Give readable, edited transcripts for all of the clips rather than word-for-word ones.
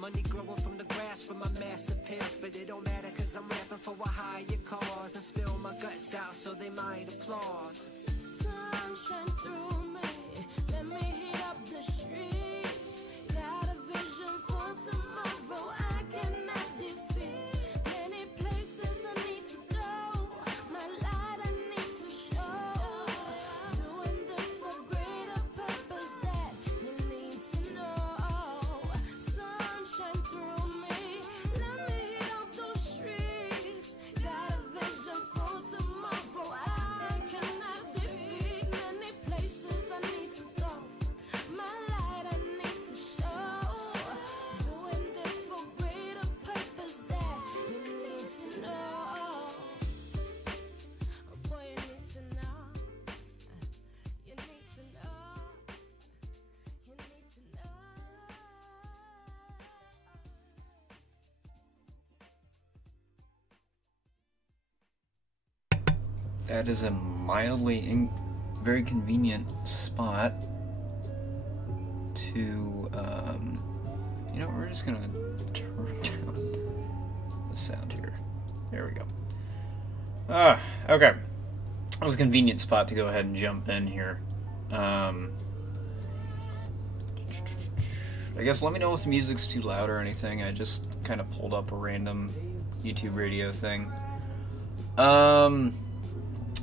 Money growing from the grass from my massive pimp, but it don't matter cause I'm rapping for a higher cause and spill my guts out so they might applaud. Sunshine through me, let me heat up the streets. Got a vision for tomorrow I cannot defeat. Many places I need to go, my light I need to show. Doing this for greater purpose that you need to know. Sunshine through me, let me heat up those streets. Got a vision for tomorrow I cannot defeat. Many places I need to go, my light I need to show. Doing this for greater purpose that you need to know. Oh boy, you need to know. You need to know. You need to know. That is a mildly very convenient spot to, you know, we're just gonna turn down the sound here. There we go. Okay. That was a convenient spot to go ahead and jump in here. I guess let me know if the music's too loud or anything. I just kind of pulled up a random YouTube radio thing.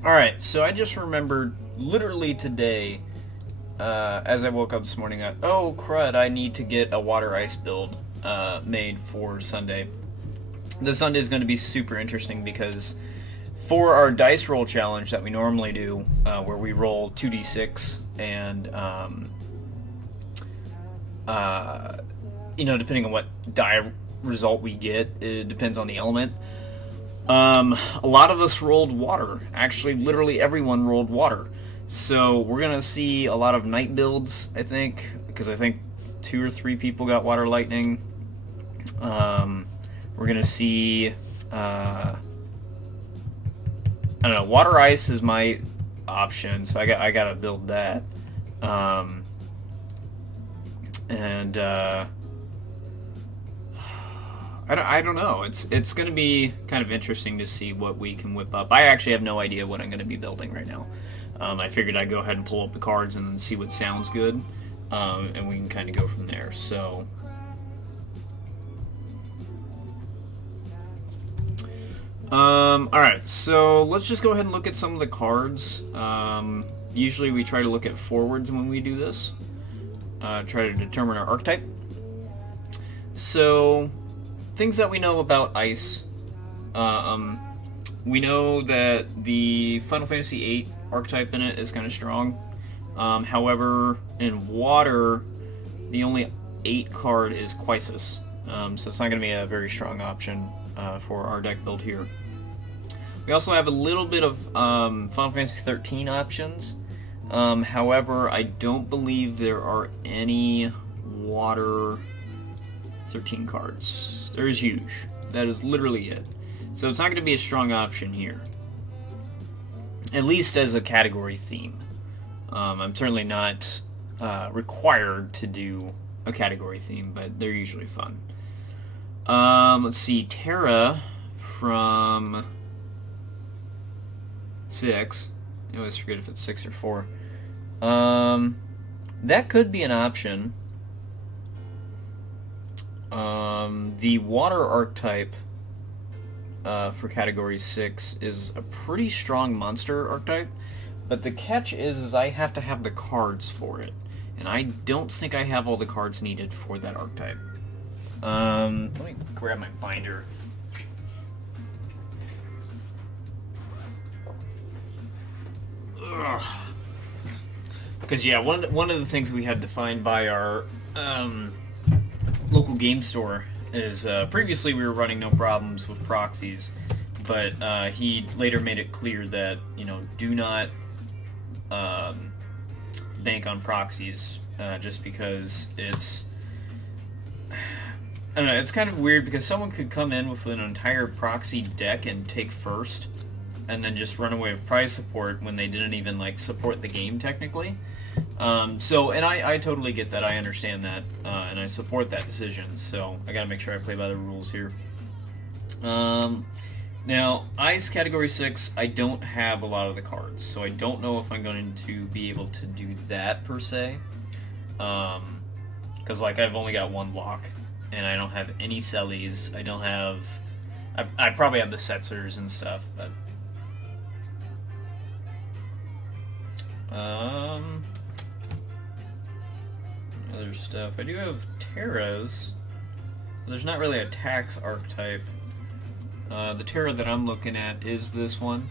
Alright, so I just remembered literally today, as I woke up this morning, oh crud, I need to get a water ice build made for Sunday. This Sunday is going to be super interesting because for our dice roll challenge that we normally do, where we roll 2d6 and, you know, depending on what die result we get, it depends on the element. A lot of us rolled water. Actually, literally everyone rolled water. So we're gonna see a lot of night builds, I think, because I think 2 or 3 people got water lightning. We're gonna see, I don't know, water ice is my option, so I gotta build that. I don't know. It's going to be kind of interesting to see what we can whip up. I actually have no idea what I'm going to be building right now. I figured I'd go ahead and pull up the cards and see what sounds good, and we can kind of go from there. So, alright, so let's just go ahead and look at some of the cards. Usually we try to look at forwards when we do this. Try to determine our archetype. So, things that we know about ice. We know that the Final Fantasy VIII archetype in it is kind of strong. However, in water, the only 8 card is Crisis. So it's not going to be a very strong option for our deck build here. We also have a little bit of Final Fantasy XIII options. However, I don't believe there are any water 13 cards. There is Huge. That is literally it. So it's not going to be a strong option here. At least as a category theme. I'm certainly not required to do a category theme, but they're usually fun. Let's see, Terra from 6. I always forget if it's 6 or 4. That could be an option. The water archetype for category 6 is a pretty strong monster archetype, but the catch is I have to have the cards for it, and I don't think I have all the cards needed for that archetype. Let me grab my binder. Because yeah, one of the things we had to find by our local game store is previously we were running no problems with proxies, but he later made it clear that, you know, do not bank on proxies just because it's, I don't know, it's kind of weird because someone could come in with an entire proxy deck and take first and then just run away with prize support when they didn't even like support the game technically. And I totally get that. I understand that, and I support that decision. So I gotta make sure I play by the rules here. Now, Ice Category 6, I don't have a lot of the cards, so I don't know if I'm going to be able to do that, per se. Because, like, I've only got one block, and I don't have any Sellies. I don't have... I probably have the Setzers and stuff, but... Other stuff. I do have Terras. There's not really a tax archetype. The Terra that I'm looking at is this one,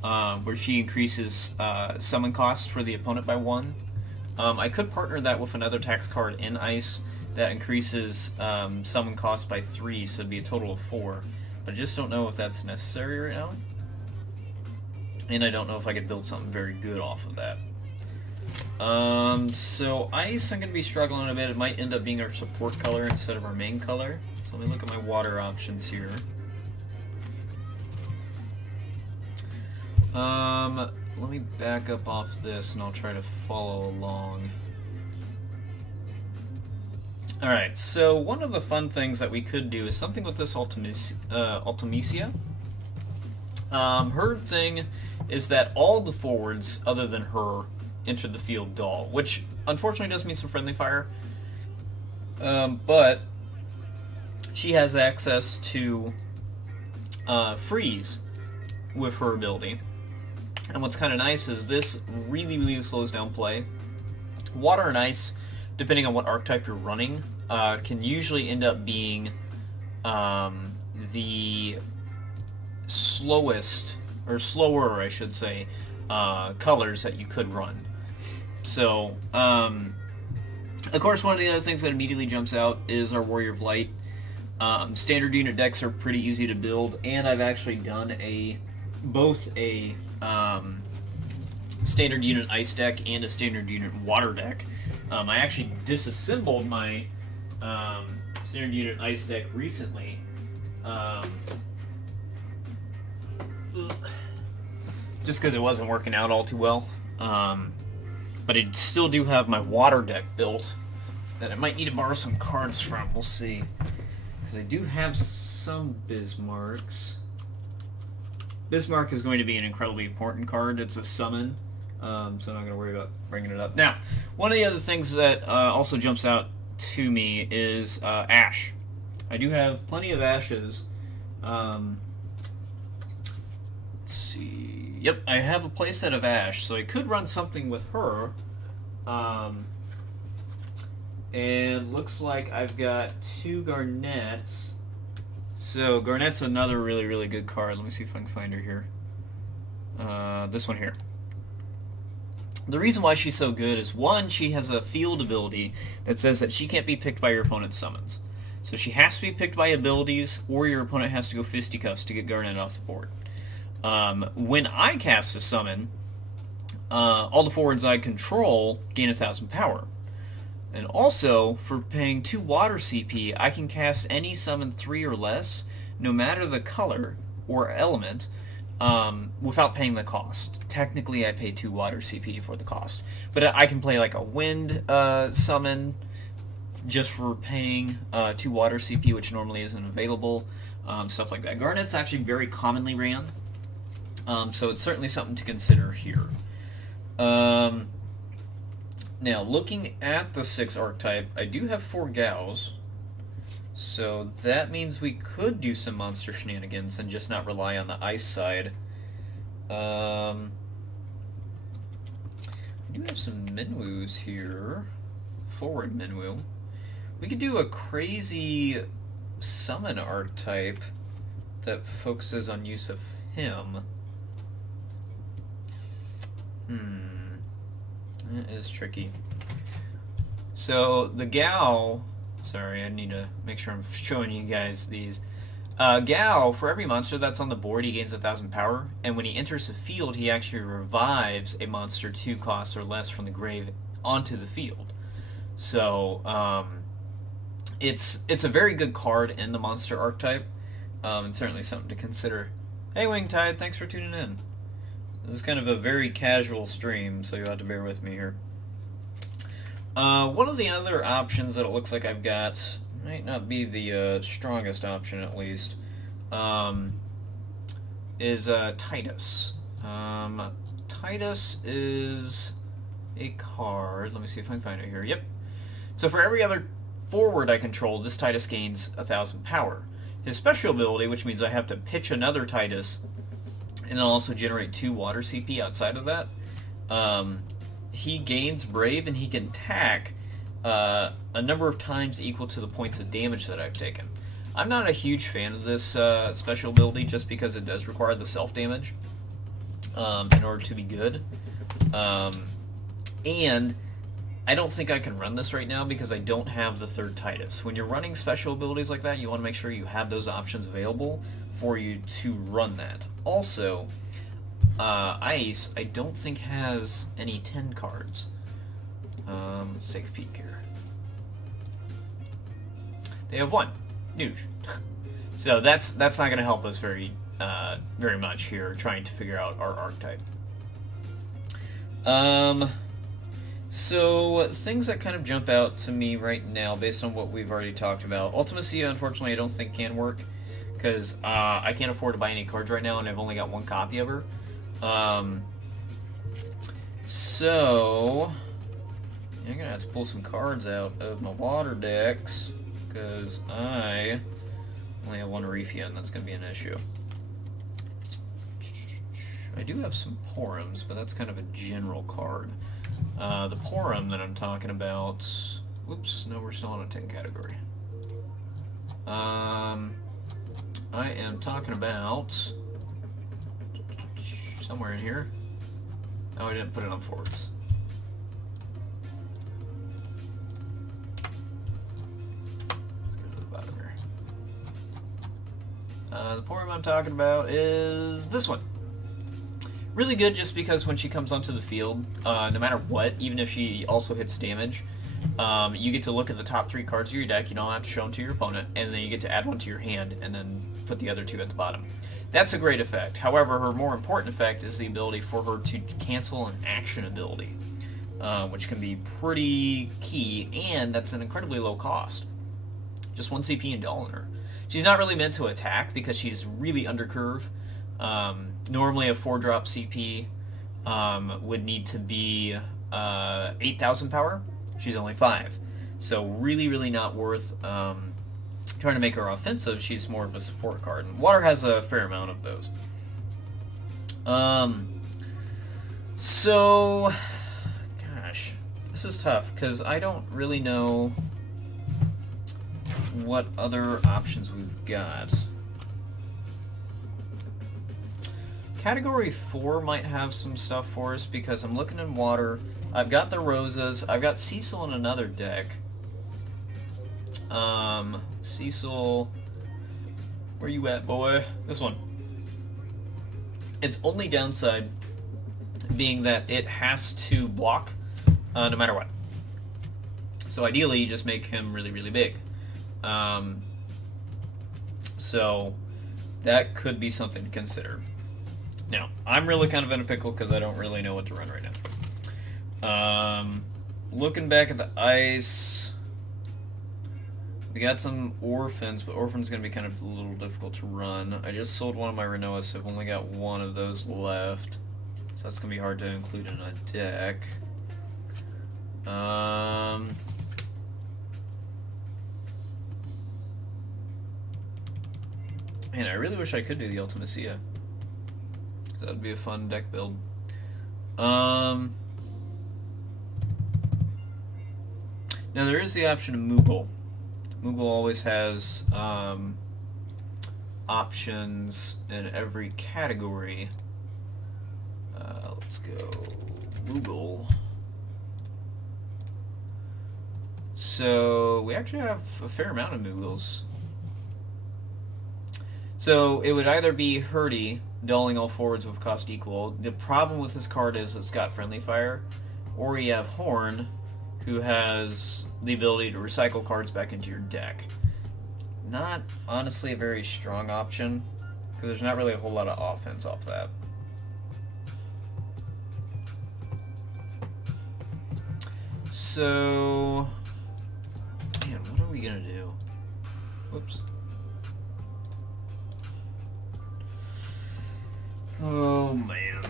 where she increases summon cost for the opponent by 1. I could partner that with another tax card in Ice that increases summon cost by 3, so it'd be a total of 4. But I just don't know if that's necessary right now. And I don't know if I could build something very good off of that. So Ice, I'm going to be struggling a bit. It might end up being our support color instead of our main color. So let me look at my water options here. Let me back up off this and I'll try to follow along. Alright, so one of the fun things that we could do is something with this Ultimisia. Her thing is that all the forwards other than her enter the field dull, which unfortunately does mean some friendly fire. But she has access to freeze with her ability. And what's kind of nice is this really slows down play. Water and Ice, depending on what archetype you're running, can usually end up being the slowest, or slower I should say, colors that you could run. So, of course, one of the other things that immediately jumps out is our Warrior of Light. Standard unit decks are pretty easy to build, and I've actually done both a standard unit Ice deck and a standard unit Water deck. I actually disassembled my standard unit Ice deck recently. Just because it wasn't working out all too well. But I still do have my Water deck built that I might need to borrow some cards from. We'll see. Because I do have some Bismarcks. Bismarck is going to be an incredibly important card. It's a summon, so I'm not going to worry about bringing it up. Now, one of the other things that also jumps out to me is Ash. I do have plenty of Ashes. Let's see. Yep, I have a playset of Ash, so I could run something with her. And looks like I've got 2 Garnets. So, Garnet's another really good card. Let me see if I can find her here. This one here. The reason why she's so good is, 1, she has a field ability that says that she can't be picked by your opponent's summons. So she has to be picked by abilities, or your opponent has to go fisticuffs to get Garnet off the board. When I cast a summon, all the forwards I control gain 1,000 power. And also, for paying 2 water CP, I can cast any summon 3 or less, no matter the color or element, without paying the cost. Technically, I pay 2 water CP for the cost. But I can play like a wind summon just for paying 2 water CP, which normally isn't available. Stuff like that. Garnet's actually very commonly ran, so it's certainly something to consider here. Now, looking at the 6 archetype, I do have 4 Gals, so that means we could do some monster shenanigans and just not rely on the Ice side. I do have some Minwoos here, forward Minwoo. We could do a crazy summon archetype that focuses on use of him. That is tricky. So the Gal, sorry, I need to make sure I'm showing you guys these. Gal, for every monster that's on the board, he gains 1,000 power, and when he enters the field, he actually revives a monster 2 costs or less from the grave onto the field. So it's a very good card in the monster archetype, and certainly something to consider. Hey Wingtide, thanks for tuning in. This is kind of a very casual stream, so you'll have to bear with me here. One of the other options that it looks like I've got, might not be the strongest option at least, is Titus. Titus is a card. Let me see if I can find it here. Yep. So for every other forward I control, this Titus gains 1,000 power. His special ability, which means I have to pitch another Titus and then also generate 2 water CP outside of that, he gains Brave and he can attack a number of times equal to the points of damage that I've taken. I'm not a huge fan of this special ability just because it does require the self-damage in order to be good. And I don't think I can run this right now because I don't have the 3rd Titus. When you're running special abilities like that, you want to make sure you have those options available for you to run that. Also, Ice, I don't think has any 10 cards. Let's take a peek here. They have 1. Noosh. So that's not going to help us very much here trying to figure out our archetype. So things that kind of jump out to me right now based on what we've already talked about. Ultimacia, unfortunately, I don't think can work because I can't afford to buy any cards right now and I've only got 1 copy of her. So I'm going to have to pull some cards out of my water decks because I only have 1 Reefia and that's going to be an issue. I do have some Porums, but that's kind of a general card. The Porum that I'm talking about... Whoops, no, we're still in a 10 category. I am talking about... somewhere in here. Oh, I didn't put it on forwards. Let's go to the bottom here. The Porum I'm talking about is this one. Really good just because when she comes onto the field, no matter what, even if she also hits damage, you get to look at the top 3 cards of your deck, you don't have to show them to your opponent, and then you get to add 1 to your hand and then put the other 2 at the bottom. That's a great effect. However, her more important effect is the ability for her to cancel an action ability, which can be pretty key, and that's an incredibly low cost. Just 1 CP and Dull in her. She's not really meant to attack because she's really under curve. Normally a 4-drop CP would need to be 8,000 power. She's only 5. So really, really not worth trying to make her offensive. She's more of a support card. And Water has a fair amount of those. So, gosh, this is tough because I don't really know what other options we've got. Category 4 might have some stuff for us because I'm looking in Water. I've got the Rosas. I've got Cecil in another deck. Cecil, where you at, boy? This one. Its only downside being that it has to block no matter what. So ideally, you just make him really, really big. So that could be something to consider. Now, I'm really kind of in a pickle because I don't really know what to run right now. Looking back at the ice, we got some Orphans, but Orphan's going to be kind of a little difficult to run. I just sold one of my Renoas, so I've only got 1 of those left. So that's going to be hard to include in a deck. Man, I really wish I could do the Ultimacia. That would be a fun deck build. Now there is the option of Moogle. Moogle always has options in every category. Let's go Moogle. So we actually have a fair amount of Moogles. So it would either be Hurdy, dulling all forwards with cost equal. The problem with this card is it's got friendly fire. Or you have Horn, who has the ability to recycle cards back into your deck. Not, honestly, a very strong option, because there's not really a whole lot of offense off that. So, man, what are we gonna do? Whoops. Oh man.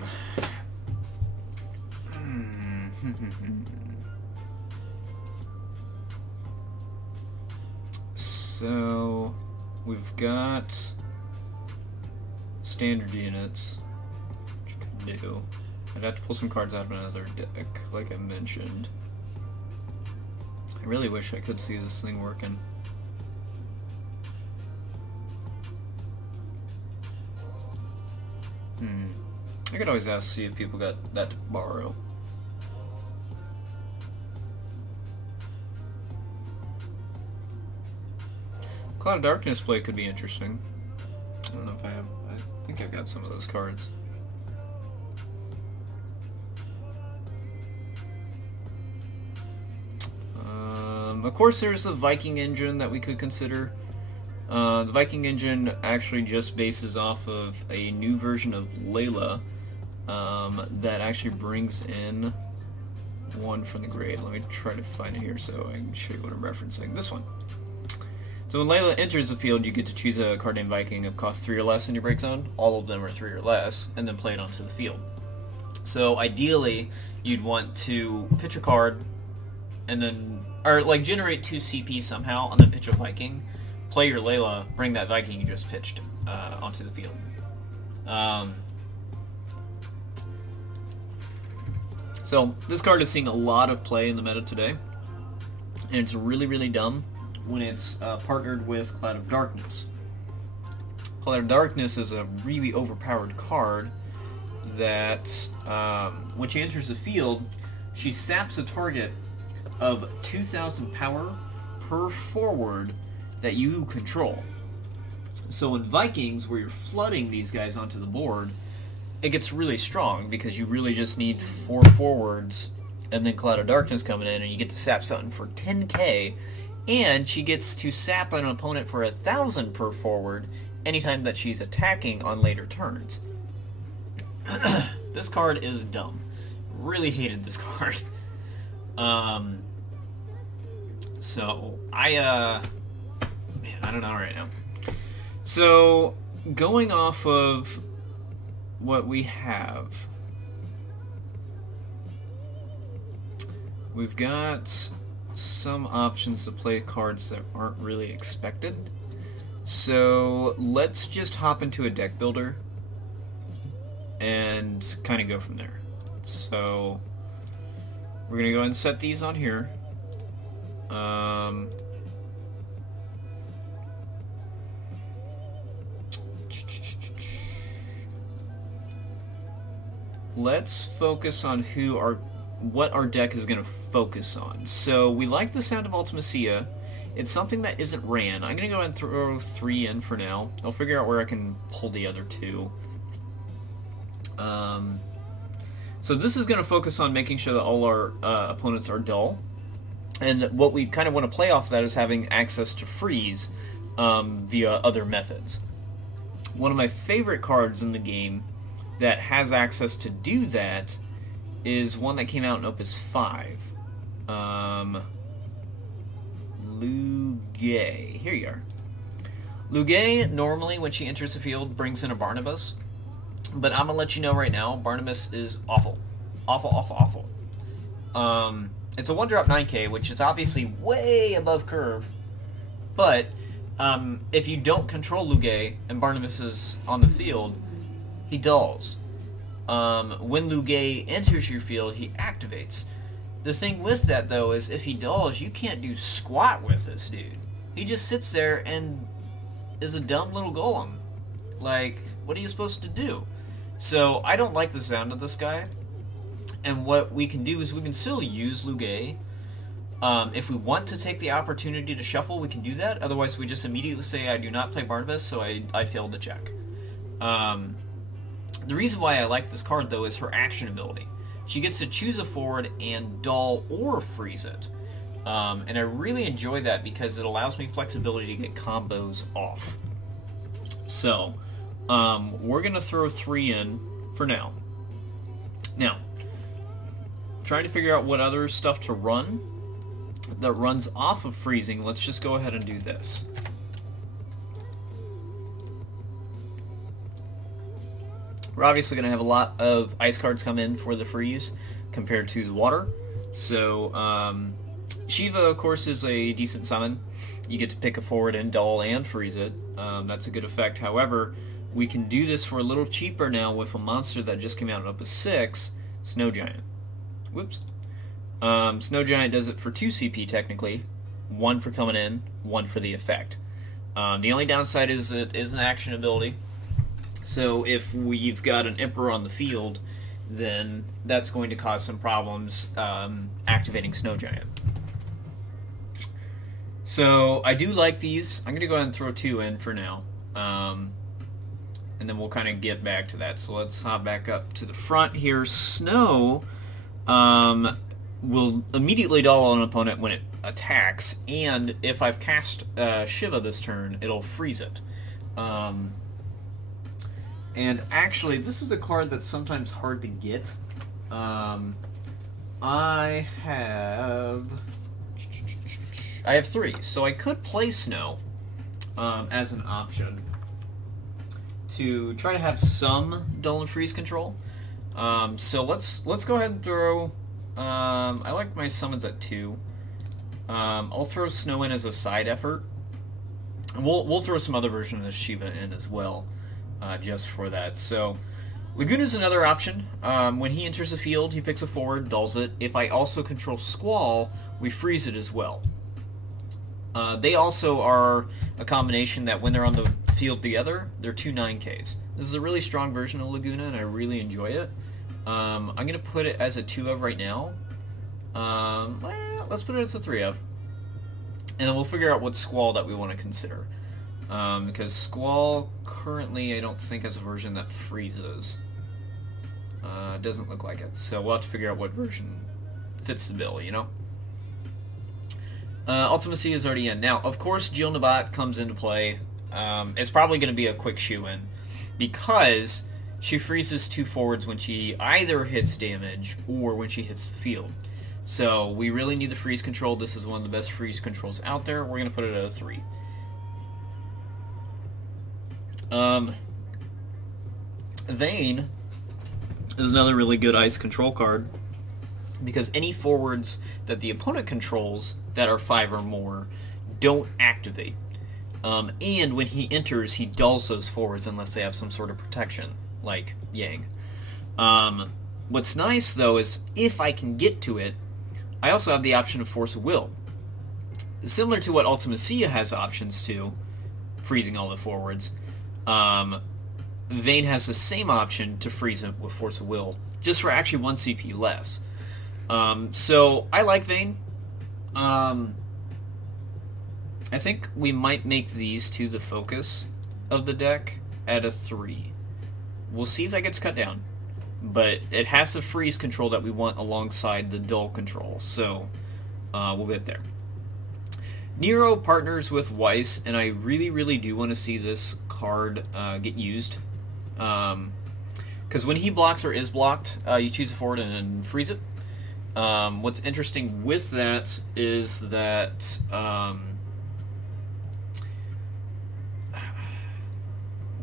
So, we've got standard units, which I could do. I'd have to pull some cards out of another deck, like I mentioned. I really wish I could see this thing working. I could always ask to see if people got that to borrow. Cloud of Darkness play could be interesting. I don't know if I have. I think I've got some of those cards. Of course, there's the Viking engine that we could consider. The Viking engine actually just bases off of a new version of Layla that actually brings in one from the grave. Let me try to find it here so I can show you what I'm referencing. This one. So when Layla enters the field, you get to choose a card named Viking of cost 3 or less in your break zone. All of them are 3 or less, and then play it onto the field. So ideally, you'd want to pitch a card, and then, or like generate 2 CP somehow, and then pitch a Viking. Play your Layla, bring that Viking you just pitched onto the field. So this card is seeing a lot of play in the meta today, and it's really, really dumb when it's partnered with Cloud of Darkness. Cloud of Darkness is a really overpowered card that, when she enters the field, she saps a target of 2,000 power per forward that you control. So in Vikings, where you're flooding these guys onto the board, it gets really strong because you really just need 4 forwards and then Cloud of Darkness coming in and you get to sap something for 10k, and she gets to sap an opponent for 1,000 per forward anytime that she's attacking on later turns. This card is dumb. Really hated this card. So man, I don't know right now. So, going off of what we have, we've got some options to play cards that aren't really expected. So, let's just hop into a deck builder and kind of go from there. So, we're going to go ahead and set these on here. Let's focus on what our deck is going to focus on. So we like the Sound of Ultimacia. It's something that isn't ran. I'm going to go ahead and throw 3 in for now. I'll figure out where I can pull the other 2. So this is going to focus on making sure that all our opponents are dull. And what we kind of want to play off of that is having access to freeze via other methods. One of my favorite cards in the game that has access to do that is one that came out in Opus 5. Lugay. Here you are. Lugay, normally when she enters the field, brings in a Barnabas. But I'm going to let you know right now, Barnabas is awful. Awful, awful, awful. It's a 1-drop 9k, which is obviously way above curve. But if you don't control Lugay and Barnabas is on the field, he dulls. When Lugay enters your field, he activates. The thing with that, though, is if he dulls, you can't do squat with this dude. He just sits there and is a dumb little golem. Like, what are you supposed to do? So, I don't like the sound of this guy. And what we can do is we can still use Lugay. If we want to take the opportunity to shuffle, we can do that. Otherwise, we just immediately say, I do not play Barnabas, so I failed the check. The reason why I like this card, though, is her action ability. She gets to choose a forward and dull or freeze it. And I really enjoy that because it allows me flexibility to get combos off. So, we're going to throw 3 in for now. Now, trying to figure out what other stuff to run that runs off of freezing, let's just go ahead and do this. We're obviously going to have a lot of ice cards come in for the freeze compared to the water. So, Shiva, of course, is a decent summon. You get to pick a forward and dull and freeze it. That's a good effect. However, we can do this for a little cheaper now with a monster that just came out up to 6, Snow Giant. Whoops. Snow Giant does it for 2 CP technically, 1 for coming in, 1 for the effect. The only downside is it is an action ability. So if we've got an Emperor on the field, then that's going to cause some problems activating Snow Giant. So I do like these. I'm going to go ahead and throw 2 in for now. And then we'll kind of get back to that. So let's hop back up to the front here. Snow will immediately dull an opponent when it attacks, and if I've cast Shiva this turn, it'll freeze it. And actually, this is a card that's sometimes hard to get. I have 3, so I could play Snow as an option to try to have some dull and freeze control. So let's go ahead and throw. I like my summons at 2. I'll throw Snow in as a side effort. And we'll throw some other version of the Shiva in as well, just for that. So Laguna's another option. When he enters the field, he picks a forward, dulls it. If I also control Squall, we freeze it as well. They also are a combination that when they're on the field together, they're 2 9Ks. This is a really strong version of Laguna, and I really enjoy it. I'm going to put it as a 2 of right now. Well, let's put it as a 3 of. And then we'll figure out what Squall that we want to consider. Because Squall currently I don't think has a version that freezes. It doesn't look like it. So we'll have to figure out what version fits the bill, you know? Ultimacy is already in. Now, of course, Jill Nabat comes into play. It's probably going to be a quick shoe-in, because she freezes 2 forwards when she either hits damage or when she hits the field. So we really need the freeze control. This is one of the best freeze controls out there. We're going to put it at a 3. Vayne is another really good ice control card, because any forwards that the opponent controls that are 5 or more don't activate. And when he enters, he dulls those forwards unless they have some sort of protection, like Yang. What's nice, though, is if I can get to it, I also have the option of Force of Will. Similar to what Ultimacia has options to, freezing all the forwards, Vayne has the same option to freeze it with Force of Will, just for actually 1 CP less. So I like Vayne. I think we might make these 2 the focus of the deck at a 3. We'll see if that gets cut down, but it has the freeze control that we want alongside the dull control, so we'll get there. Nero partners with Weiss, and I really, really do want to see this card get used. Because when he blocks or is blocked, you choose a forward and freeze it. What's interesting with that is that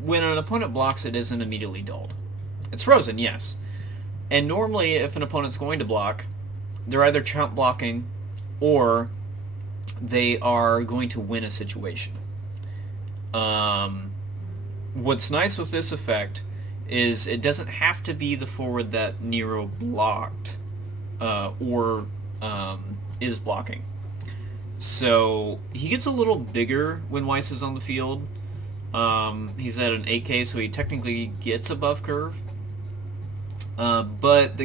when an opponent blocks, it isn't immediately dulled. It's frozen, yes. And normally, if an opponent's going to block, they're either chump blocking or they are going to win a situation. What's nice with this effect is it doesn't have to be the forward that Nero blocked or is blocking. So he gets a little bigger when Weiss is on the field. He's at an 8K, so he technically gets above curve. But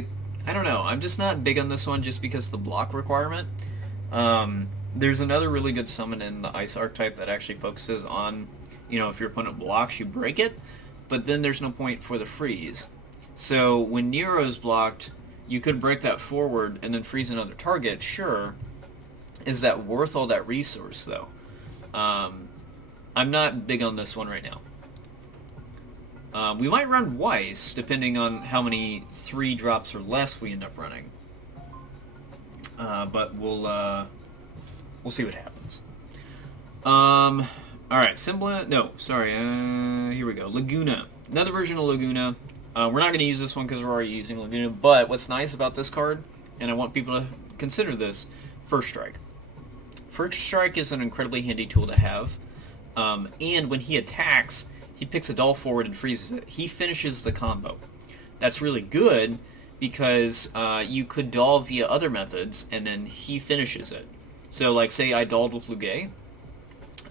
I don't know. I'm just not big on this one just because of the block requirement. There's another really good summon in the Ice archetype that actually focuses on, if your opponent blocks, you break it, but then there's no point for the freeze. So when Nero is blocked, you could break that forward and then freeze another target, sure. Is that worth all that resource, though? I'm not big on this one right now. We might run Weiss, depending on how many 3 drops or less we end up running. but we'll see what happens. Alright, Semblant, no, sorry, here we go, Laguna. Another version of Laguna. We're not going to use this one because we're already using Laguna, but what's nice about this card, and I want people to consider this, First Strike. First Strike is an incredibly handy tool to have, and when he attacks, he picks a doll forward and freezes it. He finishes the combo. That's really good because you could doll via other methods, and then he finishes it. So, like, say I dolled with Lugae,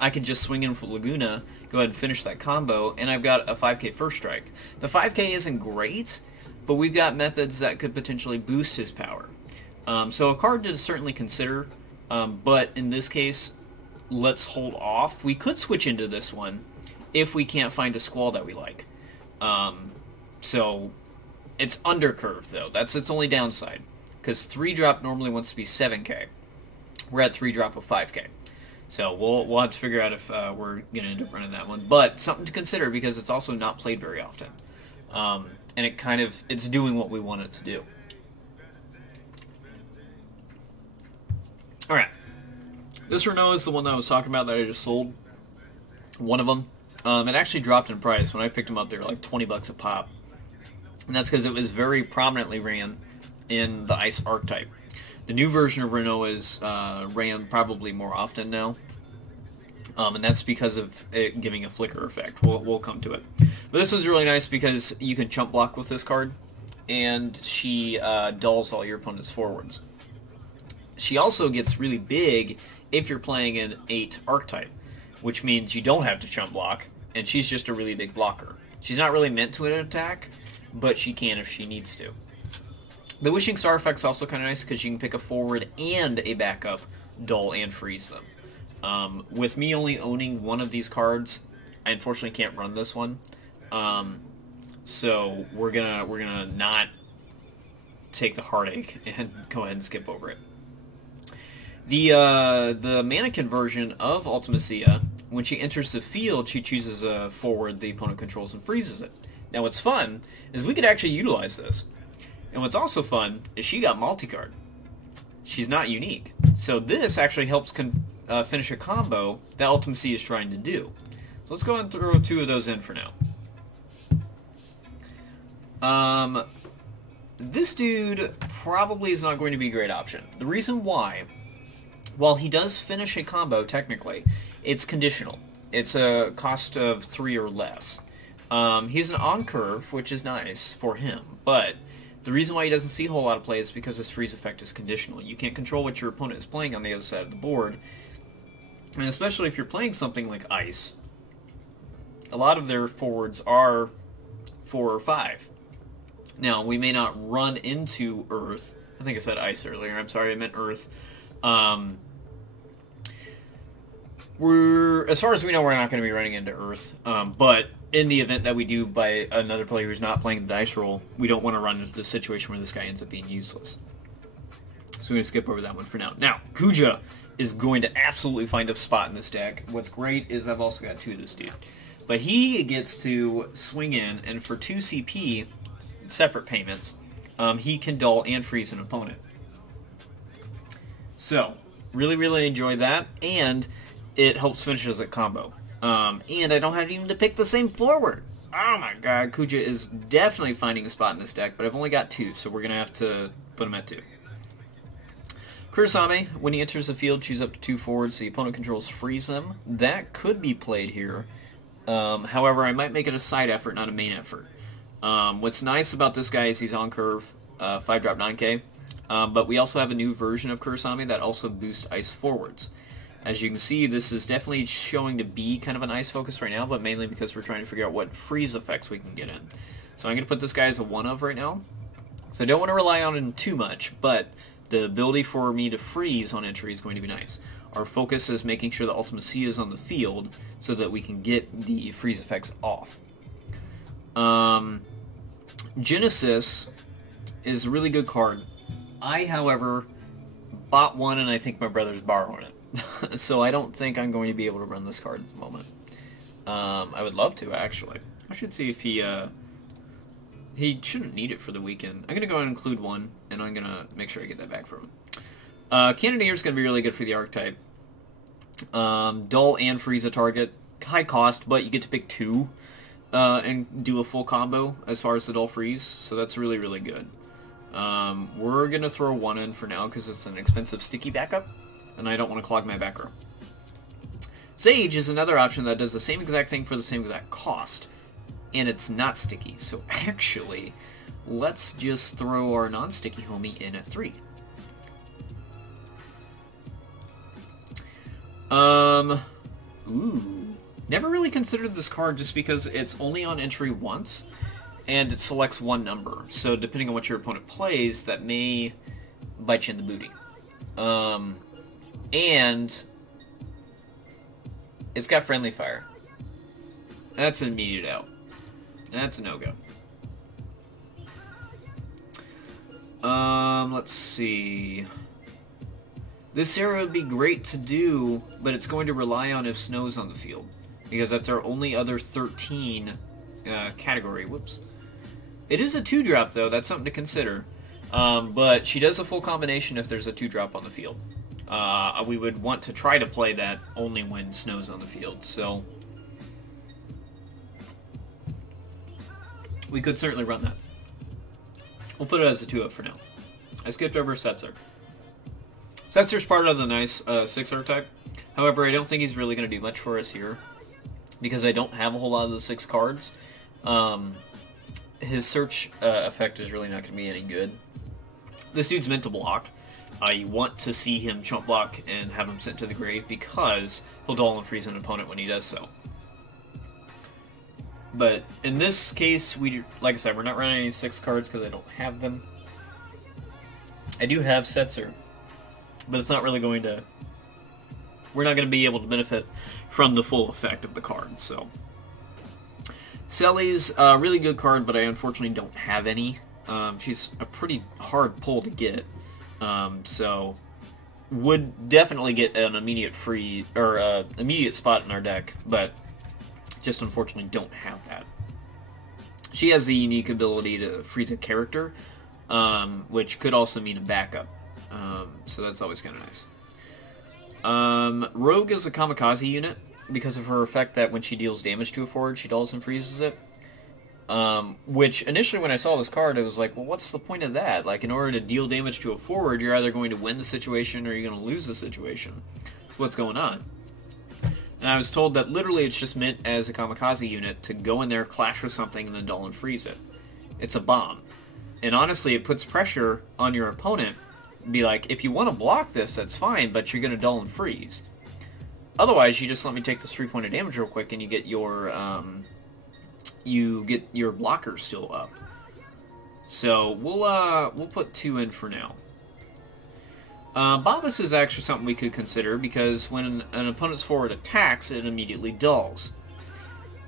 I can just swing in with Laguna, go ahead and finish that combo, and I've got a 5k First Strike. The 5k isn't great, but we've got methods that could potentially boost his power. So a card to certainly consider, but in this case, let's hold off. We could switch into this one if we can't find a Squall that we like. So it's undercurve, though. That's its only downside, because 3-drop normally wants to be 7k. We're at 3-drop of 5k. So we'll have to figure out if we're going to end up running that one. But something to consider because it's also not played very often. And it's doing what we want it to do. Alright. This Renault is the one that I was talking about that I just sold. One of them. It actually dropped in price. When I picked them up, they were like 20 bucks a pop. And that's because it was very prominently ran in the Ice archetype. The new version of Renault is ran probably more often now, and that's because of it giving a flicker effect. We'll come to it. But this one's really nice because you can chump block with this card, and she dulls all your opponent's forwards. She also gets really big if you're playing an 8 archetype, which means you don't have to chump block, and she's just a really big blocker. She's not really meant to attack, but she can if she needs to. The Wishing Star effect's also kind of nice because you can pick a forward and a backup, dull, and freeze them. With me only owning one of these cards, I unfortunately can't run this one. So we're gonna not take the heartache and go ahead and skip over it. The mannequin version of Ultimacia, when she enters the field, she chooses a forward the opponent controls and freezes it. Now what's fun is we could actually utilize this. And what's also fun is she got multi-card. She's not unique. So this actually helps finish a combo that Ultimacia is trying to do. So let's go ahead and throw 2 of those in for now. This dude probably is not going to be a great option. The reason why, while he does finish a combo technically, it's conditional. It's a cost of 3 or less. He's an on-curve, which is nice for him, but the reason why he doesn't see a whole lot of play is because his freeze effect is conditional. You can't control what your opponent is playing on the other side of the board, and especially if you're playing something like Ice, a lot of their forwards are 4 or 5. Now, we may not run into Earth. I think I said Ice earlier. I'm sorry, I meant Earth. As far as we know, we're not going to be running into Earth, but in the event that we do by another player who's not playing the dice roll, we don't want to run into the situation where this guy ends up being useless. So we're going to skip over that one for now. Now, Kuja is going to absolutely find a spot in this deck. What's great is I've also got 2 of this dude. But he gets to swing in, and for 2 CP, separate payments, he can dull and freeze an opponent. So, really, really enjoy that, and it helps finish as a combo. And I don't have even to pick the same forward. Oh my god, Kuja is definitely finding a spot in this deck, but I've only got 2, so we're going to have to put him at 2. Kurasame, when he enters the field, choose up to 2 forwards, so the opponent controls freeze them. That could be played here. However, I might make it a side effort, not a main effort. What's nice about this guy is he's on curve, 5-drop 9k, but we also have a new version of Kurasame that also boosts Ice forwards. As you can see, this is definitely showing to be kind of an Ice focus right now, but mainly because we're trying to figure out what freeze effects we can get in. So I'm going to put this guy as a 1-of right now. So I don't want to rely on him too much, but the ability for me to freeze on entry is going to be nice. Our focus is making sure the Ultimacia is on the field so that we can get the freeze effects off. Genesis is a really good card. I, however, bought one and I think my brother's borrowing it. So I don't think I'm going to be able to run this card at the moment. I would love to, actually. I should see if he shouldn't need it for the weekend. I'm going to go ahead and include one, and I'm going to make sure I get that back from him. Cannoneer is going to be really good for the archetype. Dull and freeze a target. High cost, but you get to pick 2 and do a full combo as far as the dull freeze, so that's really, really good. We're going to throw 1 in for now because it's an expensive sticky backup, and I don't want to clog my back row. Sage is another option that does the same exact thing for the same exact cost, and it's not sticky. So actually, let's just throw our non-sticky homie in at 3. Ooh. Never really considered this card just because it's only on entry once, and it selects 1 number. So depending on what your opponent plays, that may bite you in the booty. And it's got friendly fire. That's an immediate out. That's a no-go. Let's see. This area would be great to do, but it's going to rely on if snow's on the field, because that's our only other 13 category. Whoops. It is a 2-drop, though. That's something to consider. But she does a full combination if there's a 2-drop on the field. We would want to try to play that only when snow's on the field, so we could certainly run that. We'll put it as a 2-up for now. I skipped over Setzer. Setzer's part of the nice 6 archetype. However, I don't think he's really going to do much for us here, because I don't have a whole lot of the 6 cards. His search effect is really not going to be any good. This dude's meant to block. You want to see him chump block and have him sent to the grave, because he'll dull and freeze an opponent when he does so. But in this case, like I said, we're not running any 6 cards because I don't have them. I do have Setzer, but it's not really going to... We're not going to be able to benefit from the full effect of the card, so... Selly's a really good card, but I unfortunately don't have any. She's a pretty hard pull to get. So would definitely get an immediate free or immediate spot in our deck, but just unfortunately don't have that. She has the unique ability to freeze a character, which could also mean a backup. So that's always kind of nice. Rogue is a kamikaze unit because of her effect that when she deals damage to a forward, she dulls and freezes it. Which, initially when I saw this card, I was like, well, what's the point of that? Like, in order to deal damage to a forward, you're either going to win the situation or you're going to lose the situation. What's going on? And I was told that literally it's just meant as a kamikaze unit to go in there, clash with something, and then dull and freeze it. It's a bomb. And honestly, it puts pressure on your opponent. Be like, if you want to block this, that's fine, but you're going to dull and freeze. Otherwise, you just let me take this 3 point of damage real quick, and you get your blocker still up. So we'll put 2 in for now. Babas is actually something we could consider because when an opponent's forward attacks, it immediately dulls.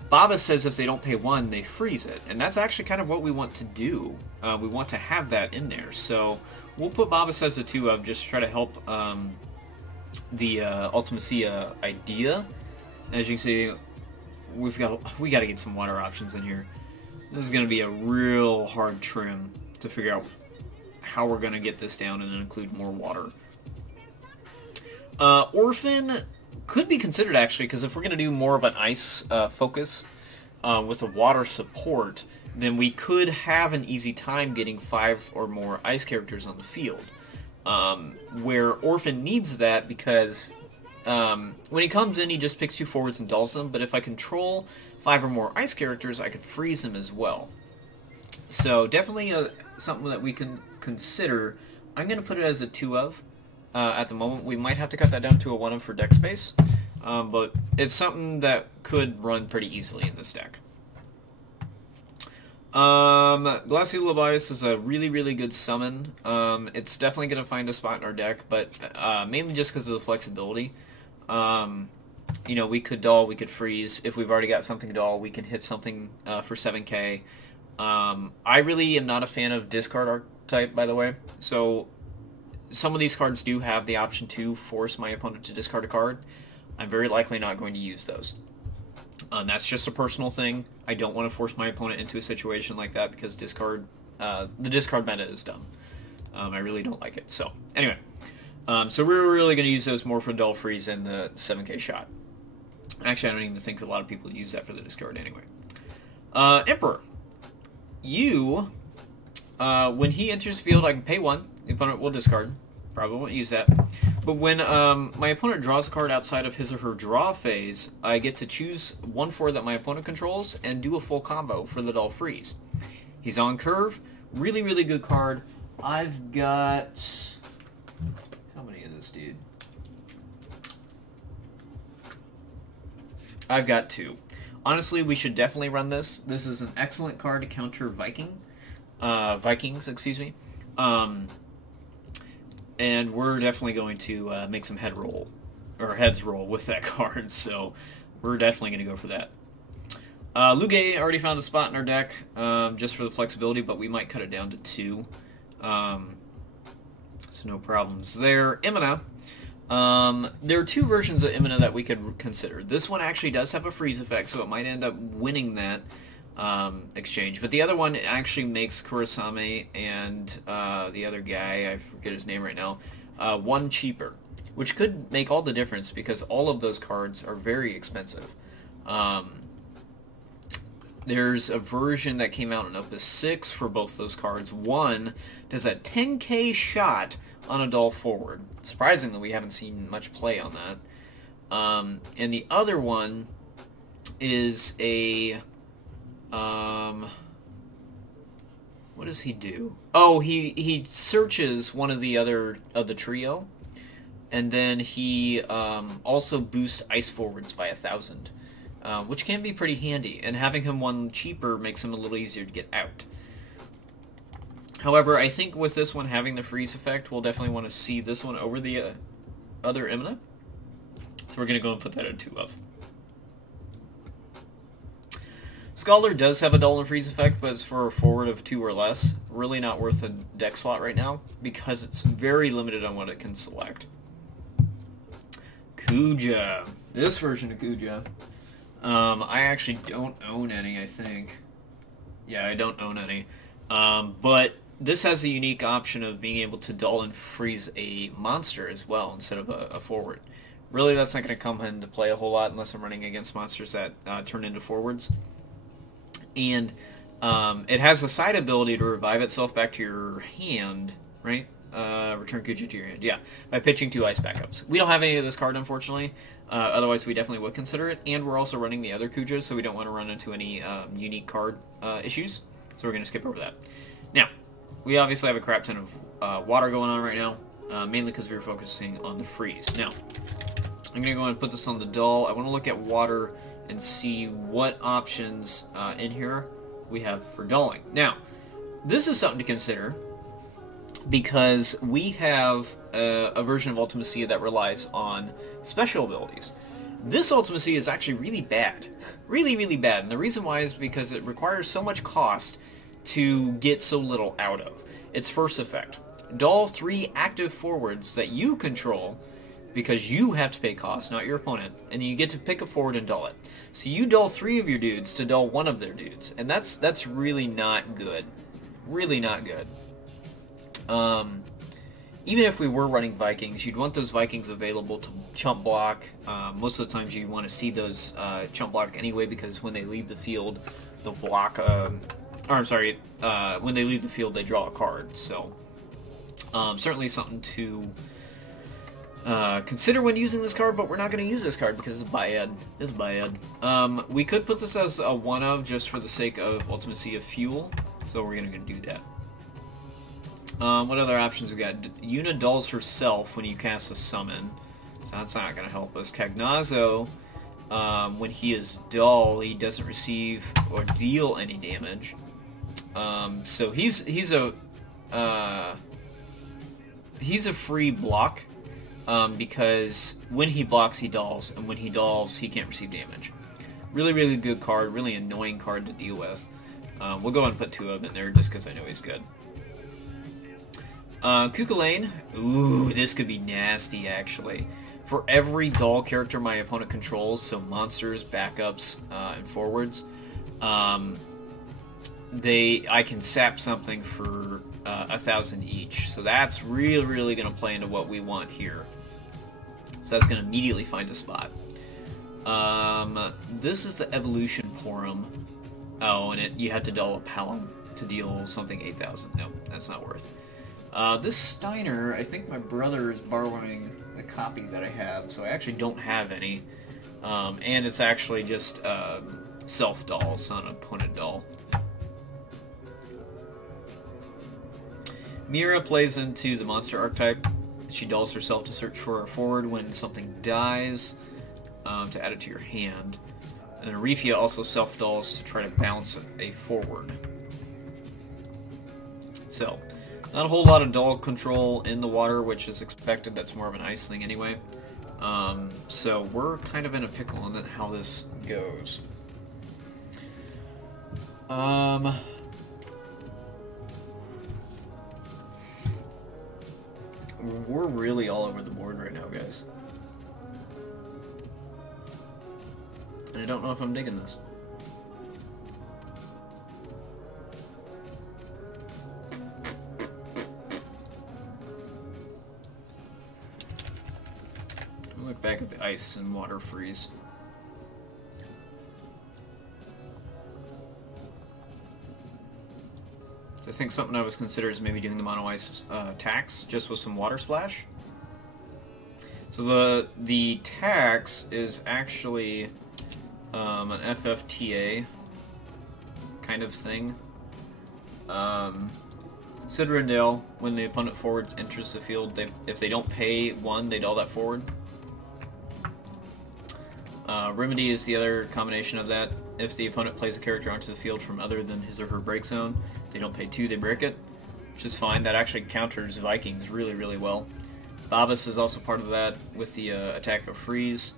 Babas says if they don't pay 1, they freeze it, and that's actually kind of what we want to do. We want to have that in there, so we'll put Babas as a 2-of just to try to help the Ultimacia idea. As you can see, we got to get some water options in here. This is going to be a real hard trim to figure out how we're going to get this down and then include more water. Orphan could be considered actually, because if we're going to do more of an ice focus with a water support, then we could have an easy time getting 5 or more ice characters on the field. Where Orphan needs that because when he comes in, he just picks 2 forwards and dulls them, but if I control 5 or more ice characters, I could freeze him as well. So definitely something that we can consider. I'm going to put it as a 2-of at the moment. We might have to cut that down to a 1-of for deck space, but it's something that could run pretty easily in this deck. Glacial Bias is a really, really good summon. It's definitely going to find a spot in our deck, but mainly just because of the flexibility. You know, we could dull, we could freeze. If we've already got something dull, we can hit something for 7k. I really am not a fan of discard archetype, by the way. So some of these cards do have the option to force my opponent to discard a card. I'm very likely not going to use those. That's just a personal thing. I don't want to force my opponent into a situation like that because the discard meta is dumb. I really don't like it. So, anyway. So we're really going to use those more for dull freeze and the 7k shot. Actually, I don't even think a lot of people use that for the discard anyway. Emperor. You, when he enters the field, I can pay 1. The opponent will discard. Probably won't use that. But when my opponent draws a card outside of his or her draw phase, I get to choose 1/4 that my opponent controls and do a full combo for the dull freeze. He's on curve. Really, really good card. I've got... How many of this dude? I've got 2. Honestly, we should definitely run this. This is an excellent card to counter Vikings, excuse me. And we're definitely going to make some heads roll with that card, so we're definitely going to go for that. Luge already found a spot in our deck, just for the flexibility, but we might cut it down to 2. So no problems there. Imina. There are 2 versions of Imina that we could consider. This one actually does have a freeze effect, so it might end up winning that exchange. But the other one actually makes Kurosame and the other guy, I forget his name right now, 1 cheaper, which could make all the difference because all of those cards are very expensive. There's a version that came out in Opus 6 for both those cards. One does a 10k shot on a dull forward. Surprisingly, we haven't seen much play on that. And the other one is a... what does he do? Oh, he searches one of the trio, and then he also boosts ice forwards by 1,000, which can be pretty handy. And having him 1 cheaper makes him a little easier to get out. However, I think with this one having the freeze effect, we'll definitely want to see this one over the other Imina. So we're going to go and put that at 2 of. Scholar does have a dull and freeze effect, but it's for a forward of 2 or less. Really not worth a deck slot right now, because it's very limited on what it can select. Kuja. This version of Kuja. I actually don't own any, I think. Yeah, I don't own any. But this has the unique option of being able to dull and freeze a monster as well, instead of a forward. Really, that's not going to come into play a whole lot unless I'm running against monsters that turn into forwards. And it has a side ability to revive itself back to your hand, right? Return Kuja to your hand, yeah, by pitching 2 ice backups. We don't have any of this card, unfortunately. Otherwise, we definitely would consider it. And we're also running the other Kuja, so we don't want to run into any unique card issues. So we're going to skip over that. Now, we obviously have a crap ton of water going on right now, mainly because we were focusing on the freeze. Now, I'm going to go and put this on the dull. I want to look at water and see what options in here we have for dulling. Now, this is something to consider because we have a version of Ultimacia that relies on special abilities. This Ultimacia is actually really bad. Really, really bad. And the reason why is because it requires so much cost to get so little out of. Its first effect. Dull 3 active forwards that you control because you have to pay cost, not your opponent, and you get to pick a forward and dull it. So you dull 3 of your dudes to dull 1 of their dudes, and that's really not good. Really not good. Even if we were running Vikings, you'd want those Vikings available to chump block. Most of the times you want to see those chump block anyway, because when they leave the field, they'll block... when they leave the field, they draw a card. So, certainly something to consider when using this card, but we're not going to use this card because it's bad. It's bad. We could put this as a 1 of just for the sake of Ultimacia fuel, so we're going to do that. What other options we got? Yuna dulls herself when you cast a summon, so that's not going to help us. Cagnazzo, when he is dull, he doesn't receive or deal any damage. So he's a free block, because when he blocks, he dulls, and when he dulls, he can't receive damage. Really, really good card, really annoying card to deal with. We'll go and put 2 of them in there just because I know he's good. Kukulane, ooh, this could be nasty, actually. For every dull character my opponent controls, so monsters, backups, and forwards, I can sap something for 1,000 each. So that's really, really going to play into what we want here. So that's going to immediately find a spot. This is the Evolution Porum. Oh, and you had to dull a Palom to deal something 8,000. No, that's not worth. This Steiner, I think my brother is borrowing the copy that I have, so I actually don't have any. And it's actually just self-dull, it's not an opponent dull. Mira plays into the monster archetype. She dulls herself to search for a forward when something dies, to add it to your hand. And then Arifia also self-dulls to try to bounce a forward. So, not a whole lot of dull control in the water, which is expected. That's more of an ice thing anyway. So we're kind of in a pickle on how this goes. We're really all over the board right now, guys. And I don't know if I'm digging this. I'll look back at the ice and water freeze. I think something I was considering is maybe doing the mono ice tax just with some water splash. So the tax is actually an FFTA kind of thing. Citadel, when the opponent forward enters the field, if they don't pay 1, they dull that forward. Remedy is the other combination of that. If the opponent plays a character onto the field from other than his or her break zone, they don't pay 2, they break it, which is fine. That actually counters Vikings really, really well. Babas is also part of that with the attack of freeze.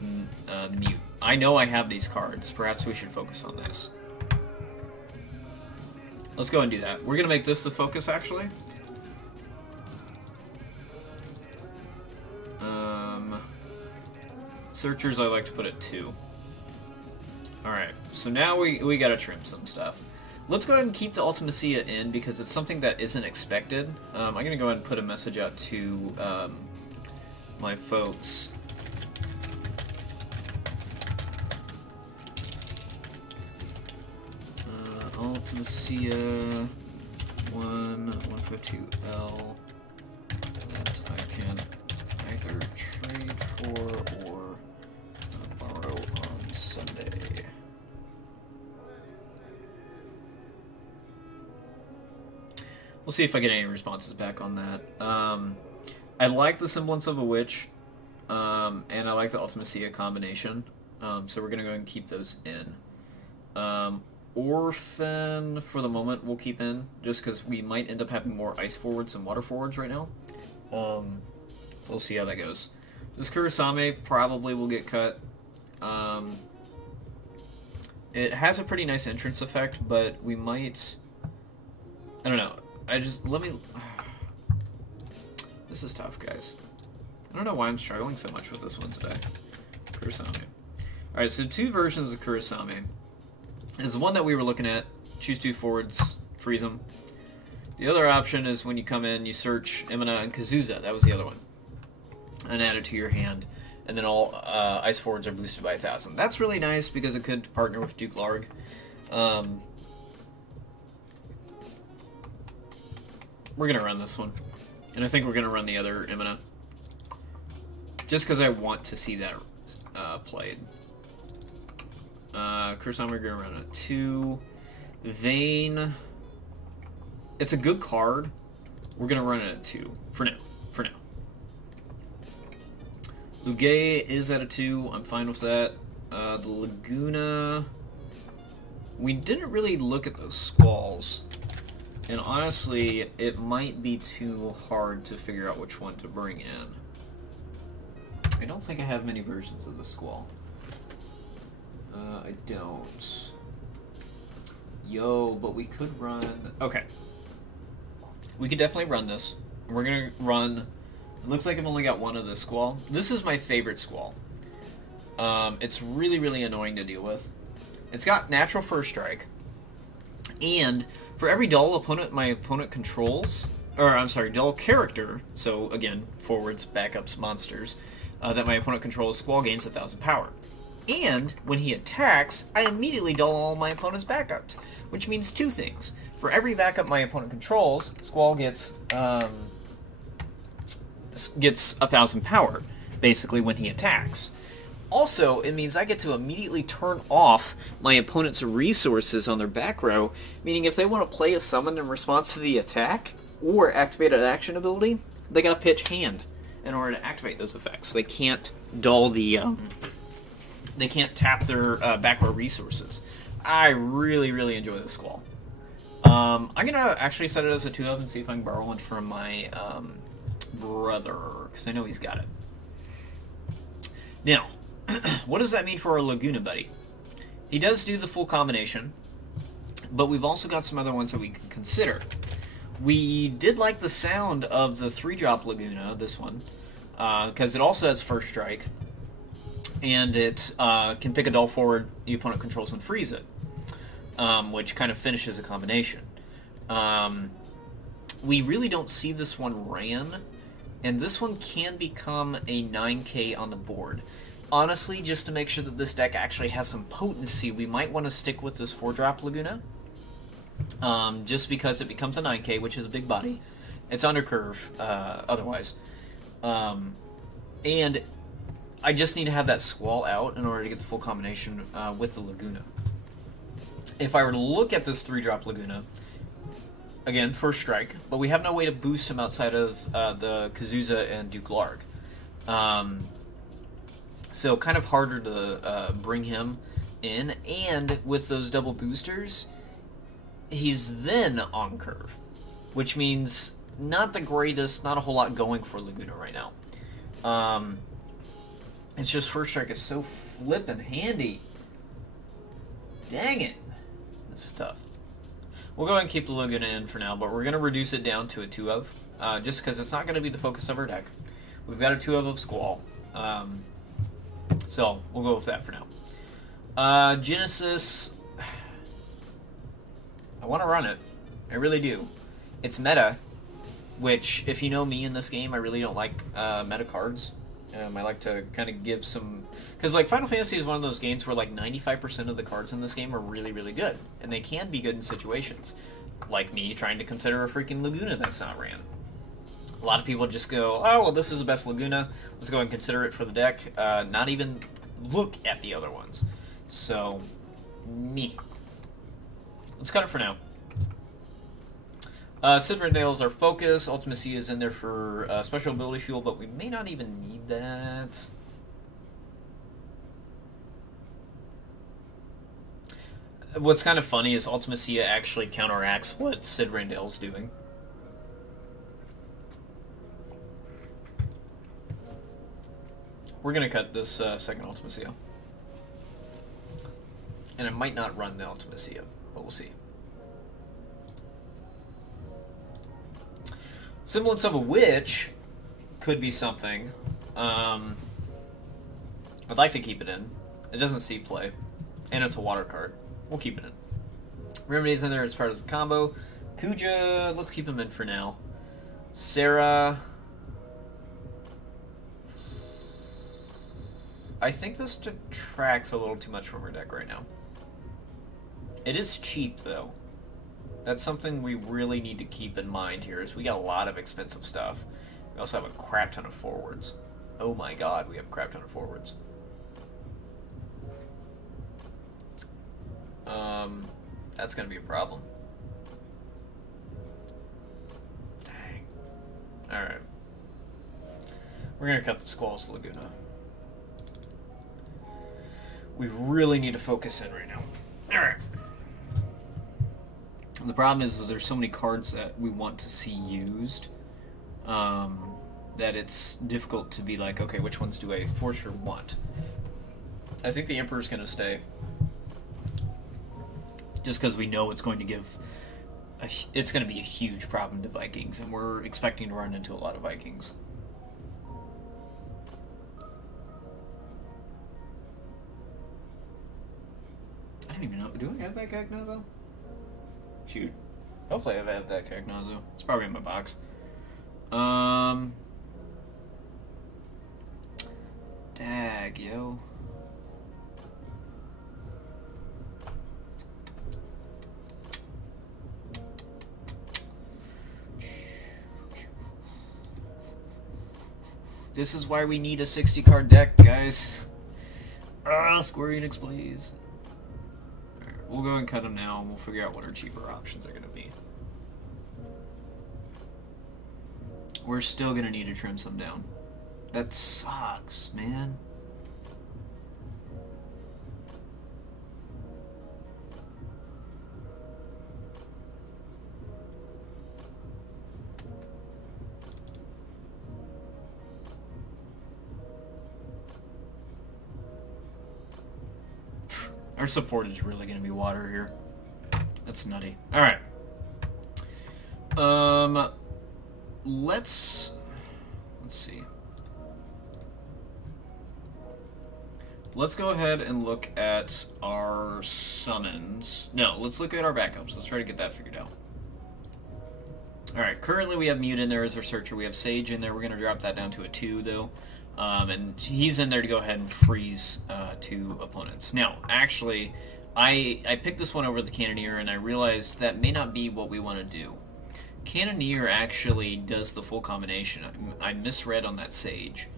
Mute. I know I have these cards. Perhaps we should focus on this. Let's go and do that. We're going to make this the focus, actually. Searchers, I like to put at 2. Alright, so now we got to trim some stuff. Let's go ahead and keep the Ultimacia in because it's something that isn't expected. I'm going to go ahead and put a message out to my folks. Ultimacia 152L that I can either trade for or borrow on Sunday. We'll see if I get any responses back on that. I like the semblance of a witch, and I like the Ultimacia combination, so we're going to go ahead and keep those in. Orphan, for the moment, we'll keep in, just because we might end up having more ice forwards than water forwards right now. So we'll see how that goes. This Kurasame probably will get cut. It has a pretty nice entrance effect, but we might... I don't know. This is tough, guys. I don't know why I'm struggling so much with this one today. Kurasame. Alright, so 2 versions of Kurasame. Is the one that we were looking at. Choose 2 forwards, freeze them. The other option is when you come in, you search Emina and Kazuza. That was the other one. And add it to your hand. And then all ice forwards are boosted by 1,000. That's really nice because it could partner with Duke Larg. We're going to run this one. And I think we're going to run the other Emina. Just because I want to see that played. Kurasame, we're going to run a 2. Vayne. It's a good card. We're going to run it at 2. For now. Lugay is at a 2. I'm fine with that. The Laguna. We didn't really look at those squalls. And honestly, it might be too hard to figure out which one to bring in. I don't think I have many versions of the squall. I don't. Yo, but we could run... Okay. We could definitely run this. We're going to run... It looks like I've only got one of the squall. This is my favorite squall. It's really, really annoying to deal with. It's got natural first strike. And for every dull opponent my opponent controls, or I'm sorry, dull character, so again, forwards, backups, monsters, that my opponent controls, Squall gains 1,000 power. And when he attacks, I immediately dull all my opponent's backups, which means two things. For every backup my opponent controls, Squall gets 1,000 power, basically, when he attacks. Also, it means I get to immediately turn off my opponent's resources on their back row, meaning if they want to play a summon in response to the attack, or activate an action ability, they gotta pitch hand in order to activate those effects. They can't dull the, they can't tap their back row resources. I really, really enjoy this Squall. I'm gonna actually set it as a 2-of and see if I can borrow one from my brother, because I know he's got it. Now, what does that mean for our Laguna buddy? He does do the full combination, but we've also got some other ones that we can consider. We did like the sound of the 3-drop Laguna, this one, because it also has First Strike, and it can pick a dull forward the opponent controls and freeze it, which kind of finishes a combination. We really don't see this one ran, and this one can become a 9k on the board. Honestly, just to make sure that this deck actually has some potency, we might want to stick with this 4-drop Laguna. Just because it becomes a 9k, which is a big body. It's under curve, otherwise. And I just need to have that Squall out in order to get the full combination with the Laguna. If I were to look at this 3-drop Laguna, again, First Strike, but we have no way to boost him outside of the Kazuza and Duke Larg. So kind of harder to bring him in, and with those double boosters, he's then on curve, which means not the greatest, not a whole lot going for Laguna right now. It's just First Strike is so flippin' handy. Dang it. This is tough. We'll go ahead and keep the Laguna in for now, but we're going to reduce it down to a 2-of, just because it's not going to be the focus of our deck. We've got a 2-of Squall. So, we'll go with that for now. Genesis, I want to run it. I really do. It's meta, which, if you know me in this game, I really don't like meta cards. I like to kind of give some... Because, like, Final Fantasy is one of those games where, like, 95% of the cards in this game are really, really good. And they can be good in situations. Like me trying to consider a freaking Laguna that's not ran. A lot of people just go, oh, well, this is the best Laguna. Let's go and consider it for the deck. Not even look at the other ones. So, me. Let's cut it for now. Sid Rendale is our focus. Ultimacy is in there for special ability fuel, but we may not even need that. What's kind of funny is Ultimacia actually counteracts what Sid Rendale's doing. We're going to cut this second Ultimacia. And I might not run the Ultimacia, but we'll see. Semblance of a Witch could be something. I'd like to keep it in. It doesn't see play. And it's a water card. We'll keep it in. Remedy's in there as part of the combo. Kuja, let's keep him in for now. Sarah. I think this detracts a little too much from her deck right now. It is cheap, though. That's something we really need to keep in mind here, is we got a lot of expensive stuff. We also have a crap ton of forwards. Oh my god, we have a crap ton of forwards. That's gonna be a problem. Dang. Alright. We're gonna cut the Squall's Laguna. We really need to focus in right now. Alright. The problem is there's so many cards that we want to see used that it's difficult to be like, okay, which ones do I for sure want? I think the Emperor's going to stay. Just because we know it's going to give... it's going to be a huge problem to Vikings, and we're expecting to run into a lot of Vikings. I don't even know. Do I have that Gagnozo? Shoot. Hopefully I've had that Cagnozo. It's probably in my box. Dag, yo. This is why we need a 60 card deck, guys. Square Enix, please. Alright, we'll go and cut them now, and we'll figure out what our cheaper options are going to be. We're still going to need to trim some down. That sucks, man. Our support is really going to be water here. That's nutty. Alright. Let's see. Let's go ahead and look at our summons. No, let's look at our backups. Let's try to get that figured out. Alright, currently we have Mute in there as our searcher. We have Sage in there. We're going to drop that down to a 2, though. And he's in there to go ahead and freeze 2 opponents. Now, actually, I picked this one over the Cannoneer, and I realized that may not be what we want to do. Cannoneer actually does the full combination. I misread on that Sage.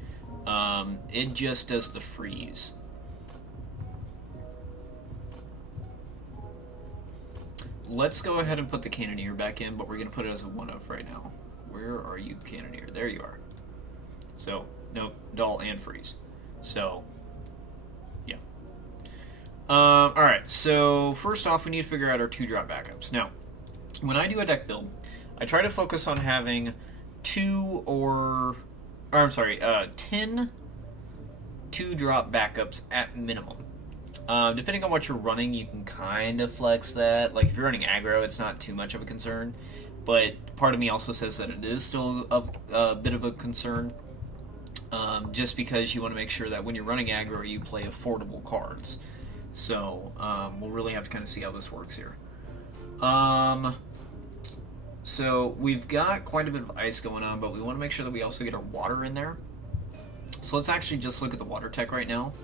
It just does the freeze. Let's go ahead and put the Cannoneer back in, but we're going to put it as a 1-of right now. Where are you, Cannoneer? There you are. So, nope, dull and freeze. So, yeah. Alright, so first off, we need to figure out our 2-drop backups. Now, when I do a deck build, I try to focus on having 10 2-drop backups at minimum. Depending on what you're running, you can kind of flex that. Like, if you're running aggro, it's not too much of a concern. But part of me also says that it is still a bit of a concern. Just because you want to make sure that when you're running aggro, you play affordable cards. So, we'll really have to kind of see how this works here. So, we've got quite a bit of ice going on, but we want to make sure that we also get our water in there. So, let's actually just look at the water tech right now.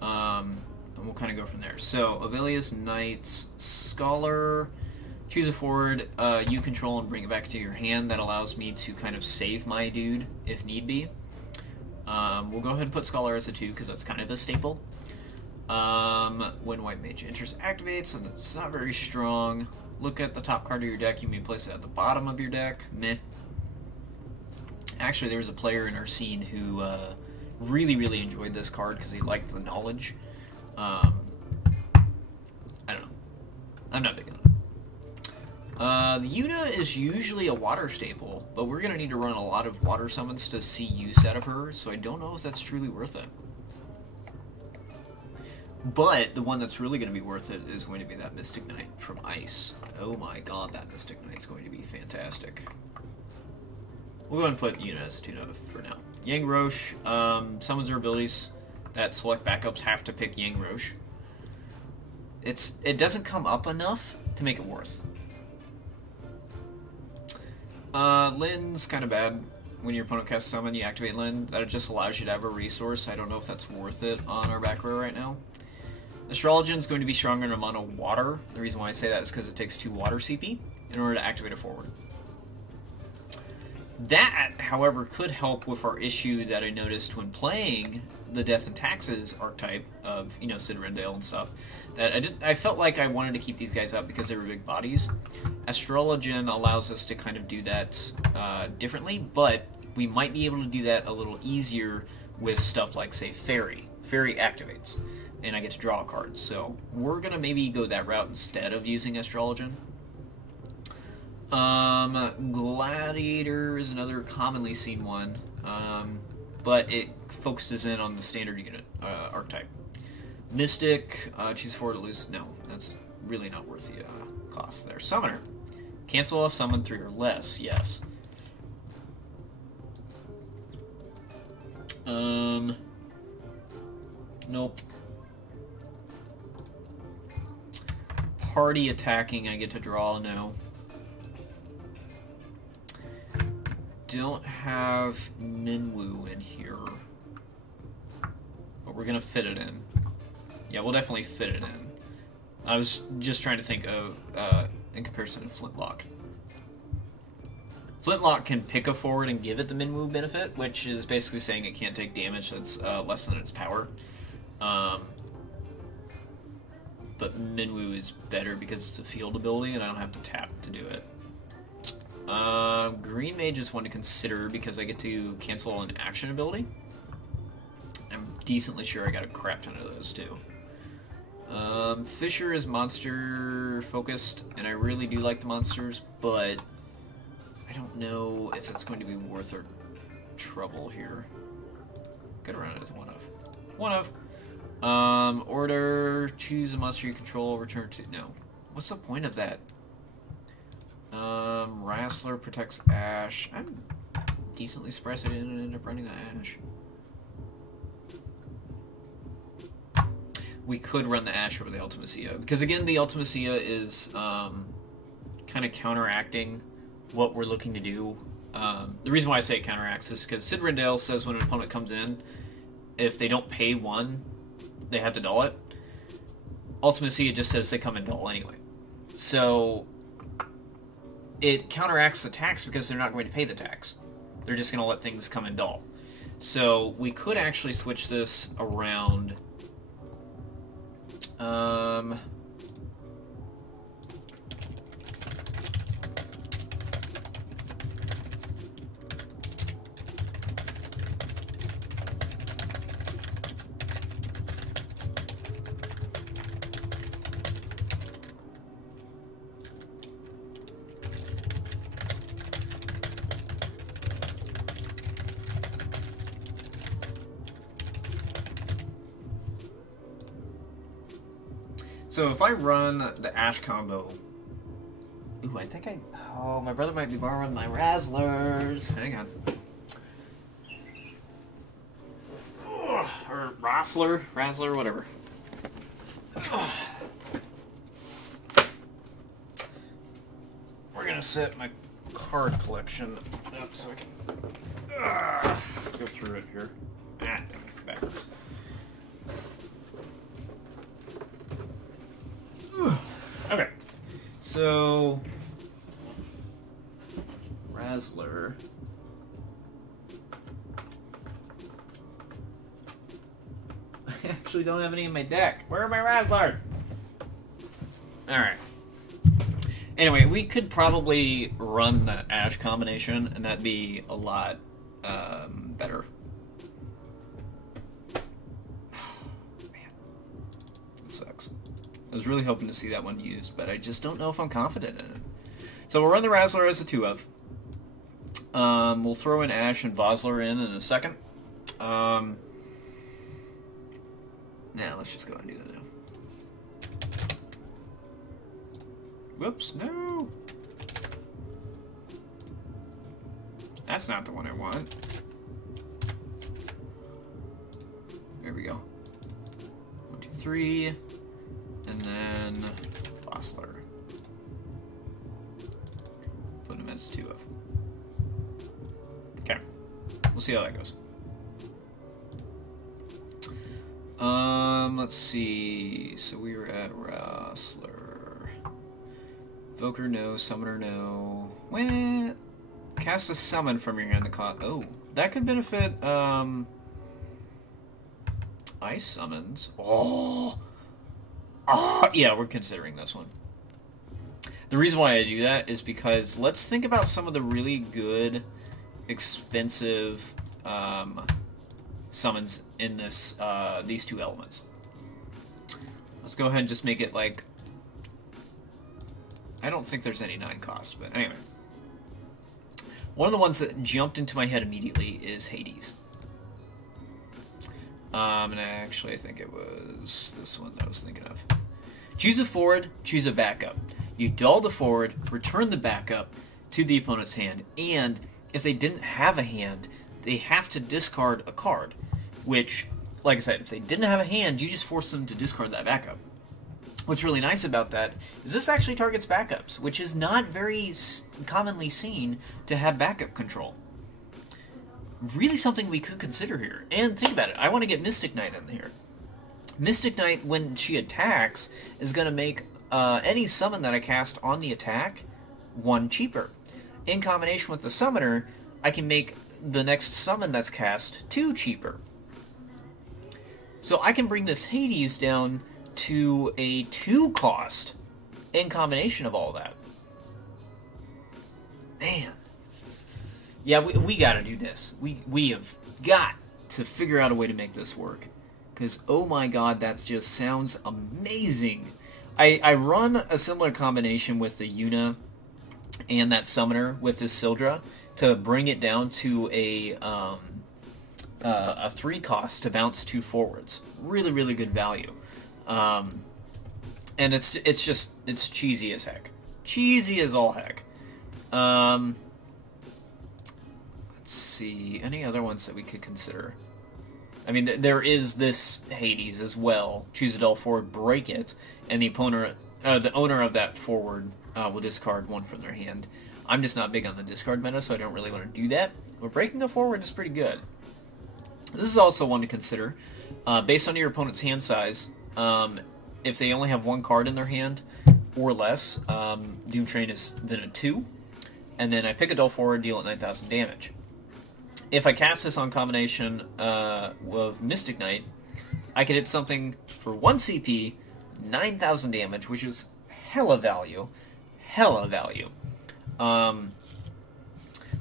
And we'll kind of go from there. So, Avelius, Knights, Scholar, choose a forward, you control and bring it back to your hand. That allows me to kind of save my dude, if need be. We'll go ahead and put Scholar as a 2, because that's kind of the staple. When White Mage enters, activates, and it's not very strong. Look at the top card of your deck. You may place it at the bottom of your deck. Meh. Actually, there was a player in our scene who really, really enjoyed this card because he liked the knowledge. I don't know. I'm not big on it. The Yuna is usually a water staple, but we're going to need to run a lot of water summons to see use out of her, so I don't know if that's truly worth it. But the one that's really going to be worth it is going to be that Mystic Knight from Ice. Oh my god, that Mystic Knight's going to be fantastic. We'll go ahead and put Yuna as a 2 for now. Yang Roche, summons her abilities that select backups have to pick Yang Roche. It doesn't come up enough to make it worth. Lin's kind of bad. When your opponent casts summon, you activate Lin. That just allows you to have a resource. I don't know if that's worth it on our back row right now. Astrologian is going to be stronger in a mono water. The reason why I say that is because it takes 2 water CP in order to activate a forward. That, however, could help with our issue that I noticed when playing the Death and Taxes archetype of, you know, Sid Rendale and stuff. That I felt like I wanted to keep these guys up because they were big bodies. Astrologian allows us to kind of do that differently, but we might be able to do that a little easier with stuff like, say, Fairy. Fairy activates, and I get to draw a card. So we're going to maybe go that route instead of using Astrologian. Gladiator is another commonly seen one, but it focuses in on the standard unit archetype. Mystic, choose 4 to lose. No, that's really not worth the cost there. Summoner. Cancel a summon 3 or less. Yes. Nope. party attacking, I get to draw. No. Don't have Minwoo in here. But we're going to fit it in. Yeah, we'll definitely fit it in. I was just trying to think of, in comparison to Flintlock. Flintlock can pick a forward and give it the Minwoo benefit, which is basically saying it can't take damage that's less than its power. But Minwoo is better because it's a field ability and I don't have to tap to do it. Green Mage is one to consider because I get to cancel an action ability. I'm decently sure I got a crap ton of those too. Fisher is monster focused, and I really do like the monsters, but I don't know if that's going to be worth our trouble here. Gotta run it as one of. One of. Order, choose a monster you control, return to... No. What's the point of that? Wrestler protects Ash. I'm decently surprised I didn't end up running the Ash. We could run the Ash over the Ultimacia, because again, the Ultimacia is kind of counteracting what we're looking to do. The reason why I say it counteracts is because Sid Rendell says when an opponent comes in, if they don't pay one, they have to dull it. Ultimacia just says they come and dull anyway. So it counteracts the tax because they're not going to pay the tax. They're just going to let things come and dull. So we could actually switch this around. So if I run the Ash combo... Ooh, I think I... Oh, my brother might be borrowing my Razzlers. Hang on. Ugh, or Razzler, whatever. Ugh. We're gonna set my card collection up so I can go through it here. Ah, backwards. Okay, so Razzler. I actually don't have any in my deck. Where are my Razzlers? Alright. Anyway, we could probably run the Ash combination, and that'd be a lot better. Man, it sucks. I was really hoping to see that one used, but I just don't know if I'm confident in it. So we'll run the Razzler as a 2-of. We'll throw in Ash and Vosler in a second. Now let's just go ahead and do that now. Whoops, no! That's not the one I want. There we go. 1, 2, 3. And then Vosler. Put him as 2-of. Okay. We'll see how that goes. Let's see. So we were at Razzler. Evoker no, Summoner no. What? Cast a summon from your hand to cause. Oh, that could benefit Ice summons. Oh! Oh, yeah, we're considering this one. The reason why I do that is because let's think about some of the really good, expensive summons in this these two elements. Let's go ahead and just make it like... I don't think there's any 9 costs, but anyway. One of the ones that jumped into my head immediately is Hades. And actually, I think it was this one that I was thinking of. Choose a forward, choose a backup. You dull the forward, return the backup to the opponent's hand, and if they didn't have a hand, they have to discard a card. Which, like I said, if they didn't have a hand, you just force them to discard that backup. What's really nice about that is this actually targets backups, which is not very commonly seen to have backup control. Really something we could consider here. And think about it, I want to get Mystic Knight in here. Mystic Knight, when she attacks, is going to make any summon that I cast on the attack 1 cheaper. In combination with the summoner, I can make the next summon that's cast 2 cheaper. So I can bring this Hades down to a 2 cost in combination of all that. Man. Yeah, we gotta do this. We have got to figure out a way to make this work. Because, oh my god, that just sounds amazing. I run a similar combination with the Yuna and that summoner with this Sildra to bring it down to a 3 cost to bounce 2 forwards. Really, really good value. And it's cheesy as heck. Cheesy as all heck. Let's see, any other ones that we could consider? I mean, there is this Hades as well. Choose a dull forward, break it, and the owner of that forward will discard 1 from their hand. I'm just not big on the discard meta, so I don't really want to do that. But breaking a forward is pretty good. This is also one to consider. Based on your opponent's hand size, if they only have 1 card in their hand or less, Doom Train is then a 2. And then I pick a dull forward, deal at 9,000 damage. If I cast this on combination of Mystic Knight, I could hit something for 1 CP, 9,000 damage, which is hella value. Hella value.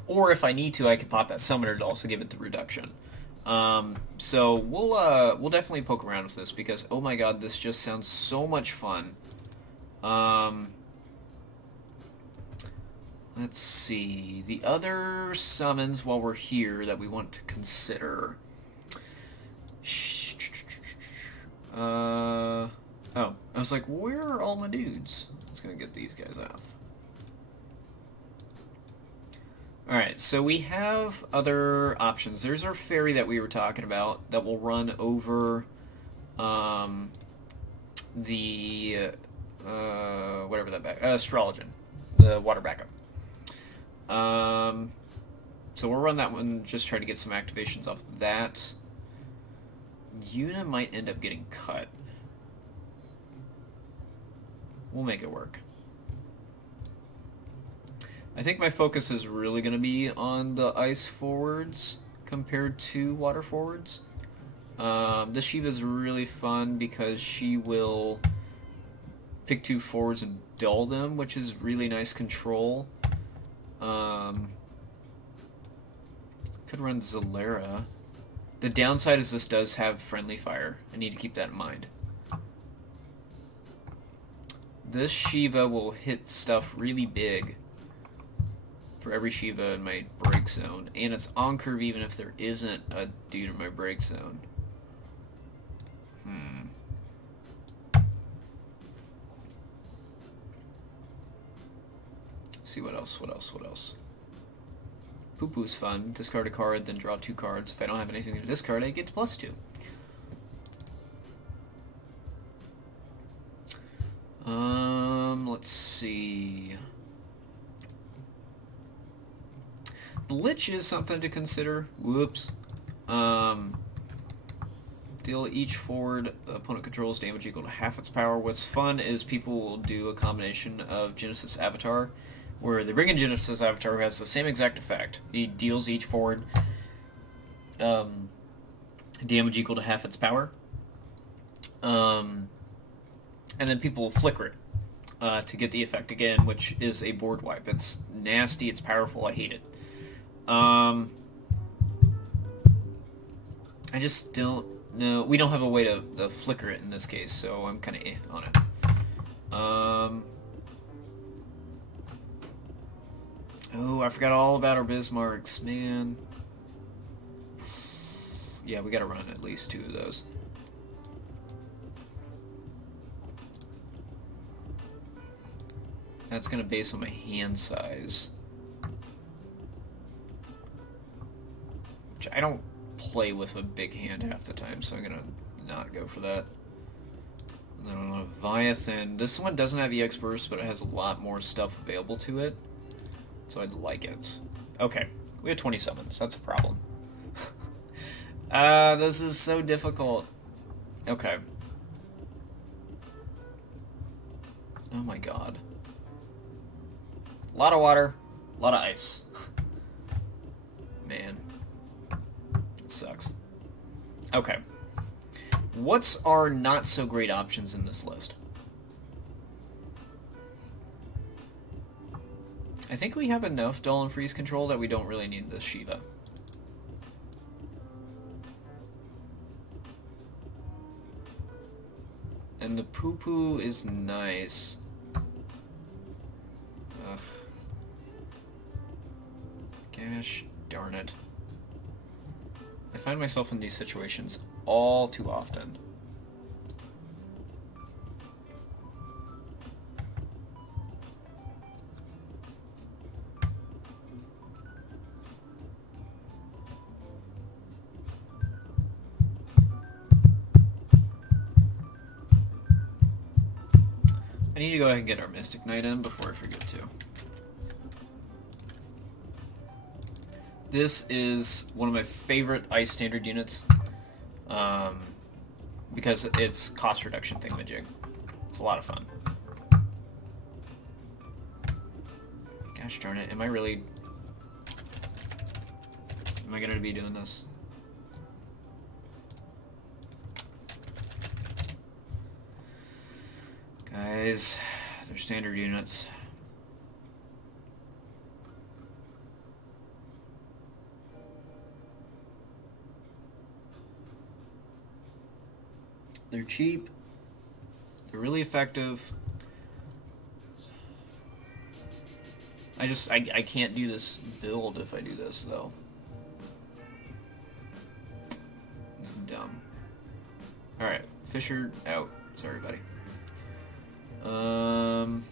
Or if I need to, I could pop that summoner to also give it the reduction. So we'll definitely poke around with this because, oh my god, this just sounds so much fun. Let's see, the other summons while we're here that we want to consider. Oh, I was like, where are all my dudes? Let's go get these guys off. Alright, so we have other options. There's our ferry that we were talking about that will run over whatever that Astrologian, the water backup. So we'll run that one, just try to get some activations off of that. Yuna might end up getting cut. We'll make it work. I think my focus is really going to be on the ice forwards compared to water forwards. This Shiva is really fun because she will pick 2 forwards and dull them, which is really nice control. Could run Zalera. The downside is this does have friendly fire. I need to keep that in mind. This Shiva will hit stuff really big for every Shiva in my break zone, and it's on curve even if there isn't a dude in my break zone. See what else. Poo-poo's fun. Discard a card, then draw 2 cards. If I don't have anything to discard, I get to +2. Let's see. Blitch is something to consider. Whoops. Deal each forward opponent controls damage equal to half its power. What's fun is people will do a combination of Genesis Avatar, where they bring in Genesis Avatar who has the same exact effect. He deals each forward damage equal to half its power. And then people will flicker it to get the effect again, which is a board wipe. It's nasty, it's powerful, I hate it. I just don't know. We don't have a way to flicker it in this case, so I'm kind of on it. Oh, I forgot all about our Bismarcks, man. Yeah, we gotta run at least 2 of those. That's gonna base on my hand size. Which I don't play with a big hand half the time, so I'm gonna not go for that. And then on a Leviathan. This one doesn't have EX Burst, but it has a lot more stuff available to it. So I'd like it. Okay, we have 20 summons. That's a problem. This is so difficult. Okay. Oh my god. A lot of water, a lot of ice. Man. It sucks. Okay. What's our not so great options in this list? I think we have enough Dull and Freeze control that we don't really need this Shiva. And the poo-poo is nice. Ugh. Gosh darn it. I find myself in these situations all too often. I need to go ahead and get our Mystic Knight in before I forget to. This is one of my favorite Ice Standard units, because it's cost reduction thingamajig. It's a lot of fun. Gosh darn it, am I really... Am I gonna be doing this? Guys, they're standard units. They're cheap. They're really effective. I can't do this build if I do this, though. It's dumb. Alright, Fisher out. Sorry, buddy. Dang,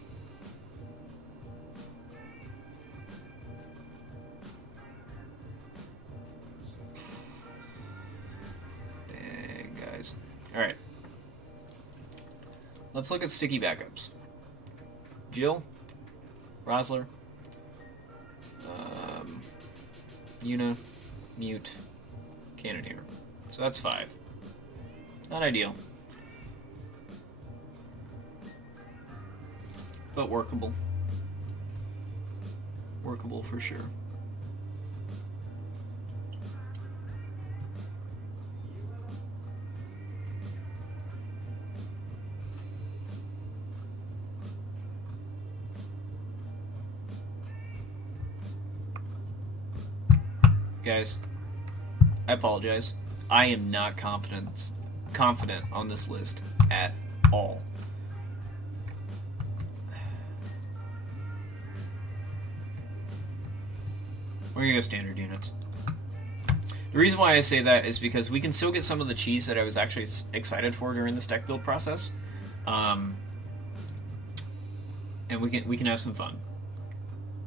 guys. Alright. Let's look at sticky backups. Jill, Rosler, Yuna, Mute, Cannoneer. So that's 5. Not ideal. But workable. Workable for sure. Guys, I apologize. I am not confident on this list at all. We're gonna go standard units. The reason why I say that is because we can still get some of the cheese that I was actually excited for during this deck build process, and we can have some fun.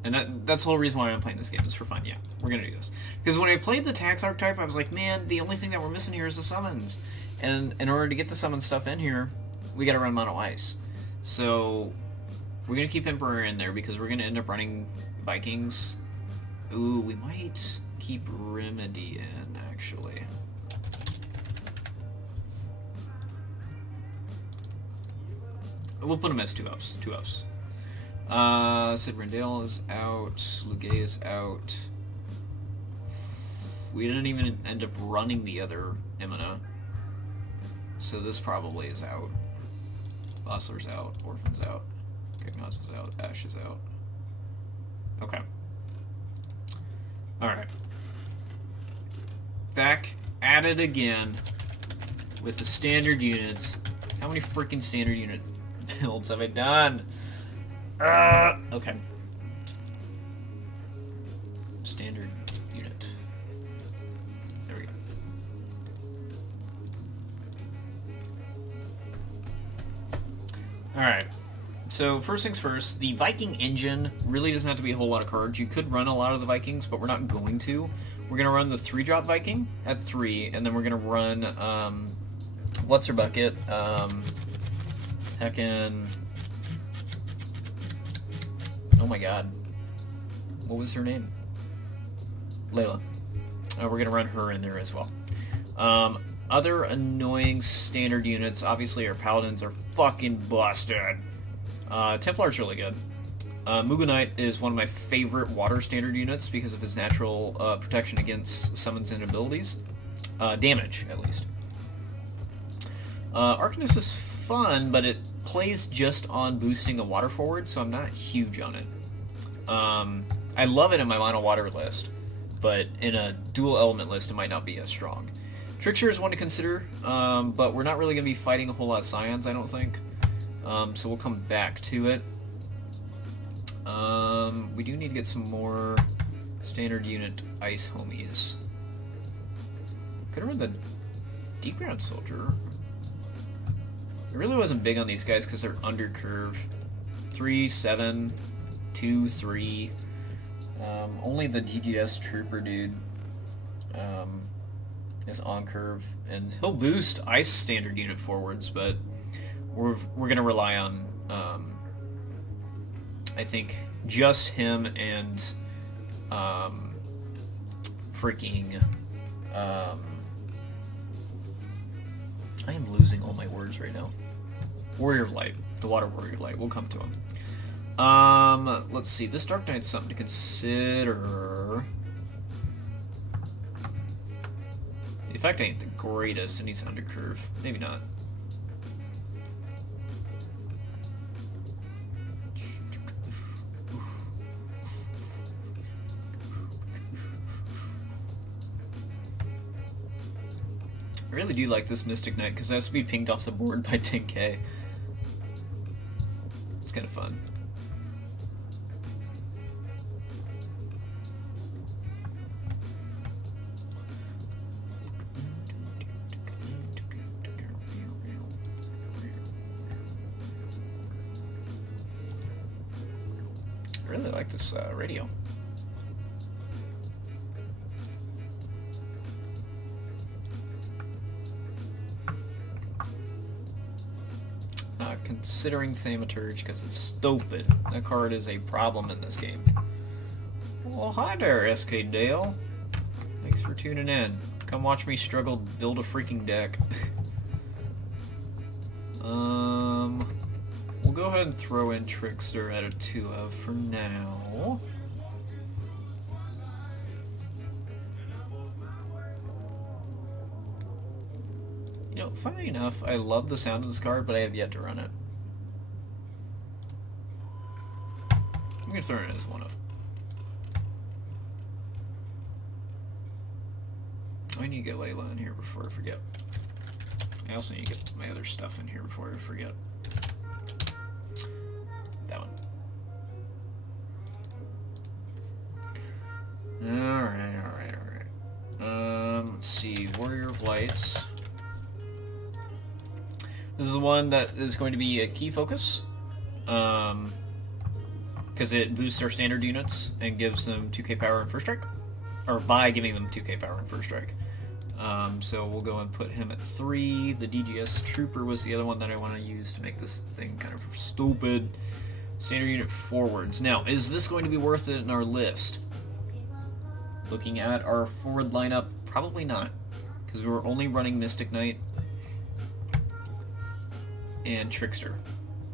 And that's the whole reason why I'm playing this game, is for fun. Yeah, we're gonna do this because when I played the tax archetype, I was like, man, the only thing that we're missing here is the summons, and in order to get the summon stuff in here, we gotta run mono ice. So we're gonna keep Emperor in there because we're gonna end up running Vikings. Ooh, we might keep Remedy in, actually. We'll put him as 2-ups. 2-ups. Sid Rendale is out. Lugay is out. We didn't even end up running the other Emina. So this probably is out. Bossler's out. Orphan's out. Gagnaz is out. Ash is out. Okay. Alright. Back at it again with the standard units. How many freaking standard unit builds have I done? Okay. Standard unit. There we go. Alright. So, first things first, the Viking engine really doesn't have to be a whole lot of cards. You could run a lot of the Vikings, but we're not going to. We're going to run the 3-drop Viking at 3, and then we're going to run, what's her bucket? Heckin'. Oh my god. What was her name? Layla. We're going to run her in there as well. Other annoying standard units, obviously our Paladins are fucking busted. Templar's really good. Mughal Knight is one of my favorite water standard units because of his natural protection against summons and abilities. Damage, at least. Arcanist is fun, but it plays just on boosting a water forward, so I'm not huge on it. I love it in my mono water list, but in a dual element list it might not be as strong. Trickster is one to consider, but we're not really going to be fighting a whole lot of Scions, I don't think. So we'll come back to it. We do need to get some more standard unit ice homies. Could have run the Deep Ground Soldier. I really wasn't big on these guys because they're under curve. 3, 7, 2, 3. Only the DGS Trooper dude is on curve, and he'll boost ice standard unit forwards, but we're gonna rely on I think just him and freaking I am losing all my words right now. Warrior of Light, the Water Warrior of Light. We'll come to him. Let's see. This Dark Knight's something to consider. The effect ain't the greatest, and he's under curve. Maybe not. I really do like this Mystic Knight because it has to be pinged off the board by 10k. It's kind of fun. I really like this radio. Considering Thaumaturge because it's stupid. That card is a problem in this game. Well, hi there, SK Dale. Thanks for tuning in. Come watch me struggle to build a freaking deck. We'll go ahead and throw in Trickster at a 2-of for now. You know, funny enough, I love the sound of this card, but I have yet to run it. I'm gonna throw it in as 1-of. I need to get Layla in here before I forget. I also need to get my other stuff in here before I forget. That one. Alright. Let's see. Warrior of Lights. This is the one that is going to be a key focus. Because it boosts our standard units and gives them 2k power in first strike. Or by giving them 2k power in first strike. So we'll go and put him at 3. The DGS Trooper was the other one that I want to use to make this thing kind of stupid. Standard unit forwards. Now, is this going to be worth it in our list? Looking at our forward lineup, probably not. Because we were only running Mystic Knight and Trickster.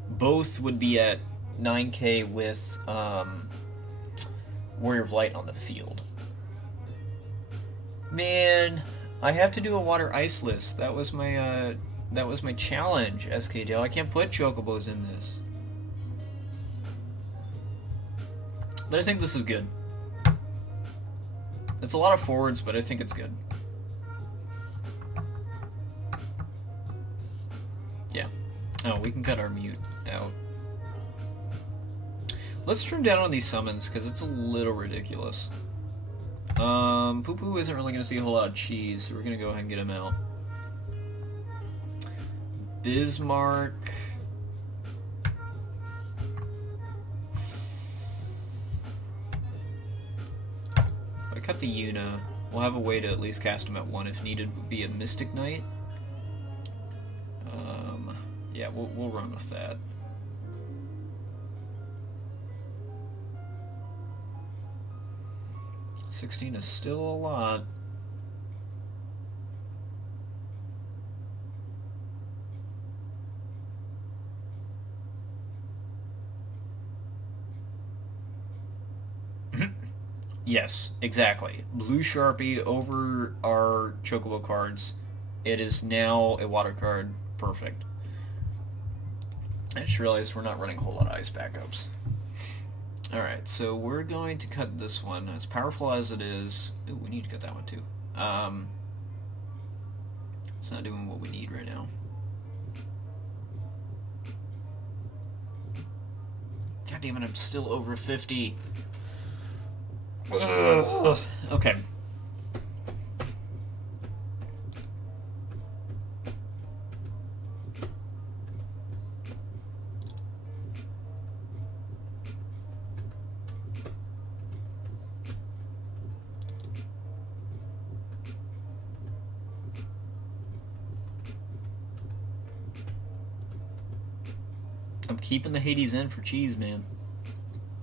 Both would be at 9k with Warrior of Light on the field. Man, I have to do a water ice list. That was my challenge, SKDL. I can't put Chocobos in this. But I think this is good. It's a lot of forwards, but I think it's good. Yeah. Oh, we can cut our mute out. Let's trim down on these summons, because it's a little ridiculous. Poo Poo isn't really going to see a whole lot of cheese, so we're going to go ahead and get him out. Bismarck. If I cut the Yuna, we'll have a way to at least cast him at 1 if needed via Mystic Knight. Yeah. Yeah, we'll run with that. $16 is still a lot. Yes, exactly. Blue Sharpie over our Chocobo cards. It is now a water card. Perfect. I just realized we're not running a whole lot of ice backups. Alright, so we're going to cut this one. As powerful as it is... Ooh, we need to cut that one too. It's not doing what we need right now. God damn it, I'm still over 50. Ugh. Okay. I'm keeping the Hades in for cheese, man.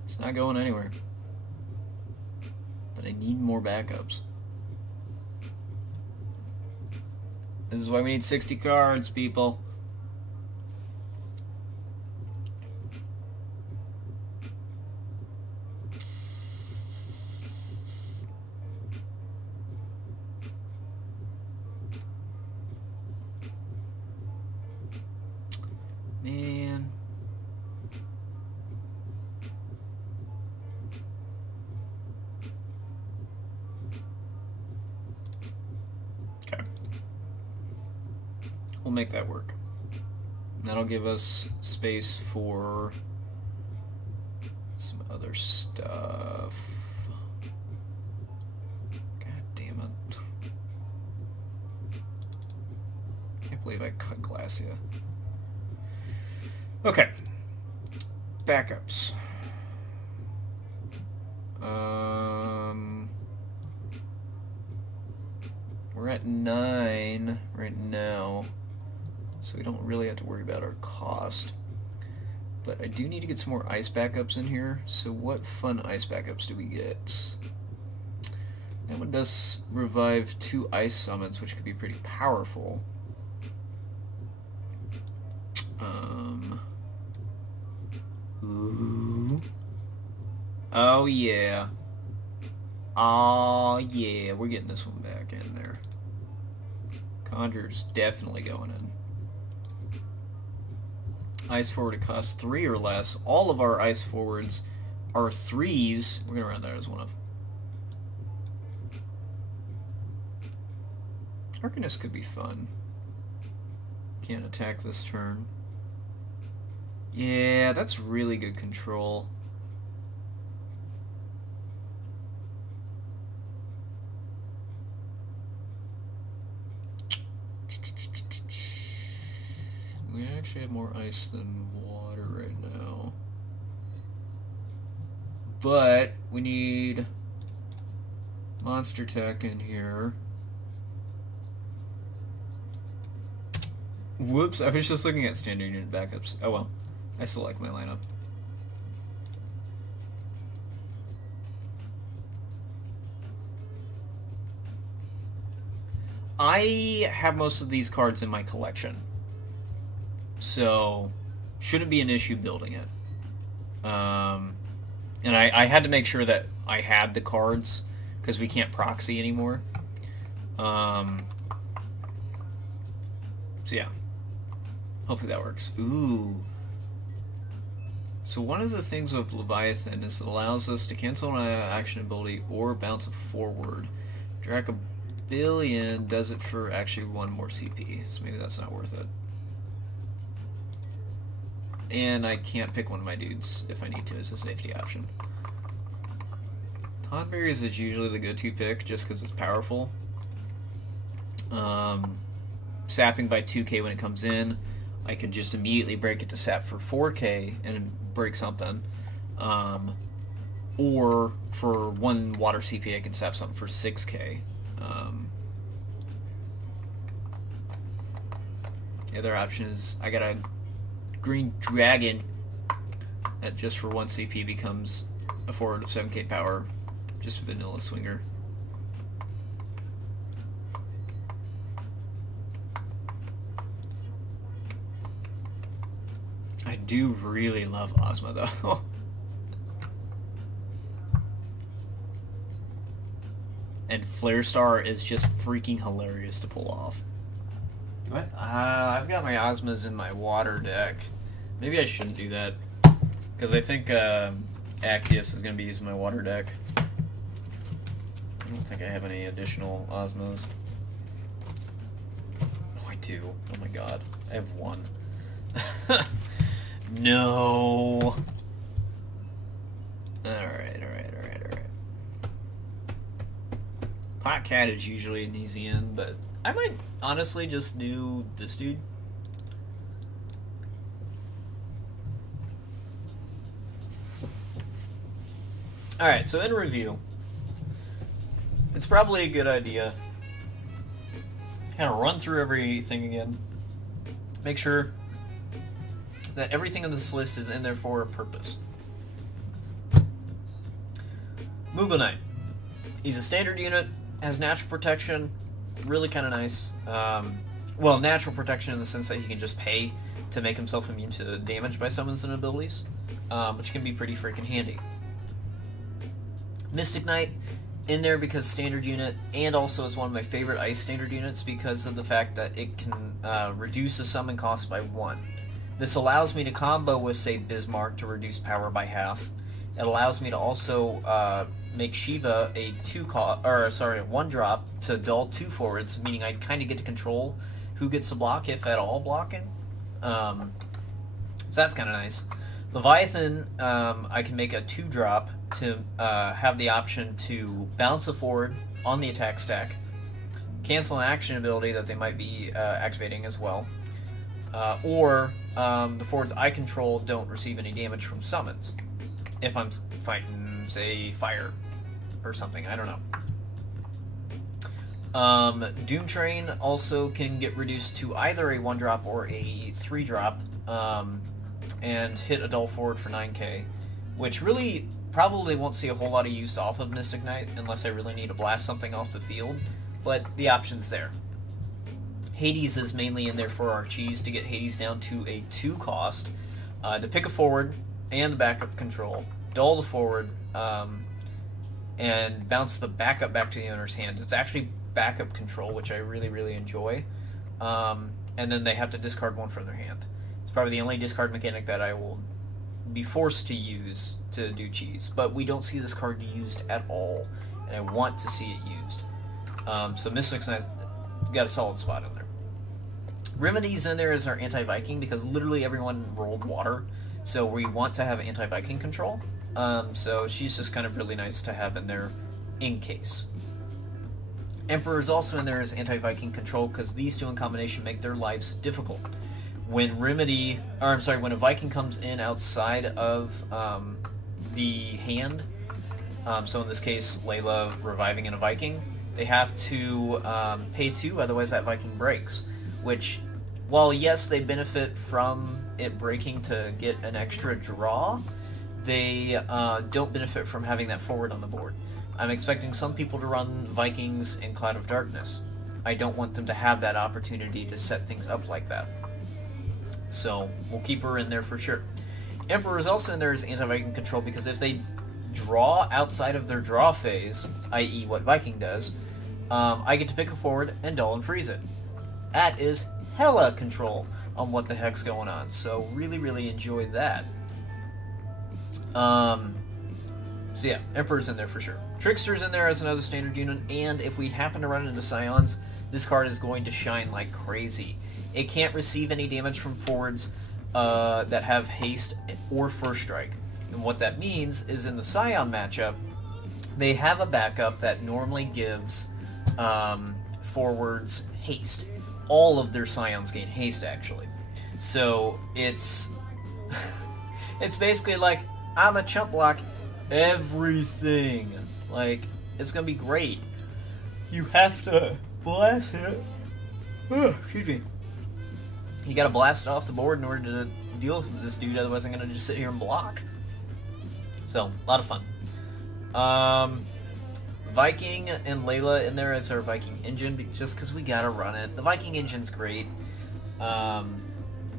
It's not going anywhere. But I need more backups. This is why we need 60 cards, people. Man. Okay. We'll make that work. That'll give us space for some other stuff. God damn it. Can't believe I cut Glacia. Okay. Backups. We're at 9 right now, so we don't really have to worry about our cost. But I do need to get some more ice backups in here. So what fun ice backups do we get? That one does revive 2 ice summons, which could be pretty powerful. Ooh. Oh yeah. Oh yeah, we're getting this one back in there. Conjure's definitely going in. Ice forward, it costs 3 or less. All of our ice forwards are 3s. We're gonna run that as one of. Arcanist could be fun. Can't attack this turn. Yeah, that's really good control. We actually have more ice than water right now. But we need Monster Tech in here. Whoops, I was just looking at standard unit backups. Oh well. I still like my lineup. I have most of these cards in my collection, so shouldn't be an issue building it. And I had to make sure that I had the cards, because we can't proxy anymore. So yeah. Hopefully that works. Ooh. So one of the things with Leviathan is it allows us to cancel an action ability or bounce it forward. Dracobillion does it for actually 1 more CP, so maybe that's not worth it. And I can't pick one of my dudes if I need to as a safety option. Tonberries is usually the go-to pick just because it's powerful. Sapping by 2k when it comes in. I could just immediately break it to sap for 4k and break something. Or for 1 water CP I can sap something for 6k. The other option is I gotta green dragon that just for 1 CP becomes a forward of 7k power. Just vanilla swinger. I do really love Ozma though. And Flare Star is just freaking hilarious to pull off. What? I've got my Ozmas in my water deck. Maybe I shouldn't do that. Because I think Actius is going to be using my water deck. I don't think I have any additional Ozmas. Oh, I do. Oh my god. I have one. No. Alright. Pot Cat is usually an easy in, but I might honestly just do this dude. Alright, so in review, it's probably a good idea kind of run through everything again. Make sure that everything in this list is in there for a purpose. Moogle Knight. He's a standard unit, has natural protection, really kind of nice. Well, natural protection in the sense that he can just pay to make himself immune to damage by summons and abilities, which can be pretty freaking handy. Mystic Knight in there because standard unit, and also is one of my favorite ice standard units because of the fact that it can reduce the summon cost by 1. This allows me to combo with, say, Bismarck to reduce power by half. It allows me to also make Shiva a 1-drop to dull 2 forwards, meaning I kind of get to control who gets to block, if at all blocking. So that's kind of nice. Leviathan, I can make a 2-drop to have the option to bounce a forward on the attack stack, cancel an action ability that they might be activating as well, or the forwards I control don't receive any damage from summons if I'm fighting, say, fire or something. I don't know. Doom Train also can get reduced to either a 1-drop or a 3-drop, and hit a dull forward for 9k, which really probably won't see a whole lot of use off of Mystic Knight unless I really need to blast something off the field, but the option's there. Hades is mainly in there for our cheese to get Hades down to a 2 cost, to pick a forward and the backup control, dull the forward, and bounce the backup back to the owner's hand. It's actually backup control, which I really enjoy, and then they have to discard 1 from their hand. It's probably the only discard mechanic that I will be forced to use to do cheese, but we don't see this card used at all, and I want to see it used. So Mystic's got a solid spot in there. Remedy's in there as our anti-Viking because literally everyone rolled water, so we want to have anti-Viking control. So she's just kind of really nice to have in there in case. Emperor is also in there as anti-Viking control because these two in combination make their lives difficult. When when a Viking comes in outside of the hand, so in this case Layla reviving in a Viking, they have to pay 2, otherwise that Viking breaks. Which, while yes they benefit from it breaking to get an extra draw, they don't benefit from having that forward on the board. I'm expecting some people to run Vikings in Cloud of Darkness. I don't want them to have that opportunity to set things up like that. So we'll keep her in there for sure. Emperor is also in there as anti-Viking control because if they draw outside of their draw phase, i.e. what Viking does, I get to pick a forward and dull and freeze it. That is hella control on what the heck's going on, so really enjoy that. So yeah, Emperor's in there for sure. Trickster's in there as another standard unit, and if we happen to run into Scions, this card is going to shine like crazy. It can't receive any damage from forwards that have haste or first strike. And what that means is in the Scion matchup, they have a backup that normally gives forwards haste. All of their Scions gain haste, actually. So it's it's basically like, I'm a chump block everything. Like, it's gonna be great. You have to blast it. Excuse me. You gotta blast it off the board in order to deal with this dude, otherwise I'm going to just sit here and block. So, a lot of fun. Viking and Layla in there as our Viking engine, just because we gotta run it. The Viking engine's great.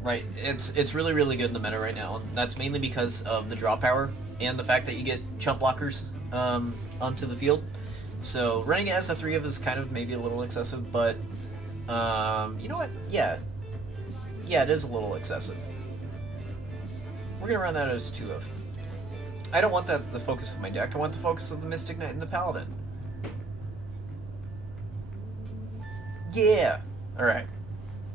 Right, it's really, really good in the meta right now, and that's mainly because of the draw power and the fact that you get chump blockers onto the field. So running it as a 3 of is kind of maybe a little excessive, but you know what? Yeah, it is a little excessive. We're gonna run that as 2 of. I don't want that the focus of my deck. I want the focus of the Mystic Knight and the Paladin. Yeah! Alright.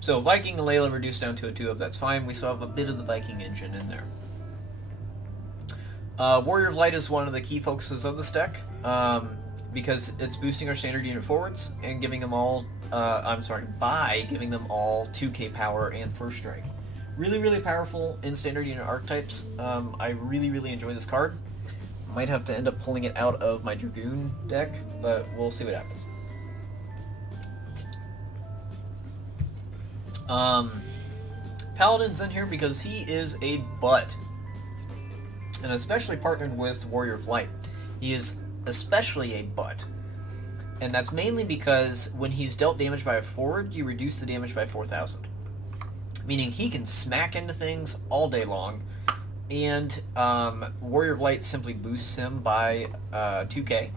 So Viking and Layla reduced down to a 2 of, that's fine. We still have a bit of the Viking engine in there. Warrior of Light is one of the key focuses of this deck, because it's boosting our standard unit forwards and giving them all, by giving them all 2k power and first strike. Really, really powerful in standard unit archetypes. I really, really enjoy this card. Might have to end up pulling it out of my Dragoon deck, but we'll see what happens. Paladin's in here because he is a butt. And especially partnered with Warrior of Light. He is especially a butt. And that's mainly because when he's dealt damage by a forward, you reduce the damage by 4,000. Meaning he can smack into things all day long. And Warrior of Light simply boosts him by 2k.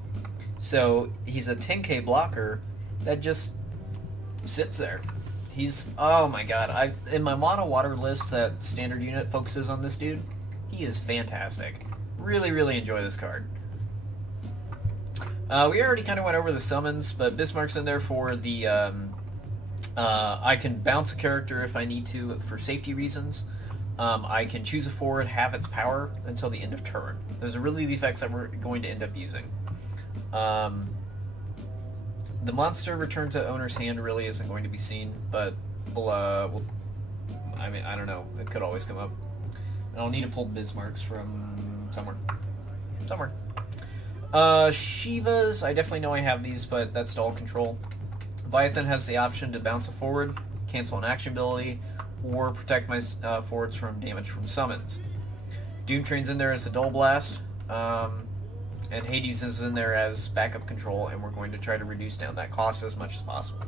So he's a 10k blocker that just sits there. He's, oh my god, in my mono water list that standard unit focuses on this dude, he is fantastic. Really, really enjoy this card. We already kind of went over the summons, but Bismarck's in there for the, I can bounce a character if I need to for safety reasons. I can choose a forward, have its power until the end of turn. Those are really the effects that we're going to end up using. The monster return to owner's hand really isn't going to be seen, but we'll I mean, I don't know. It could always come up. I'll need to pull Bismarck's from somewhere. Shivas, I definitely know I have these, but that's to all control. Leviathan has the option to bounce a forward, cancel an action ability, or protect my forwards from damage from summons. Doom Train's in there as a Dull Blast, and Hades is in there as backup control, and we're going to try to reduce down that cost as much as possible.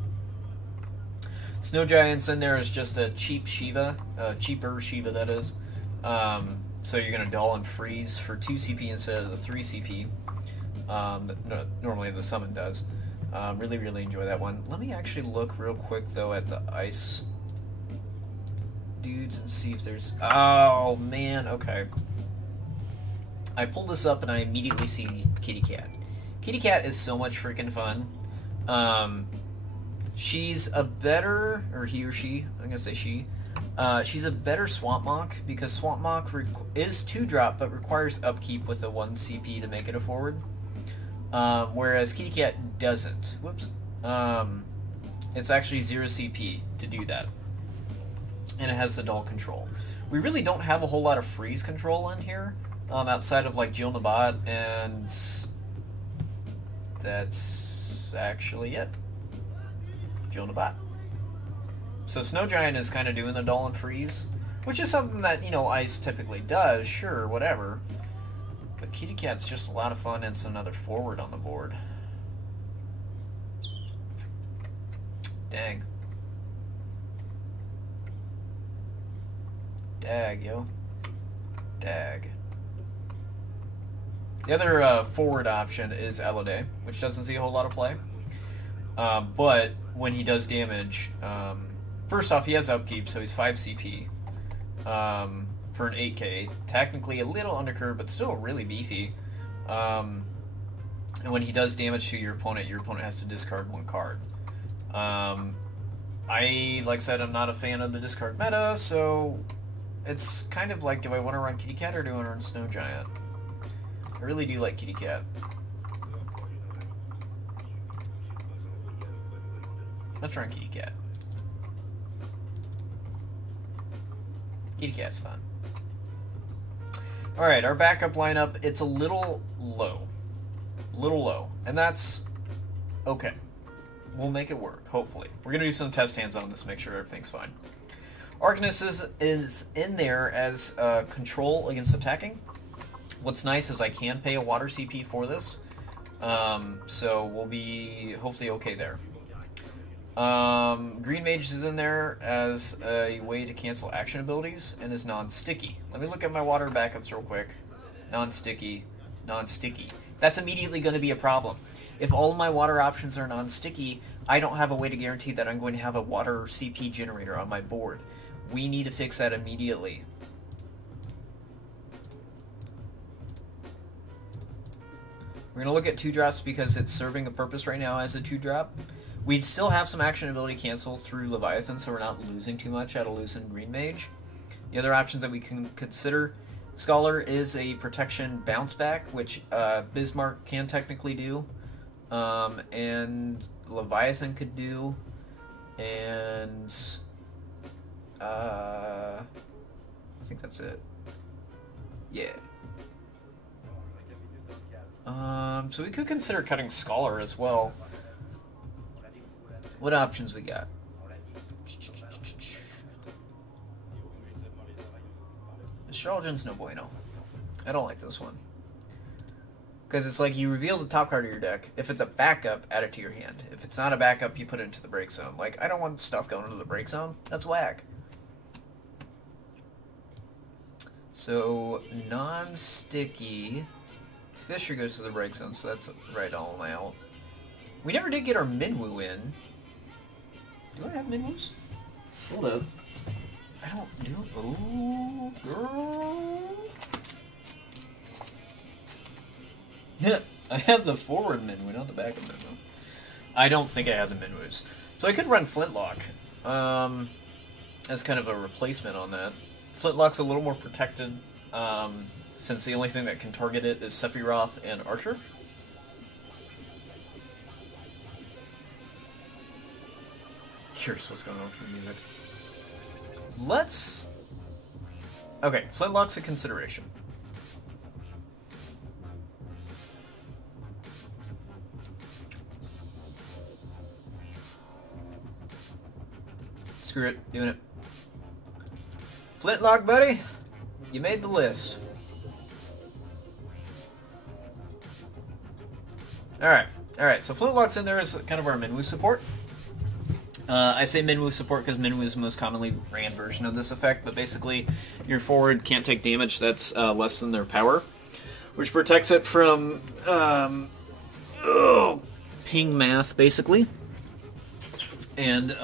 Snow Giant's in there as just a cheap Shiva, cheaper Shiva that is. So you're going to dull and freeze for 2 CP instead of the 3 CP. No, normally the summon does. Really, really enjoy that one. Let me actually look real quick, though, at the ice dudes and see if there's... Oh, man, okay. I pulled this up and I immediately see Kitty Cat. Kitty Cat is so much freaking fun. She's a better... Or he or she. I'm going to say she. She's a better Swamp Mock, because Swamp Mock is 2-drop, but requires upkeep with a 1 CP to make it a forward. Whereas Kitty Cat doesn't. Whoops. It's actually 0 CP to do that. And it has the dull control. We really don't have a whole lot of freeze control in here, outside of like Jill Nabat, and that's actually it. Jill Nabat. So Snow Giant is kind of doing the dull and freeze, which is something that, you know, Ice typically does, sure, whatever. But Kitty Cat's just a lot of fun, and it's another forward on the board. Dang. Dag, yo. Dag. The other forward option is Elodie, which doesn't see a whole lot of play. But when he does damage, first off, he has upkeep, so he's 5 CP for an 8k. Technically a little undercurve, but still really beefy. And when he does damage to your opponent has to discard 1 card. Like I said, I'm not a fan of the discard meta, so it's kind of like, do I want to run Kitty Cat or do I want to run Snow Giant? I really do like Kitty Cat. Let's run Kitty Cat. Kitty Cat's fun. Alright, our backup lineup, it's a little low. And that's okay. We'll make it work, hopefully. We're going to do some test hands on this to make sure everything's fine. Arcanist is in there as control against attacking. What's nice is I can pay a water CP for this, so we'll be hopefully okay there. Green Mage is in there as a way to cancel action abilities and is non-sticky. Let me look at my water backups real quick. Non-sticky, non-sticky. That's immediately going to be a problem. If all of my water options are non-sticky, I don't have a way to guarantee that I'm going to have a water CP generator on my board. We need to fix that immediately. We're going to look at 2-drops because it's serving a purpose right now as a 2-drop. We'd still have some action ability cancel through Leviathan, so we're not losing too much out of losing Green Mage. The other options that we can consider, Scholar is a protection bounce back, which Bismarck can technically do, and Leviathan could do, and I think that's it. Yeah. So we could consider cutting Scholar as well. What options we got? Astrologian's no bueno. I don't like this one. Because it's like you reveal the top card of your deck. If it's a backup, add it to your hand. If it's not a backup, you put it into the break zone. Like, I don't want stuff going into the break zone. That's whack. So, non-sticky. Fisher goes to the break zone, so that's right all out. We never did get our Minwoo in. Do I have Minwoos? Hold up. I don't do... Oh, girl. Yeah, I have the forward Minwoo, not the back of Minwoo. I don't think I have the Minwoos. So I could run Flintlock as kind of a replacement on that. Flintlock's a little more protected, since the only thing that can target it is Sephiroth and Archer. Curious what's going on with the music. Let's... Okay, Flintlock's a consideration. Screw it, doing it. Flintlock, buddy, you made the list. Alright, so Flintlock's in there as kind of our Minwoo support. I say Minwoo support because Minwoo is the most commonly ran version of this effect, but basically your forward can't take damage that's less than their power, which protects it from ping math, basically. And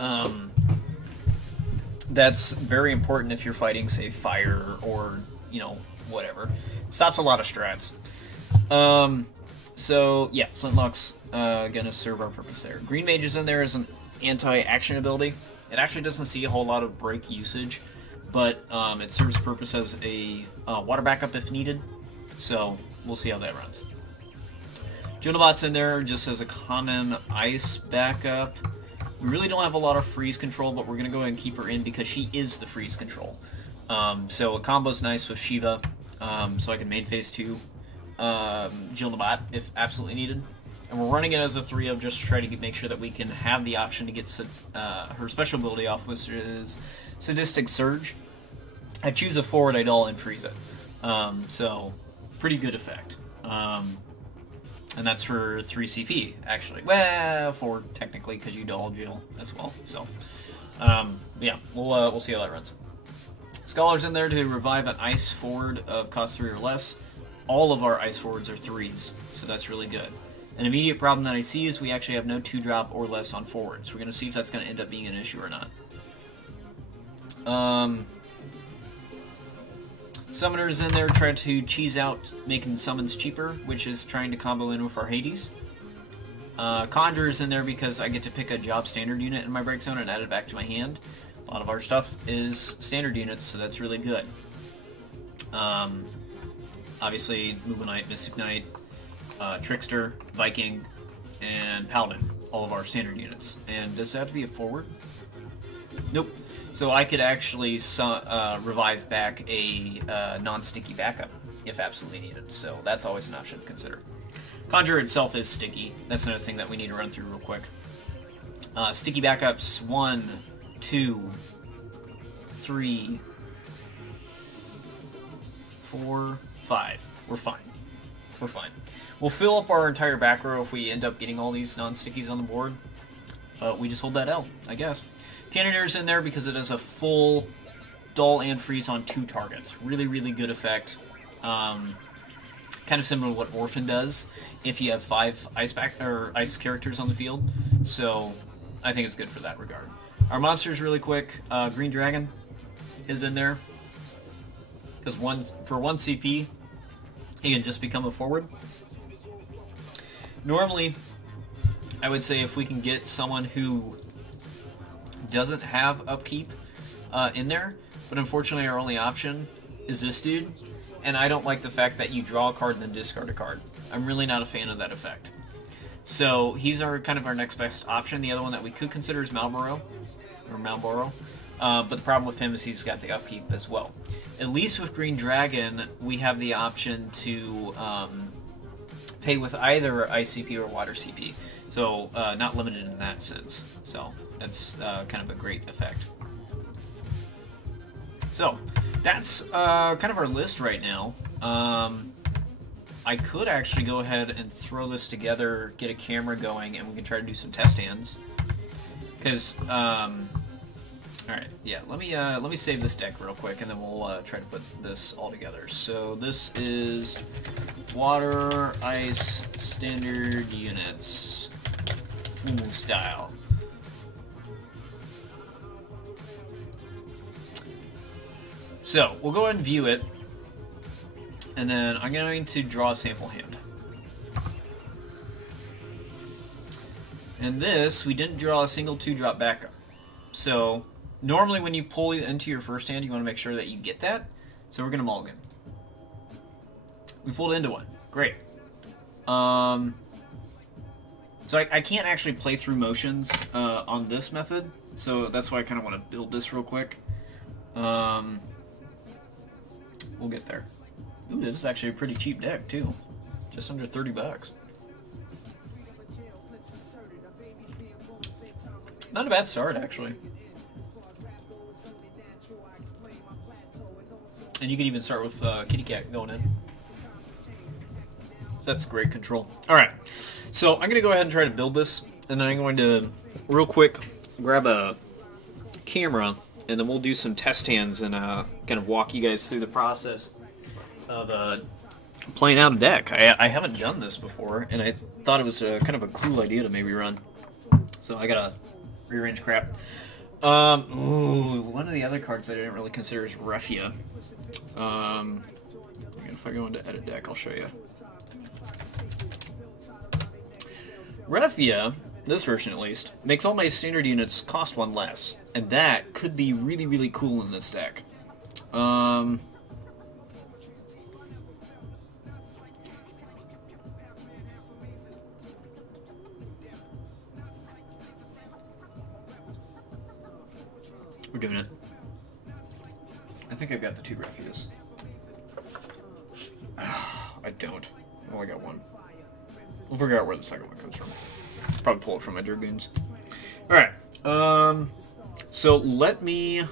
that's very important if you're fighting, say, fire or, you know, whatever. Stops a lot of strats. So, yeah, Flintlock's gonna serve our purpose there. Green Mage is in there as an anti-action ability. It actually doesn't see a whole lot of break usage, but it serves purpose as a water backup if needed, so we'll see how that runs. Junabot's in there just as a common ice backup. We really don't have a lot of freeze control, but we're going to go ahead and keep her in because she is the freeze control. So a combo's nice with Shiva, so I can main phase 2 Junabot if absolutely needed. And we're running it as a 3-of just to try to make sure that we can have the option to get her special ability off, which is Sadistic Surge. I choose a forward idol and freeze it. So, pretty good effect. And that's for 3 CP, actually. Well, 4 technically, because you doll jail as well. So, yeah, we'll see how that runs. Scholar's in there to revive an ice forward of cost 3 or less. All of our ice forwards are 3s, so that's really good. An immediate problem that I see is we actually have no 2-drop or less on forwards. We're going to see if that's going to end up being an issue or not. Summoner's in there trying to cheese out making summons cheaper, which is trying to combo in with our Hades. Conjurer's in there because I get to pick a job standard unit in my break zone and add it back to my hand. A lot of our stuff is standard units, so that's really good. Obviously, Moogle Knight, Mystic Knight, Trickster, Viking, and Paladin, all of our standard units. And does that have to be a forward? Nope. So I could actually revive back a non-sticky backup if absolutely needed. So that's always an option to consider. Conjurer itself is sticky. That's another thing that we need to run through real quick. Sticky backups, 1, 2, 3, 4, 5. We're fine. We're fine. We'll fill up our entire back row if we end up getting all these non-stickies on the board. But we just hold that L, I guess. Cannoneer's in there because it has a full dull and freeze on 2 targets. Really, really good effect. Kind of similar to what Orphan does if you have 5 ice characters on the field. So I think it's good for that regard. Our monsters really quick. Green Dragon is in there because for 1 CP he can just become a forward. Normally, I would say if we can get someone who doesn't have upkeep in there, but unfortunately our only option is this dude, and I don't like the fact that you draw a card and then discard a card. I'm really not a fan of that effect. So he's kind of our next best option. The other one that we could consider is Malboro, but the problem with him is he's got the upkeep as well. At least with Green Dragon, we have the option to pay with either Ice CP or Water CP. So, not limited in that sense. So, that's kind of a great effect. So, that's kind of our list right now. I could actually go ahead and throw this together, get a camera going, and we can try to do some test hands. Because, alright, yeah, let me save this deck real quick, and then we'll try to put this all together. So, this is Water, Ice, Standard Units. Full style. So, we'll go ahead and view it, and then I'm going to draw a sample hand. And this, we didn't draw a single 2-drop backup. So, normally when you pull into your first hand, you want to make sure that you get that. So we're going to mulligan. We pulled into one. Great. So I can't actually play through motions on this method, so that's why I kind of want to build this real quick. We'll get there. Ooh, this is actually a pretty cheap deck, too. Just under 30 bucks. Not a bad start, actually. And you can even start with Kitty Cat going in. So that's great control. Alright, so I'm going to go ahead and try to build this, and then I'm going to, real quick, grab a camera, and then we'll do some test hands and kind of walk you guys through the process of playing out a deck. I haven't done this before, and I thought it was kind of a cool idea to maybe run. So I gotta rearrange crap. Ooh, one of the other cards I didn't really consider is Refia. If I go into edit deck, I'll show you. Refia, this version at least, makes all my standard units cost 1 less, and that could be really, really cool in this deck. We're doing it. I think I've got the 2 Refias. I don't. I've only got 1. We'll figure out where the second one comes from. Probably pull it from my Dragoons. Alright. So let me...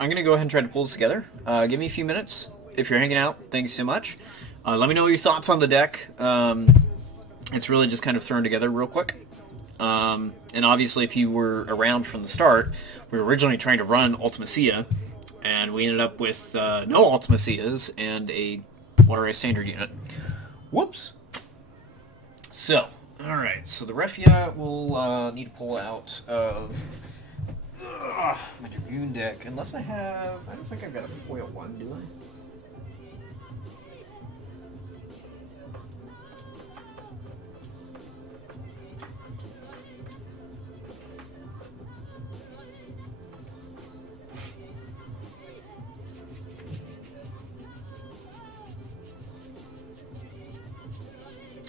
I'm going to go ahead and try to pull this together. Give me a few minutes. If you're hanging out, thanks so much. Let me know your thoughts on the deck. It's really just kind of thrown together real quick. And obviously, if you were around from the start, we were originally trying to run Ultimacia, and we ended up with no Ultimacias and a Water Ice Standard unit. Whoops! So, alright, so the Refia will need to pull out of my Dragoon deck, unless I don't think I've got a foil one, do I?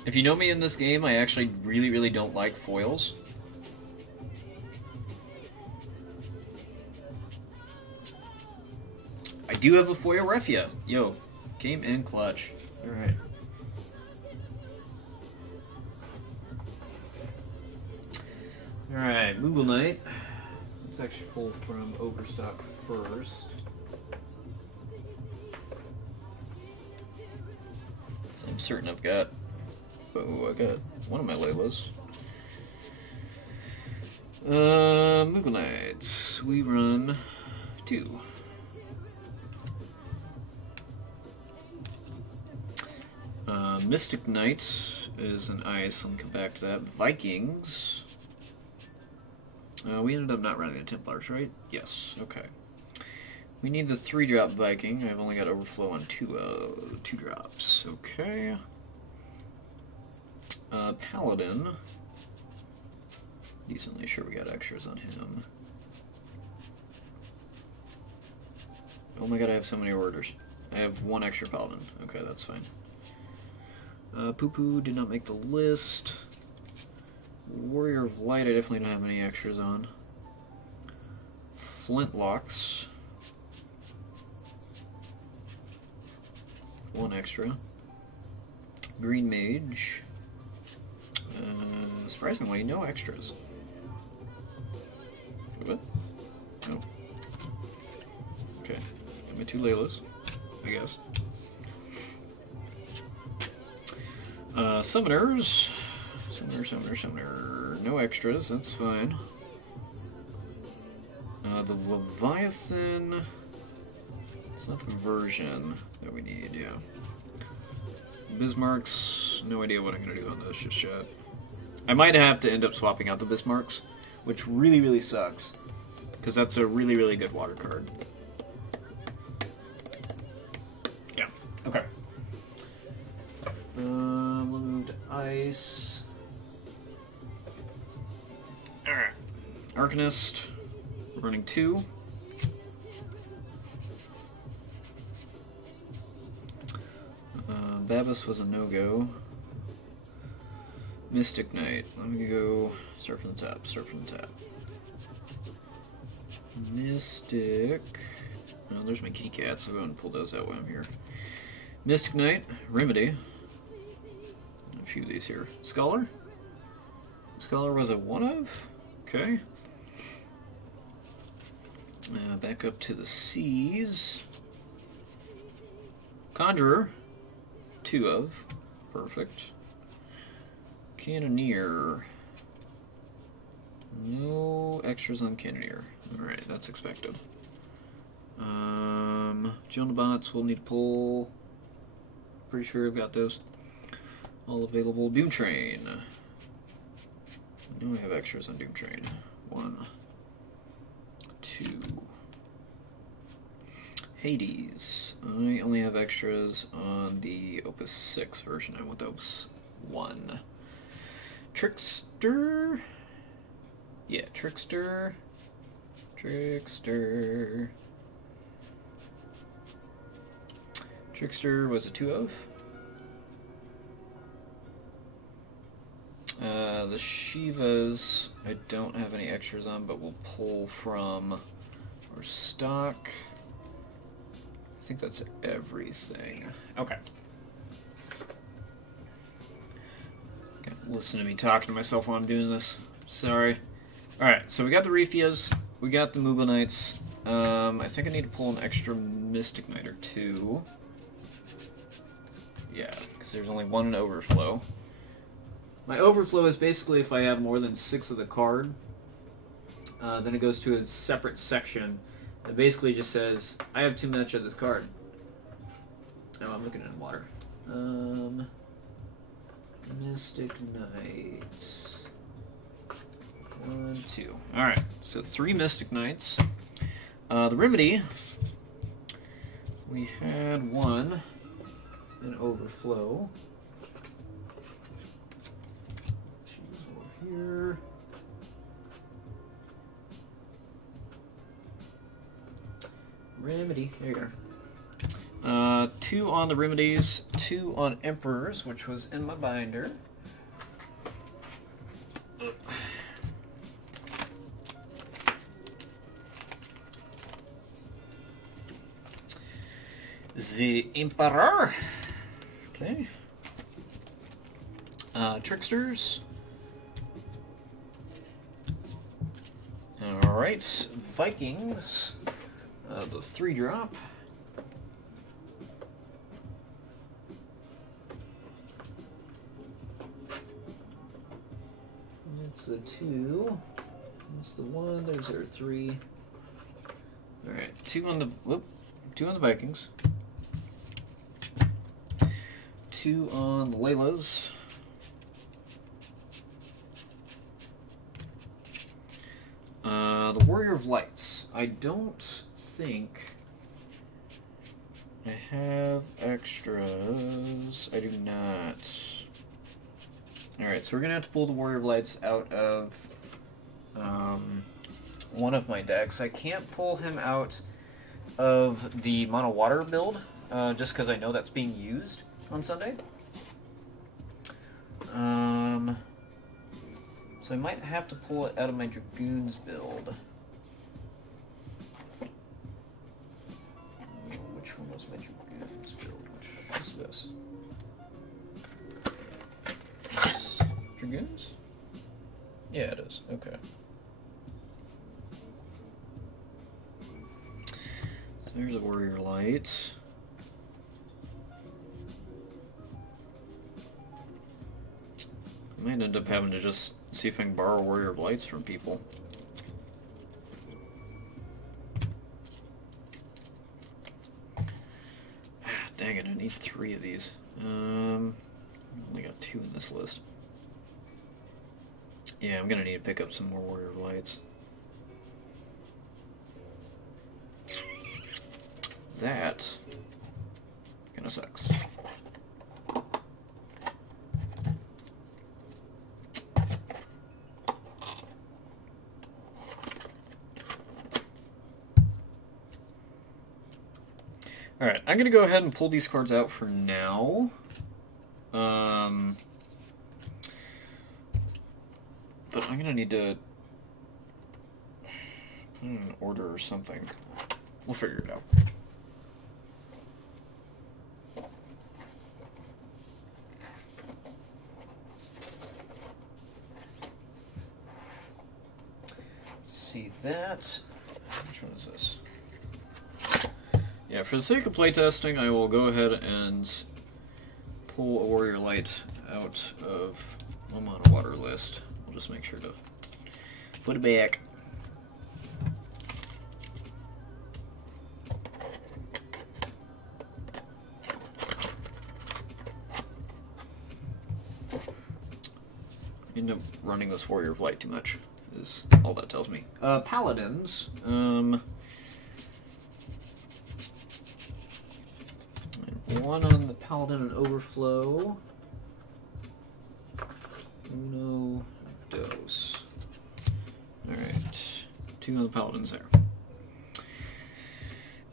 If you know me in this game, I actually really, really don't like foils. I do have a foil Refia. Yo, came in clutch. Alright. Alright, Moogle Knight. Let's actually pull from Overstock first. So I'm certain I've got... Oh, I got one of my Laylas. Moogle Knights. We run 2. Mystic Knight is an ice. Let me come back to that. Vikings. We ended up not running the Templars, right? Yes. Okay. We need the 3-drop Viking. I've only got overflow on 2 drops. Okay. Paladin. Decently sure we got extras on him. Oh my god, I have so many orders. I have 1 extra Paladin. Okay, that's fine. Poo Poo did not make the list. Warrior of Light, I definitely don't have any extras on. Flintlocks. 1 extra. Green Mage. Surprisingly, no extras. What? No. Okay. Got my 2 Laylas, I guess. Summoners. Summoner. No extras, that's fine. The Leviathan. It's not the version that we need, yeah. Bismarcks. No idea what I'm going to do on this just yet. I might have to end up swapping out the Bismarcks, which really, really sucks. Because that's a really, really good water card. Yeah, okay. We'll move to Ice. Alright. Arcanist. Running 2. Babas was a no-go. Mystic Knight. Let me go start from the top. Mystic. Oh, there's my kitty cats. I'll go and pull those out while I'm here. Mystic Knight. Remedy. A few of these here. Scholar. Scholar was a 1 of. Okay. Back up to the C's. Conjurer. 2 of. Perfect. Cannoneer. No extras on Cannoneer. Alright, that's expected. Jonah Bonnets will need to pull. Pretty sure I've got those. All available. Doom Train. I know I have extras on Doom Train. 1. 2. Hades. I only have extras on the Opus 6 version. I want the Opus 1. Trickster. Yeah, Trickster. Trickster was a 2 of. The Shivas, I don't have any extras on, but we'll pull from our stock. I think that's everything. Okay. Listen to me talking to myself while I'm doing this. Sorry. Alright, so we got the Refias, we got the Moogle Knights. I think I need to pull an extra Mystic Knight or 2. Yeah, because there's only 1 in overflow. My overflow is basically if I have more than 6 of the card, then it goes to a separate section that basically just says, I have too much of this card. Oh, I'm looking in water. Mystic Knight. 1, 2. Alright, so 3 Mystic Knights. The Remedy, we had 1 in overflow. She's over here. Remedy, there you are. 2 on the Remedies, 2 on Emperors, which was in my binder. The Emperor. Okay. Tricksters. Alright, Vikings, the 3-drop. That's the 2. That's the 1. There's our 3. Alright, 2 on the 2 on the Vikings. 2 on the Laylas. The Warrior of Lights. I don't think I have extras. I do not. Alright, so we're going to have to pull the Warrior of Lights out of one of my decks. I can't pull him out of the Mono Water build, just because I know that's being used on Sunday. So I might have to pull it out of my Dragoons build. Which one was my Dragoons build? Which is this? This Dragoons? Yeah, it is. Okay. So there's a Warrior Light. I might end up having to just see if I can borrow Warrior of Lights from people. Dang it, I need 3 of these. Only got 2 in this list. Yeah, I'm gonna need to pick up some more Warrior of Lights. That kinda sucks. Alright, I'm going to go ahead and pull these cards out for now. But I'm going to need to put in an order or something. We'll figure it out. See that? Which one is this? Yeah, for the sake of playtesting, I will go ahead and pull a Warrior Light out of my Mono Water list. I'll just make sure to put it back. End up running this Warrior of Light too much, is all that tells me. Paladins. One on the Paladin and Overflow. Uno, dos. Alright. 2 on the Paladins there.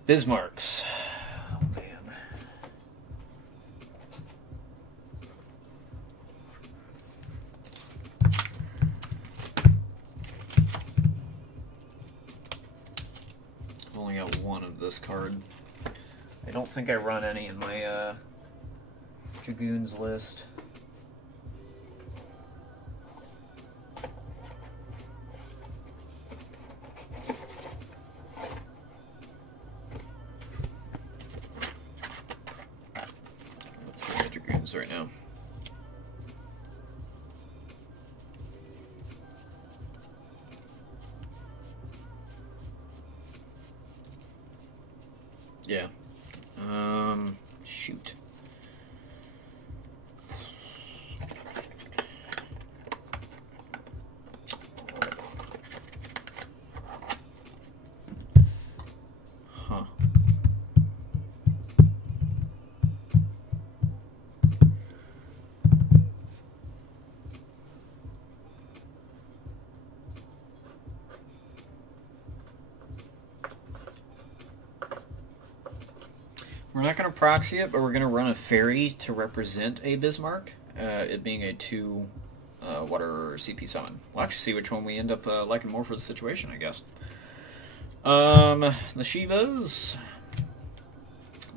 Bismarcks. Oh, man. I've only got 1 of this card. I don't think I run any in my Dragoons list. Let's see my Dragoons right now. Yeah. Shoot. Huh. We're not going to proxy it, but we're going to run a fairy to represent a Bismarck, it being a 2 water CP summon. We'll actually see which one we end up liking more for the situation, I guess. The Shivas,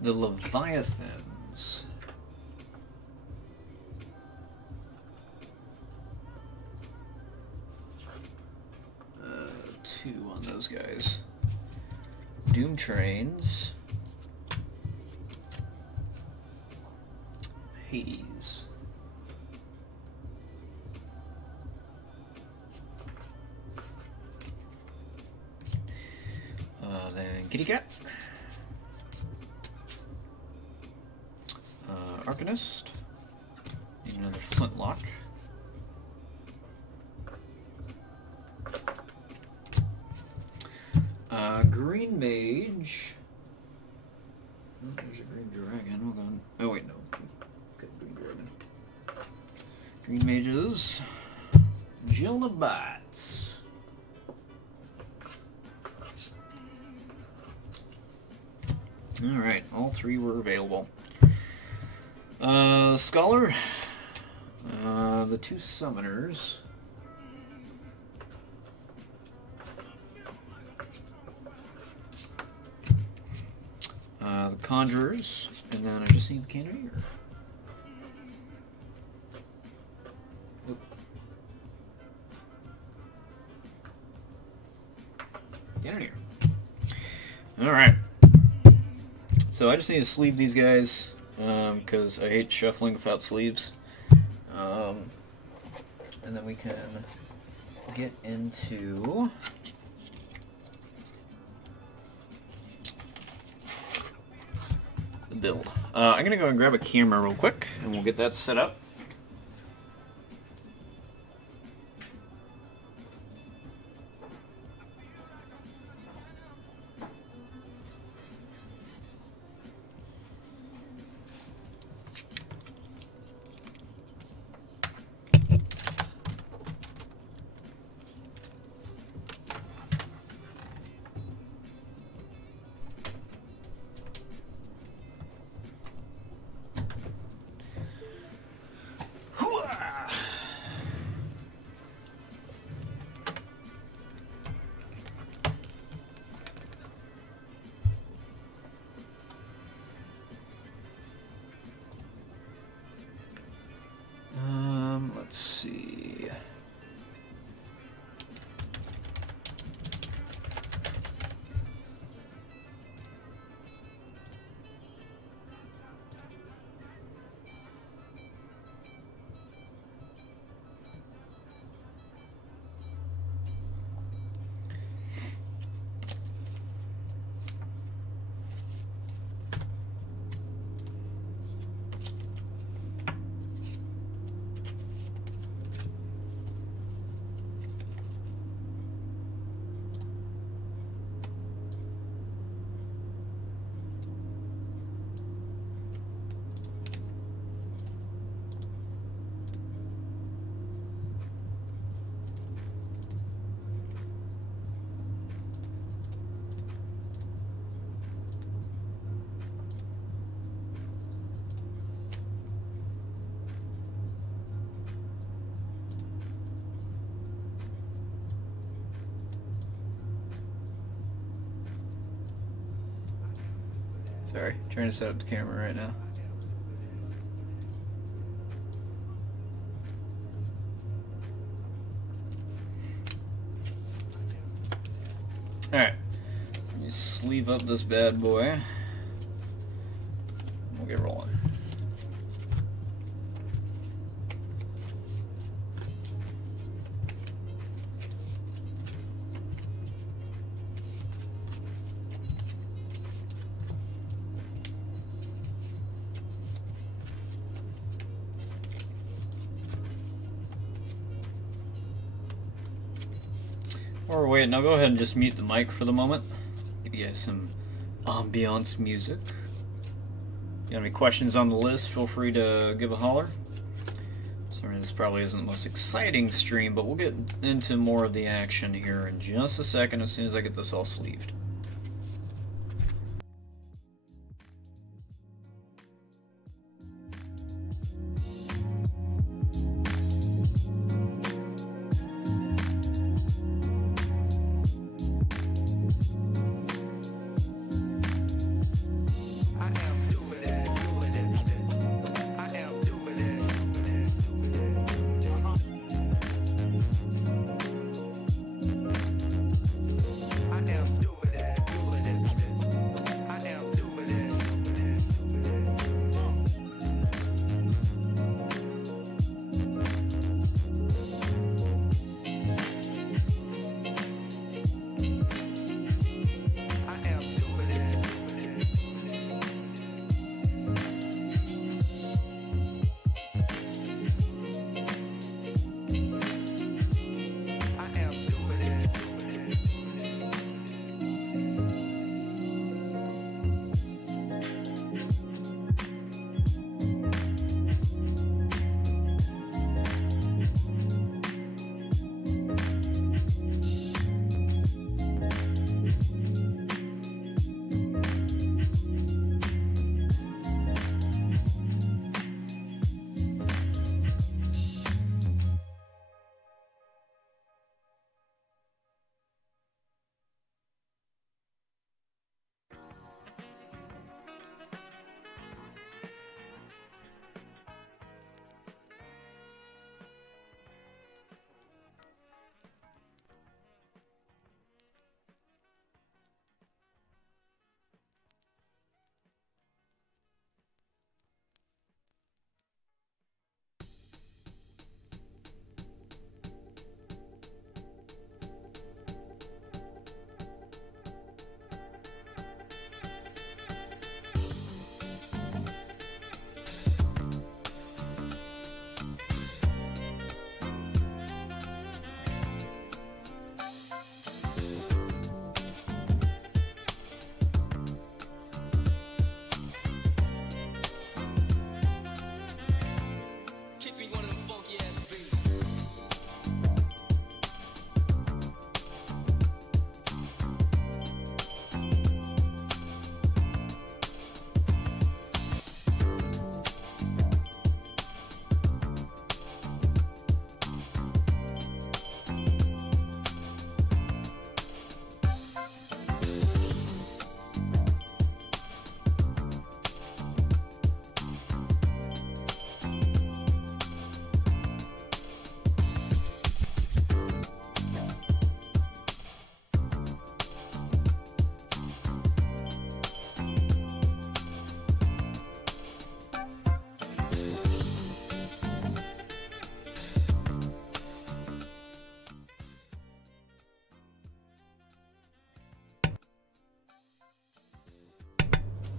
the Leviathans. 2 on those guys. Doom Trains. Hades. Then Kitty Cat. Arcanist. Need another Flintlock. Green Mage. Oh, there's a Green Dragon. Hold on. Oh wait, no. Okay, Green Dragon. Green Mages. Jillabots. Alright, all 3 were available. Scholar. The 2 Summoners. The Conjurers, and then I just need the Cannoneer. Oop. Cannoneer. Alright. So I just need to sleeve these guys, because I hate shuffling without sleeves. And then we can get into the build. I'm gonna go and grab a camera real quick, and we'll get that set up. Let's see. Sorry, trying to set up the camera right now. Alright, let me sleeve up this bad boy. We'll get rolling. While we're waiting, I'll go ahead and just mute the mic for the moment. Give you guys some ambiance music. If you have any questions on the list, feel free to give a holler. Sorry, this probably isn't the most exciting stream, but we'll get into more of the action here in just a second as soon as I get this all sleeved.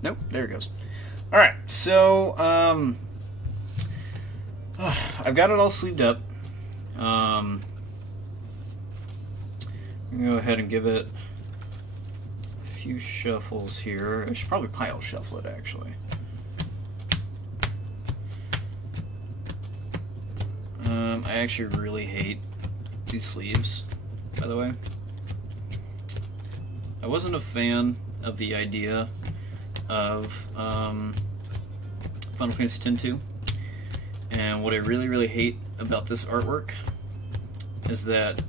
Nope, there it goes. Alright, so, I've got it all sleeved up. I'm going to go ahead and give it a few shuffles here. I should probably pile shuffle it, actually. I actually really hate these sleeves, by the way. I wasn't a fan of the idea of Final Fantasy X-2, and what I really, really hate about this artwork is that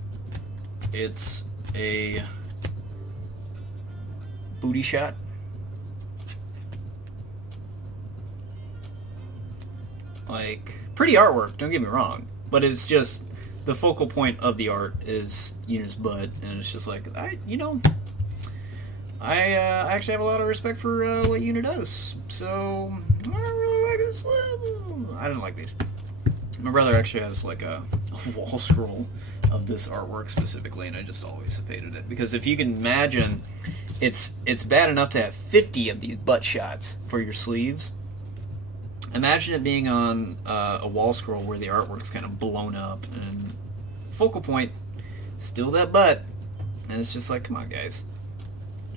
it's a booty shot. Like, pretty artwork, don't get me wrong, but it's just the focal point of the art is Yuna's butt, and it's just like, I actually have a lot of respect for what Yuna does, so I don't really like this. I didn't like these. My brother actually has like a wall scroll of this artwork specifically, and I just always have hated it, because if you can imagine, it's bad enough to have 50 of these butt shots for your sleeves. Imagine it being on a wall scroll where the artwork's kind of blown up and focal point still that butt, and it's just like, come on, guys,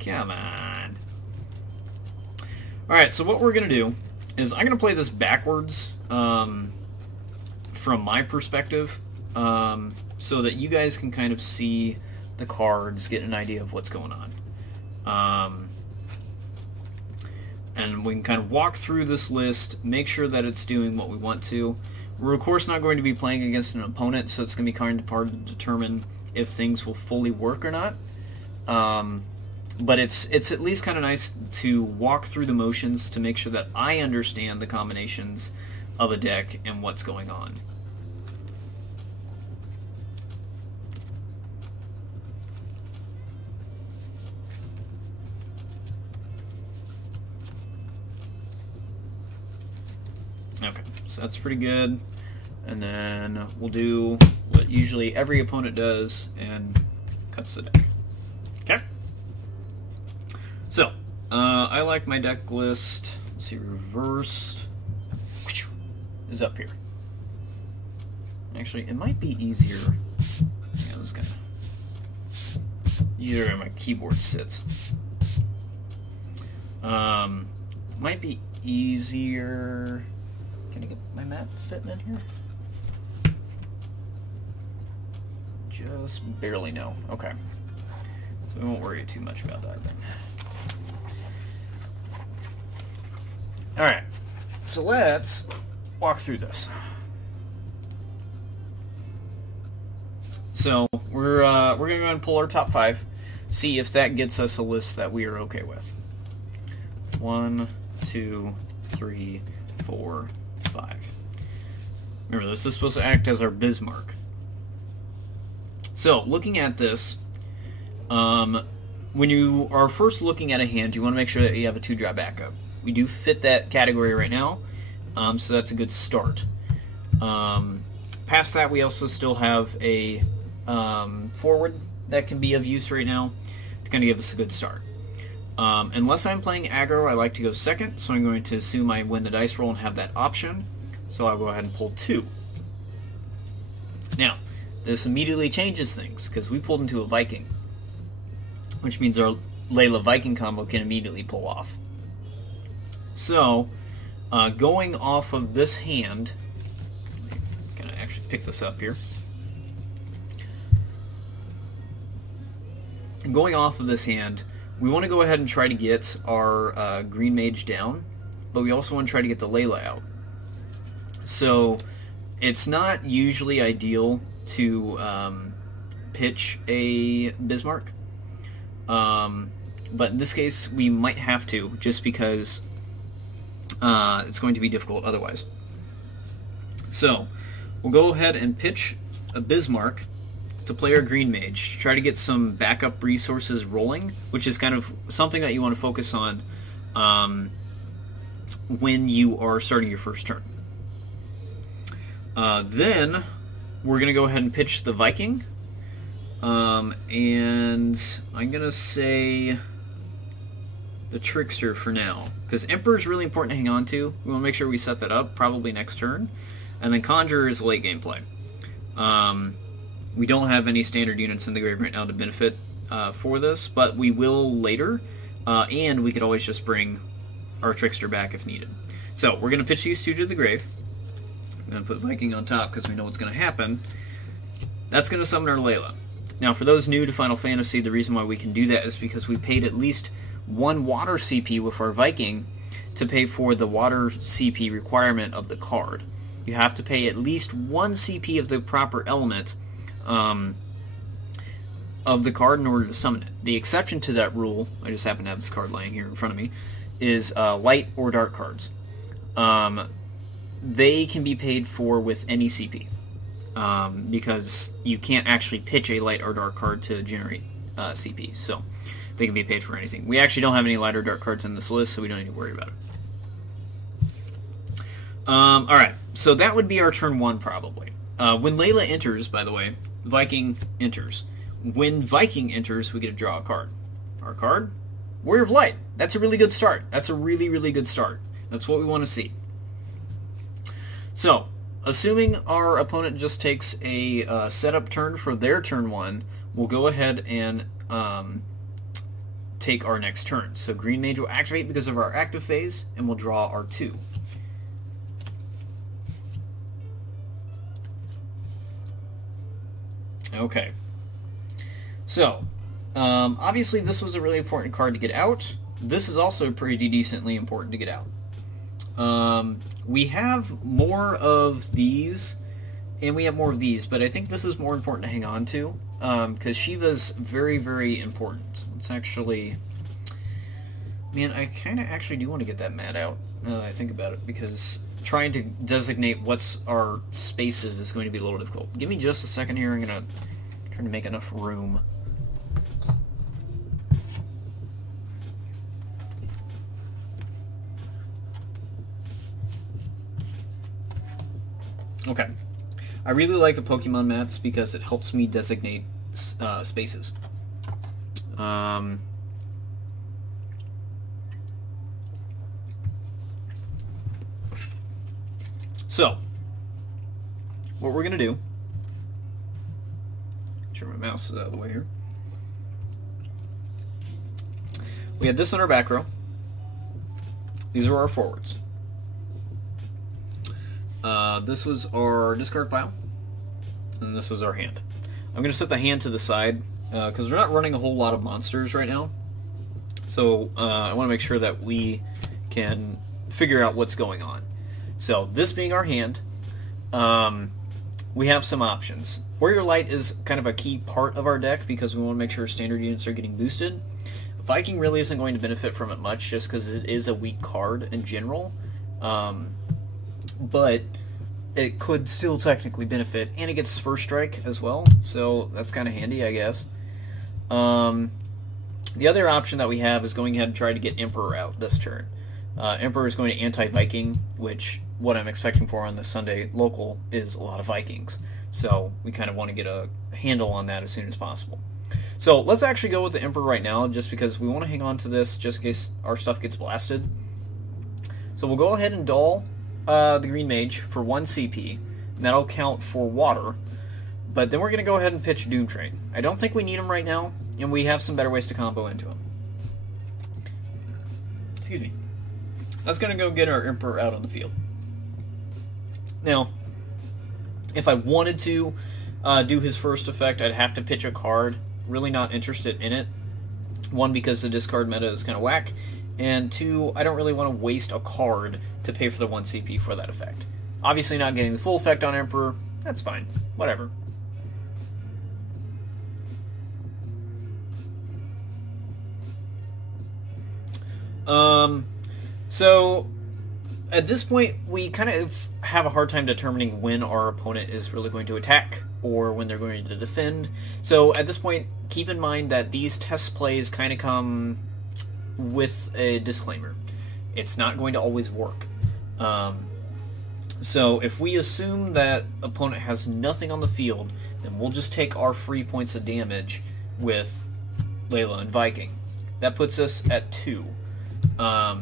come on. Alright, so what we're gonna do is I'm gonna play this backwards from my perspective, so that you guys can kind of see the cards, get an idea of what's going on. And we can kind of walk through this list, make sure that it's doing what we want to. We're of course not going to be playing against an opponent, so it's going to be kind of hard to determine if things will fully work or not. But it's at least kind of nice to walk through the motions to make sure that I understand the combinations of a deck and what's going on. Okay, so that's pretty good. And then we'll do what usually every opponent does and cuts the deck. Okay? So, I like my deck list. Let's see, reversed is up here. Actually, it might be easier. Yeah, this is kind of easier where my keyboard sits. Might be easier. Can I get my map fitting in here? Just barely no. Okay. So we won't worry too much about that then. Alright. So let's walk through this. So we're gonna go ahead and pull our top 5, see if that gets us a list that we are okay with. 1, 2, 3, 4, 5. Remember, this is supposed to act as our Bismarck. So, looking at this, when you are first looking at a hand, you want to make sure that you have a 2-drop backup. We do fit that category right now, so that's a good start. Past that, we also still have a forward that can be of use right now to kind of give us a good start. Unless I'm playing aggro, I like to go second, so I'm going to assume I win the dice roll and have that option. So I'll go ahead and pull 2. Now, this immediately changes things, because we pulled into a Viking, which means our Layla Viking combo can immediately pull off. So, going off of this hand, I'm going to actually pick this up here. And going off of this hand, we want to go ahead and try to get our Green Mage down, but we also want to try to get the Layla out. So it's not usually ideal to pitch a Bismarck, but in this case we might have to, just because it's going to be difficult otherwise. So we'll go ahead and pitch a Bismarck to play our Green Mage, to try to get some backup resources rolling, which is kind of something that you want to focus on when you are starting your first turn. Then we're going to go ahead and pitch the Viking, and I'm going to say the Trickster for now, because Emperor is really important to hang on to. We want to make sure we set that up, probably next turn. And then Conjurer is late game play. We don't have any standard units in the grave right now to benefit for this, but we will later, and we could always just bring our Trickster back if needed. So we're going to pitch these two to the grave. I'm going to put Viking on top because we know what's going to happen. That's going to summon our Layla. Now, for those new to Final Fantasy, the reason why we can do that is because we paid at least 1 water CP with our Viking to pay for the water CP requirement of the card. You have to pay at least 1 CP of the proper element of the card in order to summon it. The exception to that rule, I just happen to have this card lying here in front of me, is light or dark cards. They can be paid for with any CP. Because you can't actually pitch a light or dark card to generate CP, so they can be paid for anything. We actually don't have any light or dark cards in this list, so we don't need to worry about it. Alright, so that would be our turn 1 probably. When Layla enters, by the way, Viking enters. When Viking enters, we get to draw a card. Our card? Warrior of Light. That's a really good start. That's a really, really good start. That's what we want to see. So, assuming our opponent just takes a setup turn for their turn 1, we'll go ahead and take our next turn. So Green Mage will activate because of our active phase, and we'll draw our 2. Okay. So, obviously this was a really important card to get out. This is also pretty decently important to get out. We have more of these, and we have more of these, but I think this is more important to hang on to, because Shiva's very, very important. Let's actually... Man, I kind of actually do want to get that mat out, now that I think about it, because trying to designate what's our spaces is going to be a little difficult. Give me just a second here, I'm going to try to make enough room. Okay. I really like the Pokemon mats because it helps me designate spaces. So, what we're going to do... Make sure my mouse is out of the way here. We had this on our back row. These are our forwards. This was our discard pile, and this was our hand. I'm going to set the hand to the side, because we're not running a whole lot of monsters right now. So I want to make sure that we can figure out what's going on. So this being our hand, we have some options. Warrior Light is kind of a key part of our deck because we want to make sure standard units are getting boosted. Viking really isn't going to benefit from it much just because it is a weak card in general. But it could still technically benefit, and it gets first strike as well, so that's kind of handy, I guess. The other option that we have is going ahead and try to get Emperor out this turn. Emperor is going to anti-Viking, which what I'm expecting for on this Sunday local is a lot of Vikings. So we kind of want to get a handle on that as soon as possible. So let's actually go with the Emperor right now, just because we want to hang on to this just in case our stuff gets blasted. So we'll go ahead and dull the Green Mage for 1 CP, and that'll count for water. But then we're going to go ahead and pitch Doom Train. I don't think we need him right now, and we have some better ways to combo into him. Excuse me. That's going to go get our Emperor out on the field. Now, if I wanted to do his first effect, I'd have to pitch a card. Really not interested in it. 1, because the discard meta is kind of whack, and 2, I don't really want to waste a card to pay for the 1 CP for that effect. Obviously not getting the full effect on Emperor, that's fine. Whatever. So, at this point, we kind of have a hard time determining when our opponent is really going to attack, or when they're going to defend. So, at this point, keep in mind that these test plays kind of come with a disclaimer. It's not going to always work. So if we assume that opponent has nothing on the field, then we'll just take our free points of damage with Layla and Viking. That puts us at 2. I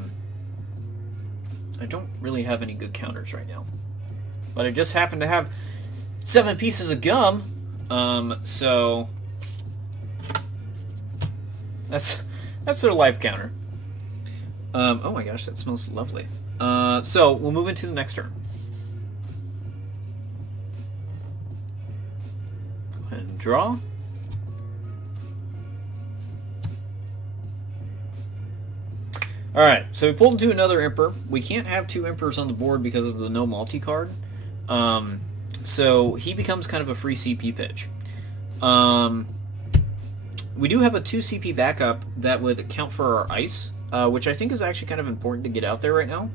don't really have any good counters right now. But I just happen to have 7 pieces of gum, so that's their life counter. Oh my gosh, that smells lovely. So we'll move into the next turn. Go ahead and draw. Alright, so we pulled into another Emperor. We can't have 2 Emperors on the board because of the no multi card. So he becomes kind of a free CP pitch. We do have a 2 CP backup that would account for our ice, which I think is actually kind of important to get out there right now.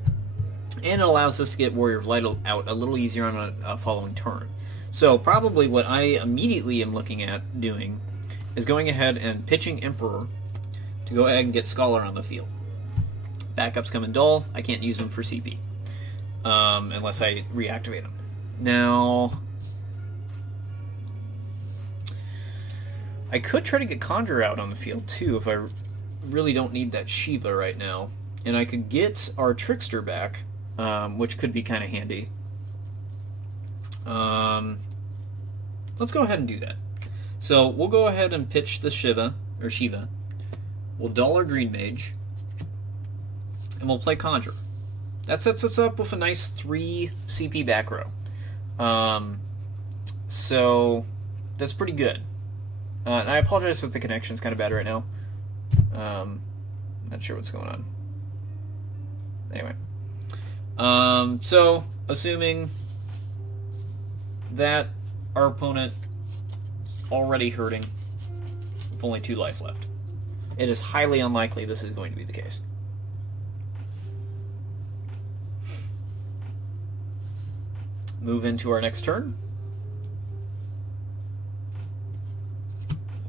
And it allows us to get Warrior of Light out a little easier on a following turn. So probably what I immediately am looking at doing is going ahead and pitching Emperor to go ahead and get Scholar on the field. Backups come in dull. I can't use them for CP unless I reactivate them. Now, I could try to get Conjure out on the field too if I really don't need that Shiva right now. And I could get our Trickster back, which could be kind of handy. Let's go ahead and do that. So we'll go ahead and pitch the Shiva. We'll dull our Green Mage. And we'll play Conjure. That sets us up with a nice 3 CP back row. So that's pretty good. And I apologize if the connection's kind of bad right now. Not sure what's going on. Anyway. So, assuming that our opponent is already hurting with only 2 life left, it is highly unlikely this is going to be the case. Move into our next turn.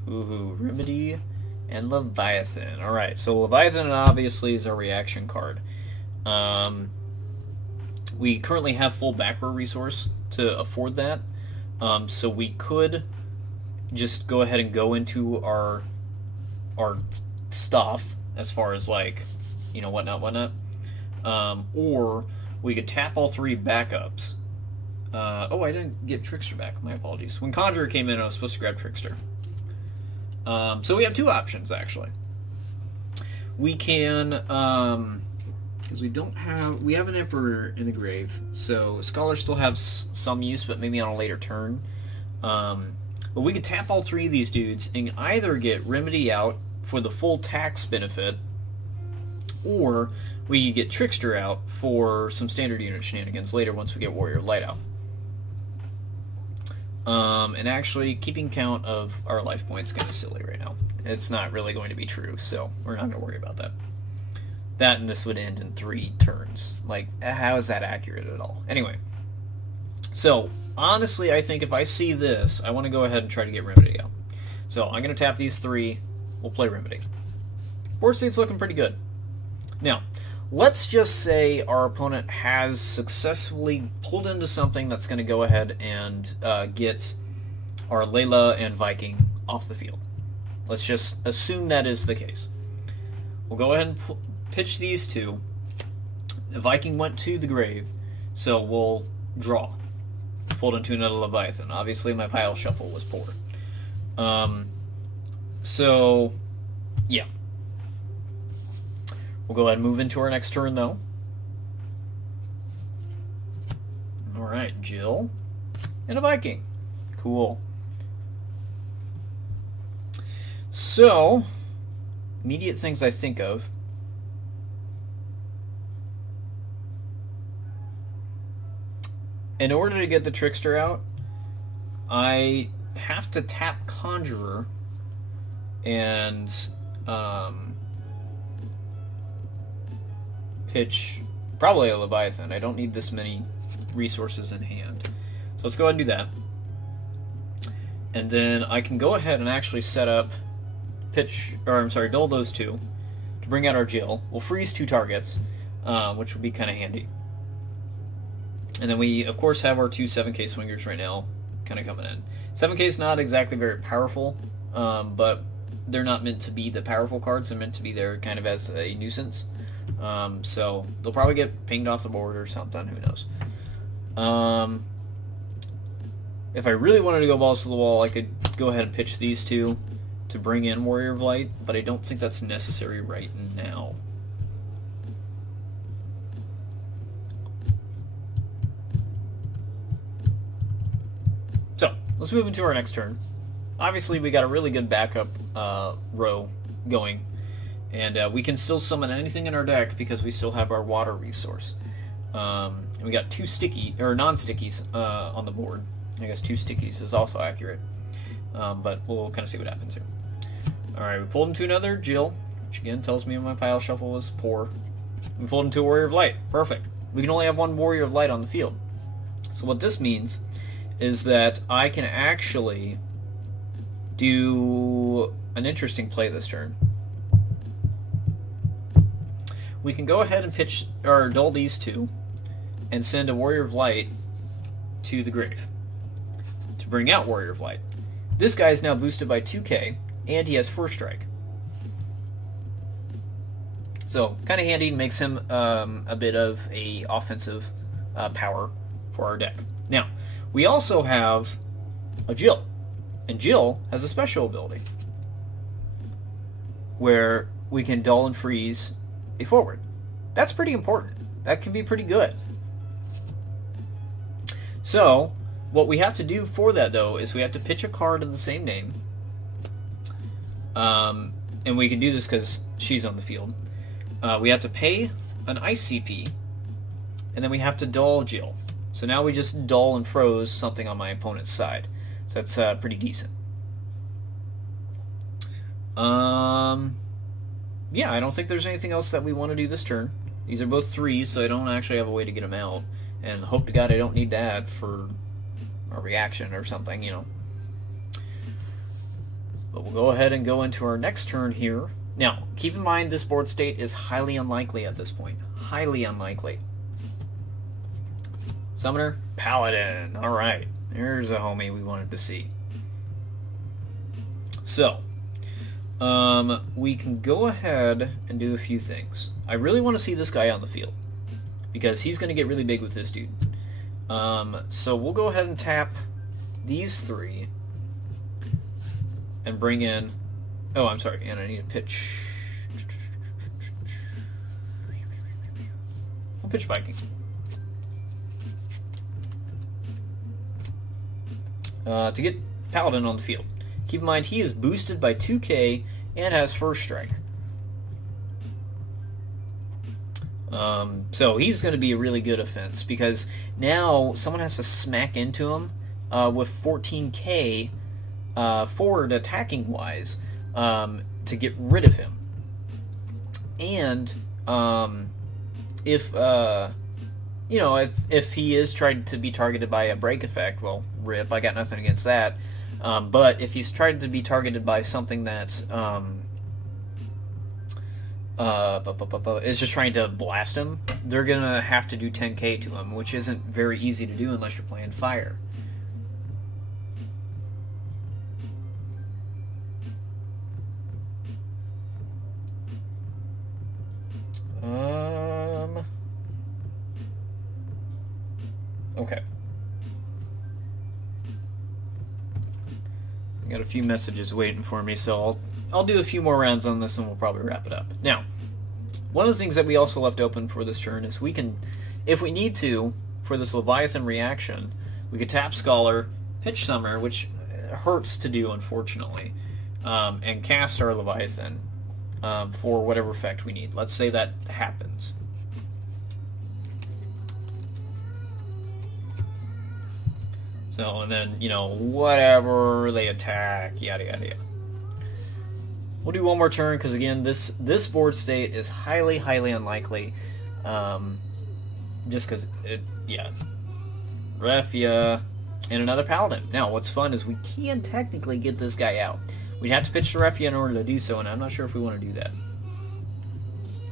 Ooh, Remedy and Leviathan. Alright, so Leviathan obviously is our reaction card. We currently have full back row resource to afford that. So we could just go ahead and go into our stuff as far as, like, you know, whatnot. Or we could tap all 3 backups. Oh, I didn't get Trickster back. My apologies. When Conjurer came in, I was supposed to grab Trickster. So we have 2 options, actually. We can, because we have an Emperor in the grave, so Scholar still has some use, but maybe on a later turn. But we could tap all 3 of these dudes and either get Remedy out for the full tax benefit, or we could get Trickster out for some standard unit shenanigans later once we get Warrior Light out. And actually, keeping count of our life points is kind of silly right now. It's not really going to be true, so we're not going to worry about that. That and this would end in 3 turns. Like, how is that accurate at all? Anyway, so, honestly, I think if I see this, I want to go ahead and try to get Remedy out. So, I'm going to tap these 3. We'll play Remedy. Board state's looking pretty good. Now, let's just say our opponent has successfully pulled into something that's going to go ahead and get our Layla and Viking off the field. Let's just assume that is the case. We'll go ahead and pitch these 2. The Viking went to the grave, so we'll draw. Pulled into another Leviathan. Obviously, my pile shuffle was poor. So, yeah. We'll go ahead and move into our next turn, though. Alright, Jill. And a Viking. Cool. So, immediate things I think of. In order to get the Trickster out, I have to tap Conjurer and pitch probably a Leviathan. I don't need this many resources in hand. So let's go ahead and do that. And then I can go ahead and actually set up dull those 2 to bring out our Jill. We'll freeze 2 targets, which will be kind of handy. And then we, of course, have our 2 7K swingers right now kind of coming in. 7K is not exactly very powerful, but they're not meant to be the powerful cards. They're meant to be there kind of as a nuisance. So they'll probably get pinged off the board or something. Who knows? If I really wanted to go balls to the wall, I could go ahead and pitch these two to bring in Warrior of Light, but I don't think that's necessary right now. So, let's move into our next turn. Obviously, we got a really good backup row going, and we can still summon anything in our deck because we still have our water resource. And we got two sticky, or non-stickies on the board. I guess two stickies is also accurate. But we'll kind of see what happens here. Alright, we pulled into another Jill, which again tells me my pile shuffle was poor. We pulled into a Warrior of Light. Perfect. We can only have one Warrior of Light on the field. So what this means is that I can actually do an interesting play this turn. We can go ahead and pitch, or dull these two, and send a Warrior of Light to the grave to bring out Warrior of Light. This guy is now boosted by 2k, and he has First Strike. So, kind of handy, makes him a bit of a offensive power for our deck. Now, we also have a Jill, and Jill has a special ability where we can dull and freeze a forward. That's pretty important. That can be pretty good. So, what we have to do for that, though, is we have to pitch a card of the same name. And we can do this because she's on the field. We have to pay an Ice CP, and then we have to dull Jill. So now we just dull and froze something on my opponent's side. So that's pretty decent. Yeah, I don't think there's anything else that we want to do this turn. These are both 3s, so I don't actually have a way to get them out. And hope to God I don't need that for a reaction or something, you know. But we'll go ahead and go into our next turn here. Now, keep in mind this board state is highly unlikely at this point. Highly unlikely. Summoner, Paladin. Alright, there's a homie we wanted to see. So, we can go ahead and do a few things. I really want to see this guy on the field, because he's going to get really big with this dude. So we'll go ahead and tap these 3 and bring in... Oh, I'm sorry, and I need to pitch... I'll pitch Viking. To get Paladin on the field. Keep in mind, he is boosted by 2k and has First Strike. So he's going to be a really good offense, because now someone has to smack into him with 14k forward attacking wise to get rid of him. And if you know, if he is tried to be targeted by a break effect, well, rip, I got nothing against that. But if he's tried to be targeted by something that's is just trying to blast him, they're gonna have to do 10k to him, which isn't very easy to do unless you're playing fire. Okay. I got a few messages waiting for me, so I'll do a few more rounds on this and we'll probably wrap it up. Now, one of the things that we also left open for this turn is we can, if we need to, for this Leviathan reaction, we could tap Scholar, pitch Summoner, which hurts to do, unfortunately, and cast our Leviathan for whatever effect we need. Let's say that happens. So, and then, you know, whatever they attack, yada yada yada. We'll do one more turn, because again, this board state is highly, highly unlikely. Just because yeah. Refia, and another Paladin. Now, what's fun is we can technically get this guy out. We'd have to pitch the Refia in order to do so, and I'm not sure if we want to do that.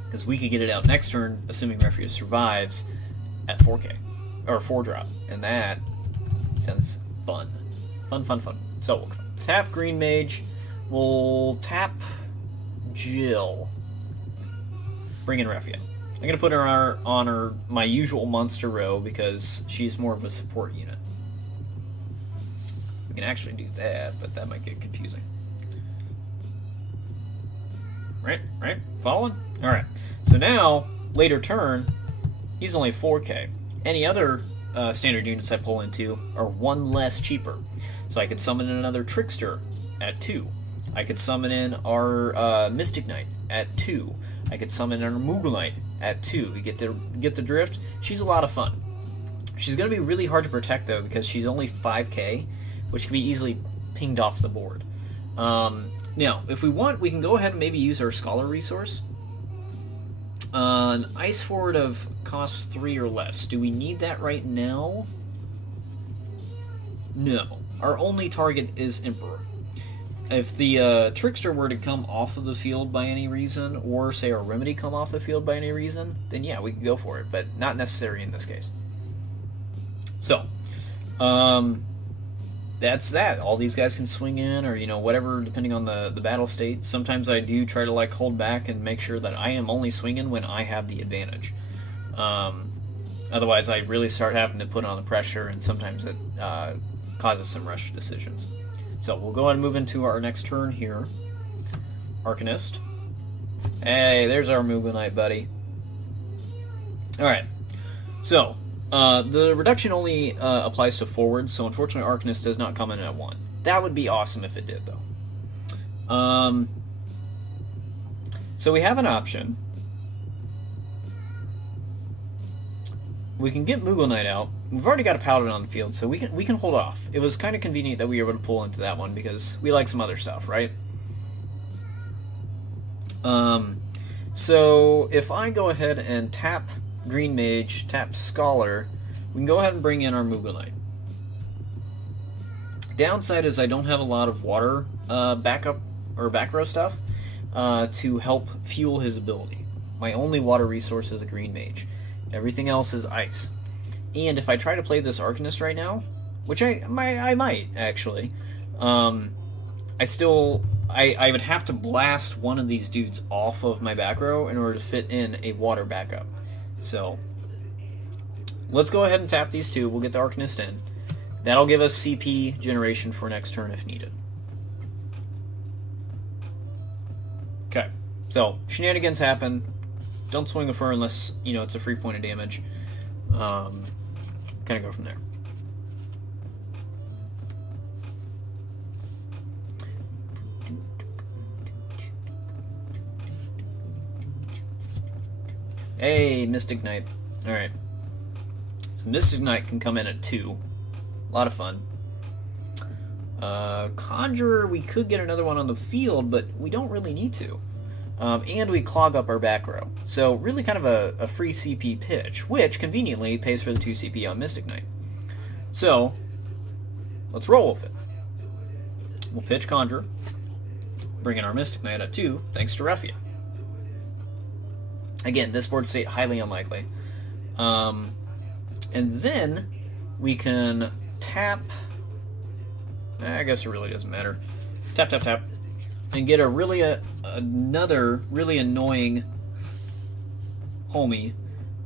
Because we could get it out next turn, assuming Refia survives, at 4k. Or 4-drop. And that sounds fun. Fun, fun, fun. So, we'll tap Green Mage. We'll tap Jill. Bring in Refia. I'm going to put her on my usual monster row because she's more of a support unit. We can actually do that, but that might get confusing. Right? Following? Alright. So now, later turn, he's only 4k. Any other standard units I pull into are 1 less cheaper. So I could summon in another Trickster at 2. I could summon in our Mystic Knight at 2. I could summon in our Moogle Knight at 2. You get the drift? She's a lot of fun. She's going to be really hard to protect, though, because she's only 5k, which can be easily pinged off the board. Now, if we want, we can go ahead and maybe use our Scholar resource. An Ice Forward of costs 3 or less. Do we need that right now? No. Our only target is Emperor. If the Trickster were to come off of the field by any reason, or say our Remedy come off the field by any reason, then yeah, we can go for it, but not necessary in this case. So, that's that. All these guys can swing in, or, you know, whatever, depending on the battle state. Sometimes I do try to, like, hold back and make sure that I am only swinging when I have the advantage. Otherwise, I really start having to put on the pressure, and sometimes it causes some rush decisions. So we'll go ahead and move into our next turn here. Arcanist. Hey, there's our Moogle Knight, buddy. Alright. So, the reduction only applies to forwards, so unfortunately Arcanist does not come in at 1. That would be awesome if it did, though. So we have an option. We can get Moogle Knight out. We've already got a Paladin on the field, so we can hold off. It was kind of convenient that we were able to pull into that one because we like some other stuff, right? So if I go ahead and tap Green Mage, tap Scholar, we can go ahead and bring in our Moogle Knight. Downside is I don't have a lot of water backup or back row stuff to help fuel his ability. My only water resource is a Green Mage. Everything else is ice. And if I try to play this Arcanist right now, which I might actually, I would have to blast one of these dudes off of my back row in order to fit in a water backup. So let's go ahead and tap these two. We'll get the Arcanist in. That'll give us CP generation for next turn if needed. Okay, so shenanigans happen. Don't swing with her unless, you know, it's a free point of damage. Kind of go from there. Hey, Mystic Knight. Alright. So Mystic Knight can come in at 2. A lot of fun. Conjurer, we could get another one on the field, but we don't really need to. And we clog up our back row. So really kind of a free CP pitch, which conveniently pays for the 2 CP on Mystic Knight. So, let's roll with it. We'll pitch Conjurer, bring in our Mystic Knight at 2, thanks to Refia. Again, this board state, highly unlikely. And then we can tap... I guess it really doesn't matter. Tap, tap, tap. And get another really annoying homie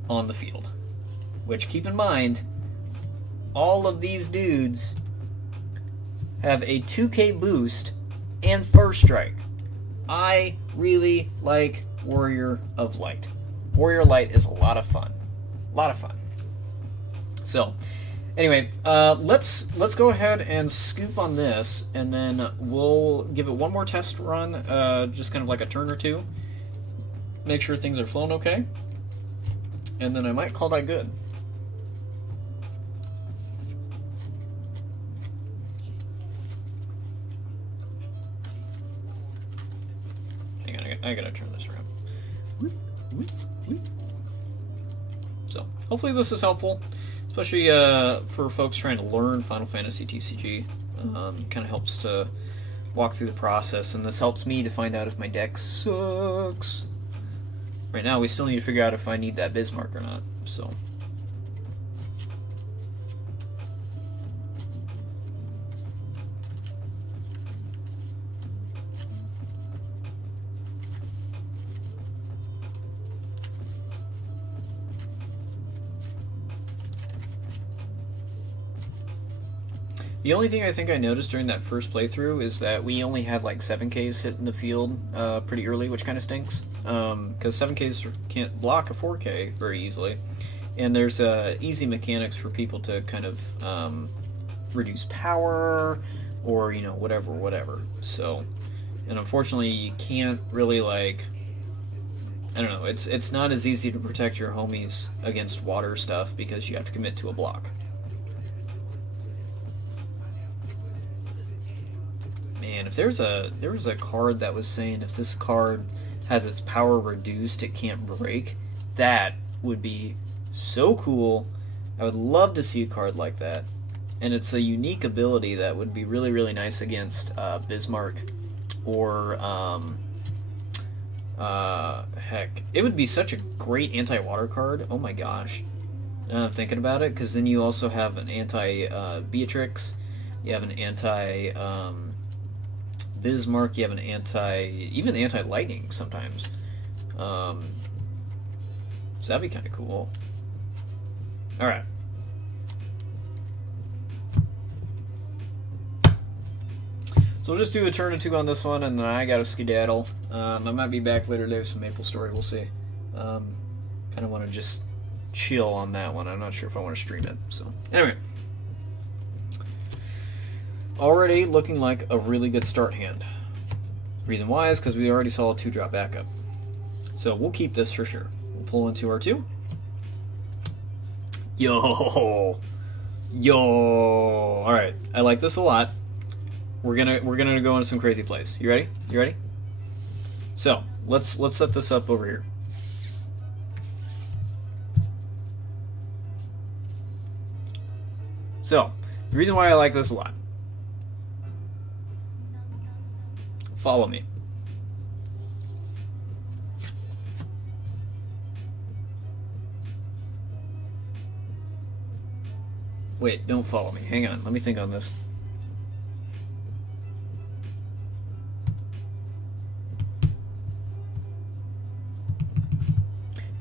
on the field. Which, keep in mind, all of these dudes have a 2k boost and first strike. I really like Warrior of Light. Warrior Light is a lot of fun. A lot of fun. So, anyway, let's go ahead and scoop on this, and then we'll give it one more test run, just kind of like a turn or two. Make sure things are flowing okay. And then I might call that good. Hang on, I gotta turn this around. So, hopefully this is helpful. Especially for folks trying to learn Final Fantasy TCG. Kind of helps to walk through the process, and this helps me to find out if my deck sucks. Right now, we still need to figure out if I need that Bismarck or not, so... The only thing I think I noticed during that first playthrough is that we only had like 7Ks hit in the field pretty early, which kind of stinks. Because 7Ks can't block a 4K very easily. And there's easy mechanics for people to kind of reduce power or, you know, whatever. So, and unfortunately you can't really like, I don't know, it's not as easy to protect your homies against water stuff because you have to commit to a block. Man, if there was a card that was saying if this card has its power reduced, it can't break, that would be so cool. I would love to see a card like that. And it's a unique ability that would be really, really nice against Bismarck or, heck, it would be such a great anti-water card. Oh my gosh. Now I'm thinking about it, because then you also have an anti-Beatrix, you have an anti-Bismarck, you have an even anti-lightning sometimes. So that'd be kind of cool. Alright. So we'll just do a turn or two on this one, and then I gotta skedaddle. I might be back later today with some Maple Story, we'll see. Kind of want to just chill on that one. I'm not sure if I want to stream it. So, anyway. Already looking like a really good start hand. Reason why is because we already saw a 2-drop backup. So we'll keep this for sure. We'll pull into our 2. Yo! Alright, I like this a lot. We're gonna go into some crazy plays. You ready? You ready? So let's set this up over here. So the reason why I like this a lot. Follow me. Wait, don't follow me. Hang on. Let me think on this.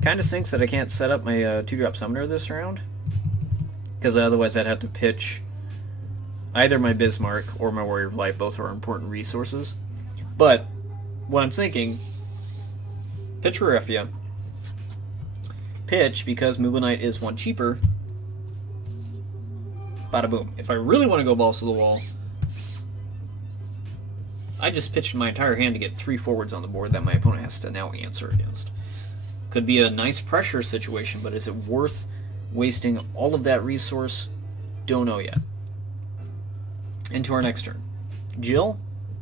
Kind of stinks that I can't set up my 2-drop summoner this round, because otherwise I'd have to pitch either my Bismarck or my Warrior of Light. Both are important resources. But what I'm thinking, pitch Rarefia, pitch, because Moogle is 1 cheaper, bada boom. If I really want to go balls to the wall, I just pitched my entire hand to get 3 forwards on the board that my opponent has to now answer against. Could be a nice pressure situation, but is it worth wasting all of that resource? Don't know yet. Into our next turn. Jill,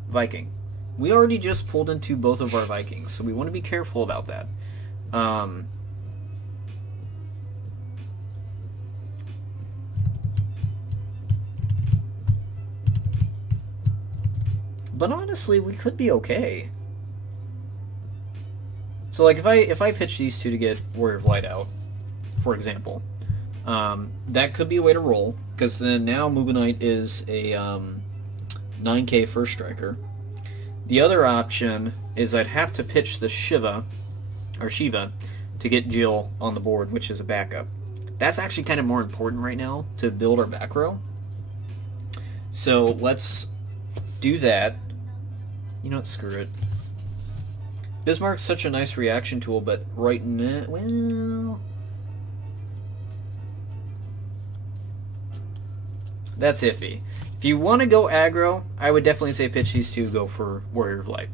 Viking. We already just pulled into both of our Vikings, so we want to be careful about that. But honestly, we could be okay. So like if I pitch these 2 to get Warrior of Light out, for example, that could be a way to roll, because then now Moogle Knight is a 9K first striker. The other option is I'd have to pitch the Shiva to get Jill on the board, which is a backup. That's actually kind of more important right now to build our back row. So let's do that. You know what, screw it. Bismarck's such a nice reaction tool, but right now, well, that's iffy. If you want to go aggro, I would definitely say pitch these 2, go for Warrior of Light.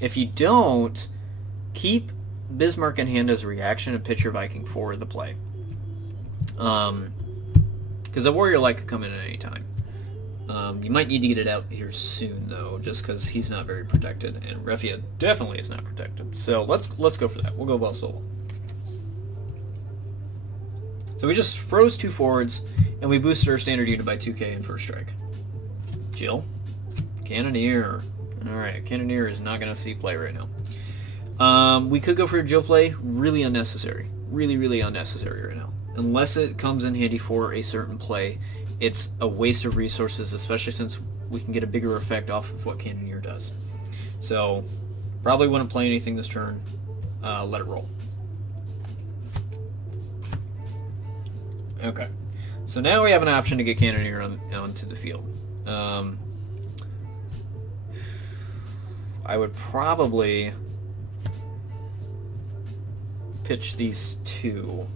If you don't, keep Bismarck in hand as a reaction and pitch your Viking for the play. Because the Warrior of Light could come in at any time. You might need to get it out here soon, though, just because he's not very protected, and Refia definitely is not protected. So let's go for that. We'll go Bell Soul. So we just froze 2 forwards, and we boosted our standard unit by 2K in first strike. Jill, Cannoneer. All right, Cannoneer is not going to see play right now. We could go for a Jill play. Really unnecessary. Really unnecessary right now. Unless it comes in handy for a certain play, it's a waste of resources, especially since we can get a bigger effect off of what Cannoneer does. So, probably wouldn't play anything this turn. Let it roll. Okay. So now we have an option to get Cannoneer onto the field. I would probably pitch these 2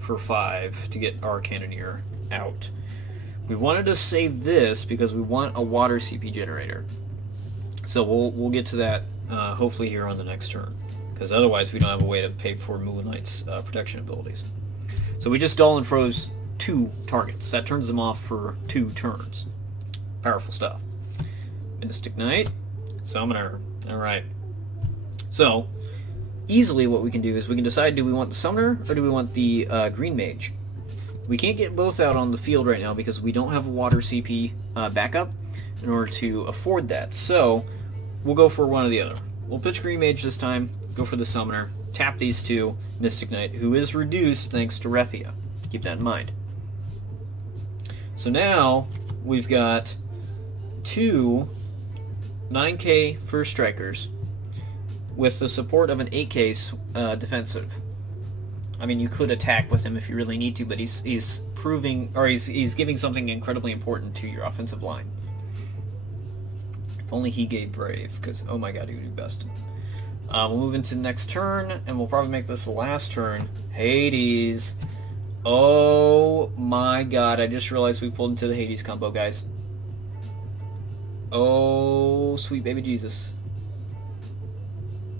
for 5 to get our Cannoneer out. We wanted to save this because we want a water CP generator. So we'll get to that hopefully here on the next turn, because otherwise we don't have a way to pay for Moon Knight's protection abilities. So we just dull and froze 2 targets. That turns them off for 2 turns. Powerful stuff. Mystic Knight, Summoner. Alright. So, easily what we can do is we can decide, do we want the Summoner or do we want the Green Mage? We can't get both out on the field right now because we don't have a water CP backup in order to afford that. So, we'll go for one or the other. We'll pitch Green Mage this time, go for the Summoner, tap these 2, Mystic Knight, who is reduced thanks to Refia. Keep that in mind. So now, we've got 2 9k first strikers with the support of an 8k defensive. I mean, you could attack with him if you really need to, but he's proving, or he's giving something incredibly important to your offensive line. If only he gave Brave, because oh my god, he would do best. We'll move into the next turn, and we'll probably make this the last turn. Hades. Oh my god, I just realized we pulled into the Hades combo, guys. Oh, sweet baby Jesus.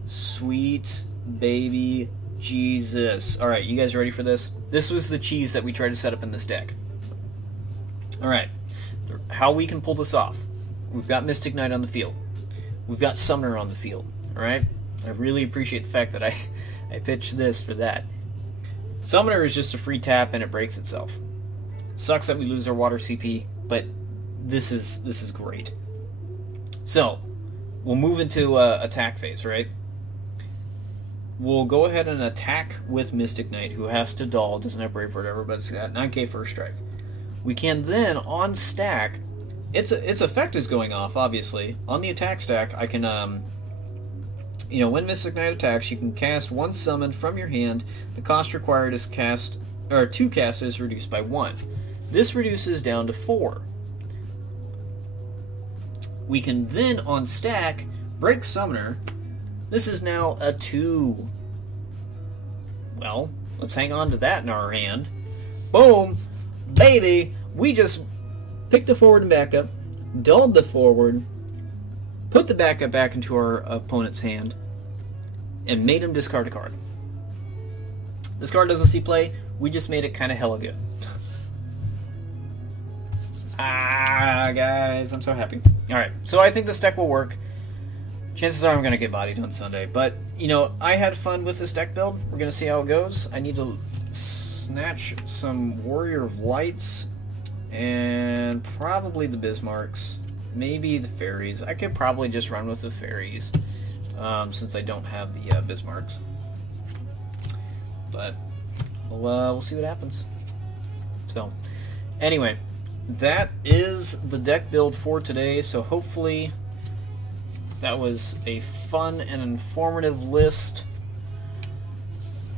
Sweet baby Jesus. Alright, you guys ready for this? This was the cheese that we tried to set up in this deck. Alright, how we can pull this off. We've got Mystic Knight on the field. We've got Summoner on the field. Alright? I really appreciate the fact that I pitched this for that. Summoner is just a free tap and it breaks itself. Sucks that we lose our water CP, but this is great. So, we'll move into attack phase, right? We'll go ahead and attack with Mystic Knight, who has to dull, doesn't have Brave or whatever, but it's got 9k first strike. We can then, on stack, its effect is going off, obviously. On the attack stack, I can, you know, when Mystic Knight attacks, you can cast 1 summon from your hand. The cost required is to cast is reduced by 1. This reduces down to 4. We can then, on stack, break Summoner. This is now a 2. Well, let's hang on to that in our hand. Boom! Baby! We just picked the forward and backup, dulled the forward, put the backup back into our opponent's hand, and made him discard a card. This card doesn't see play, we just made it kind of hella good. Ah, guys, I'm so happy. Alright, so I think this deck will work. Chances are I'm going to get bodied on Sunday, but, you know, I had fun with this deck build. We're going to see how it goes. I need to snatch some Warrior of Lights, and probably the Bismarcks. Maybe the Fairies. I could probably just run with the Fairies, since I don't have the Bismarcks. But, we'll see what happens. So, anyway, that is the deck build for today, so hopefully that was a fun and informative list.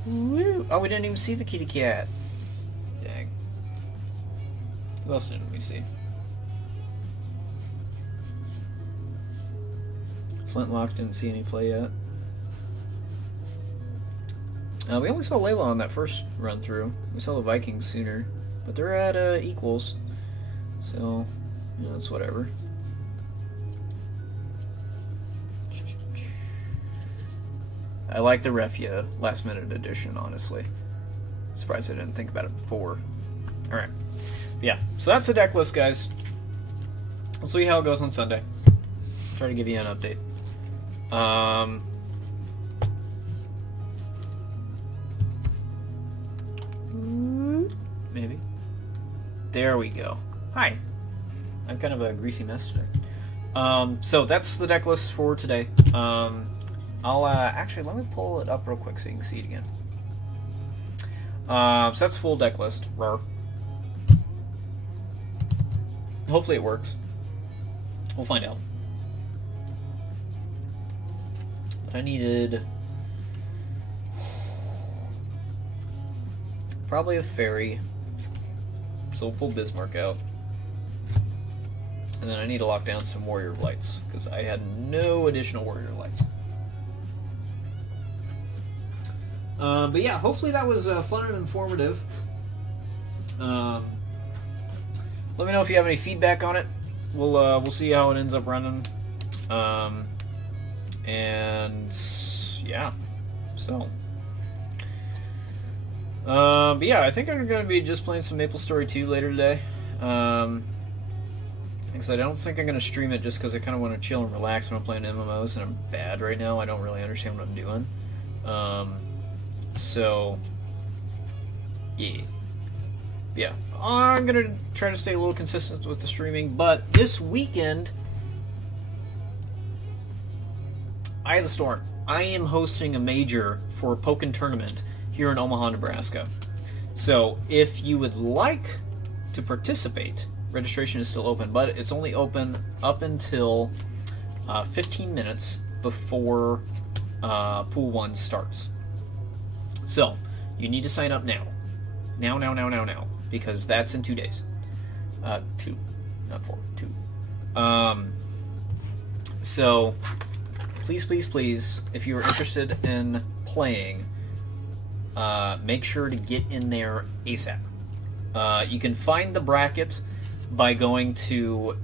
Woo. Oh, we didn't even see the kitty cat. Dang. Who else didn't we see? Flintlock didn't see any play yet. We only saw Layla on that first run through. We saw the Vikings sooner, but they're at equals. So, you know, it's whatever. I like the Refia last minute edition, honestly. Surprised I didn't think about it before. Alright. Yeah, so that's the deck list, guys. We'll see how it goes on Sunday. Try to give you an update. Maybe. There we go. Hi. I'm kind of a greasy mess today. So that's the deck list for today. I'll actually, let me pull it up real quick so you can see it again. So that's the full deck list. Rawr. Hopefully it works. We'll find out. I needed probably a fairy. So we'll pull Bismarck out. And then I need to lock down some warrior lights, because I had no additional warrior lights. But yeah, hopefully that was fun and informative. Let me know if you have any feedback on it. We'll see how it ends up running. And yeah, so. But yeah, I think I'm going to be just playing some MapleStory 2 later today. Because I don't think I'm going to stream it just because I kind of want to chill and relax when I'm playing MMOs, and I'm bad right now. I don't really understand what I'm doing. So, yeah. Yeah. I'm going to try to stay a little consistent with the streaming, but this weekend, Eye of the Storm. I am hosting a major for a Pokken tournament here in Omaha, Nebraska. So, if you would like to participate, registration is still open, but it's only open up until 15 minutes before Pool 1 starts. So, you need to sign up now. Now, because that's in 2 days. 2, not 4, 2. So, please, if you are interested in playing, make sure to get in there ASAP. You can find the bracket by going to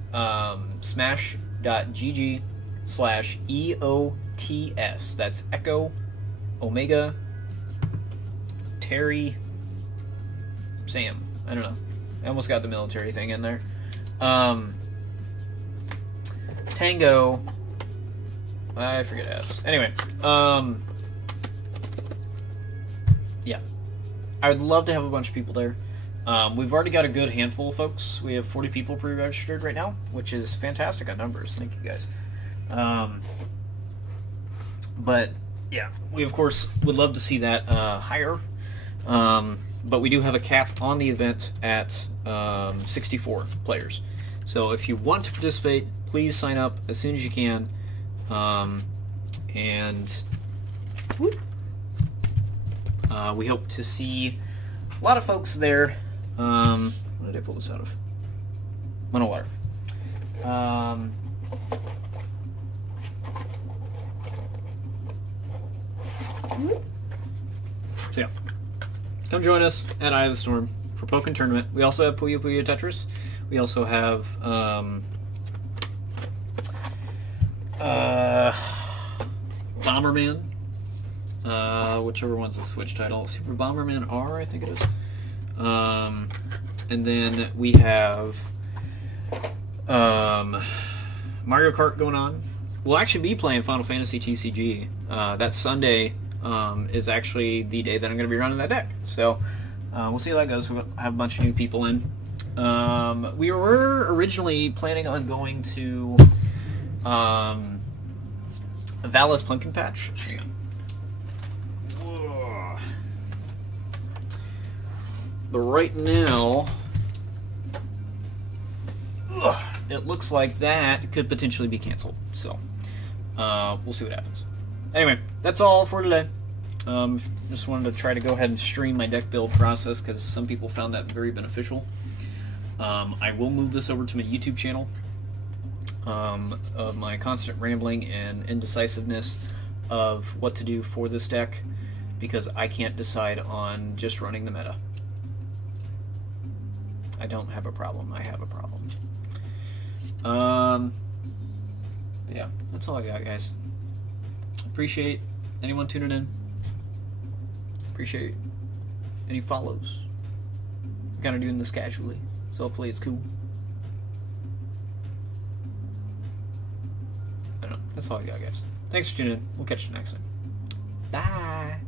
smash.gg/EOTS. That's Echo, Omega, Terry, Sam. I don't know. I almost got the military thing in there. Tango. I forget S. Anyway, yeah. I would love to have a bunch of people there. We've already got a good handful of folks. We have 40 people pre-registered right now, which is fantastic on numbers. Thank you guys. But yeah, we of course would love to see that higher. But we do have a cap on the event at 64 players. So if you want to participate, please sign up as soon as you can. And we hope to see a lot of folks there. What did I pull this out of? Winnow water. So yeah, come join us at Eye of the Storm for Pokken Tournament. We also have Puyo Puyo Tetris. We also have Bomberman, whichever one's the Switch title. Super Bomberman R, I think it is. And then we have Mario Kart going on. We'll actually be playing Final Fantasy TCG. That Sunday is actually the day that I'm going to be running that deck. So we'll see how that goes. We'll have a bunch of new people in. We were originally planning on going to Vala's Pumpkin Patch. Hang on. Whoa. But right now, it looks like that could potentially be canceled. So we'll see what happens. Anyway, that's all for today. Just wanted to try to go ahead and stream my deck build process because some people found that very beneficial. I will move this over to my YouTube channel of my constant rambling and indecisiveness of what to do for this deck because I can't decide on just running the meta. I don't have a problem. I have a problem. Yeah, that's all I got, guys. Appreciate anyone tuning in. Appreciate any follows. I'm kind of doing this casually, so hopefully it's cool. I don't know. That's all I got, guys. Thanks for tuning in. We'll catch you next time. Bye.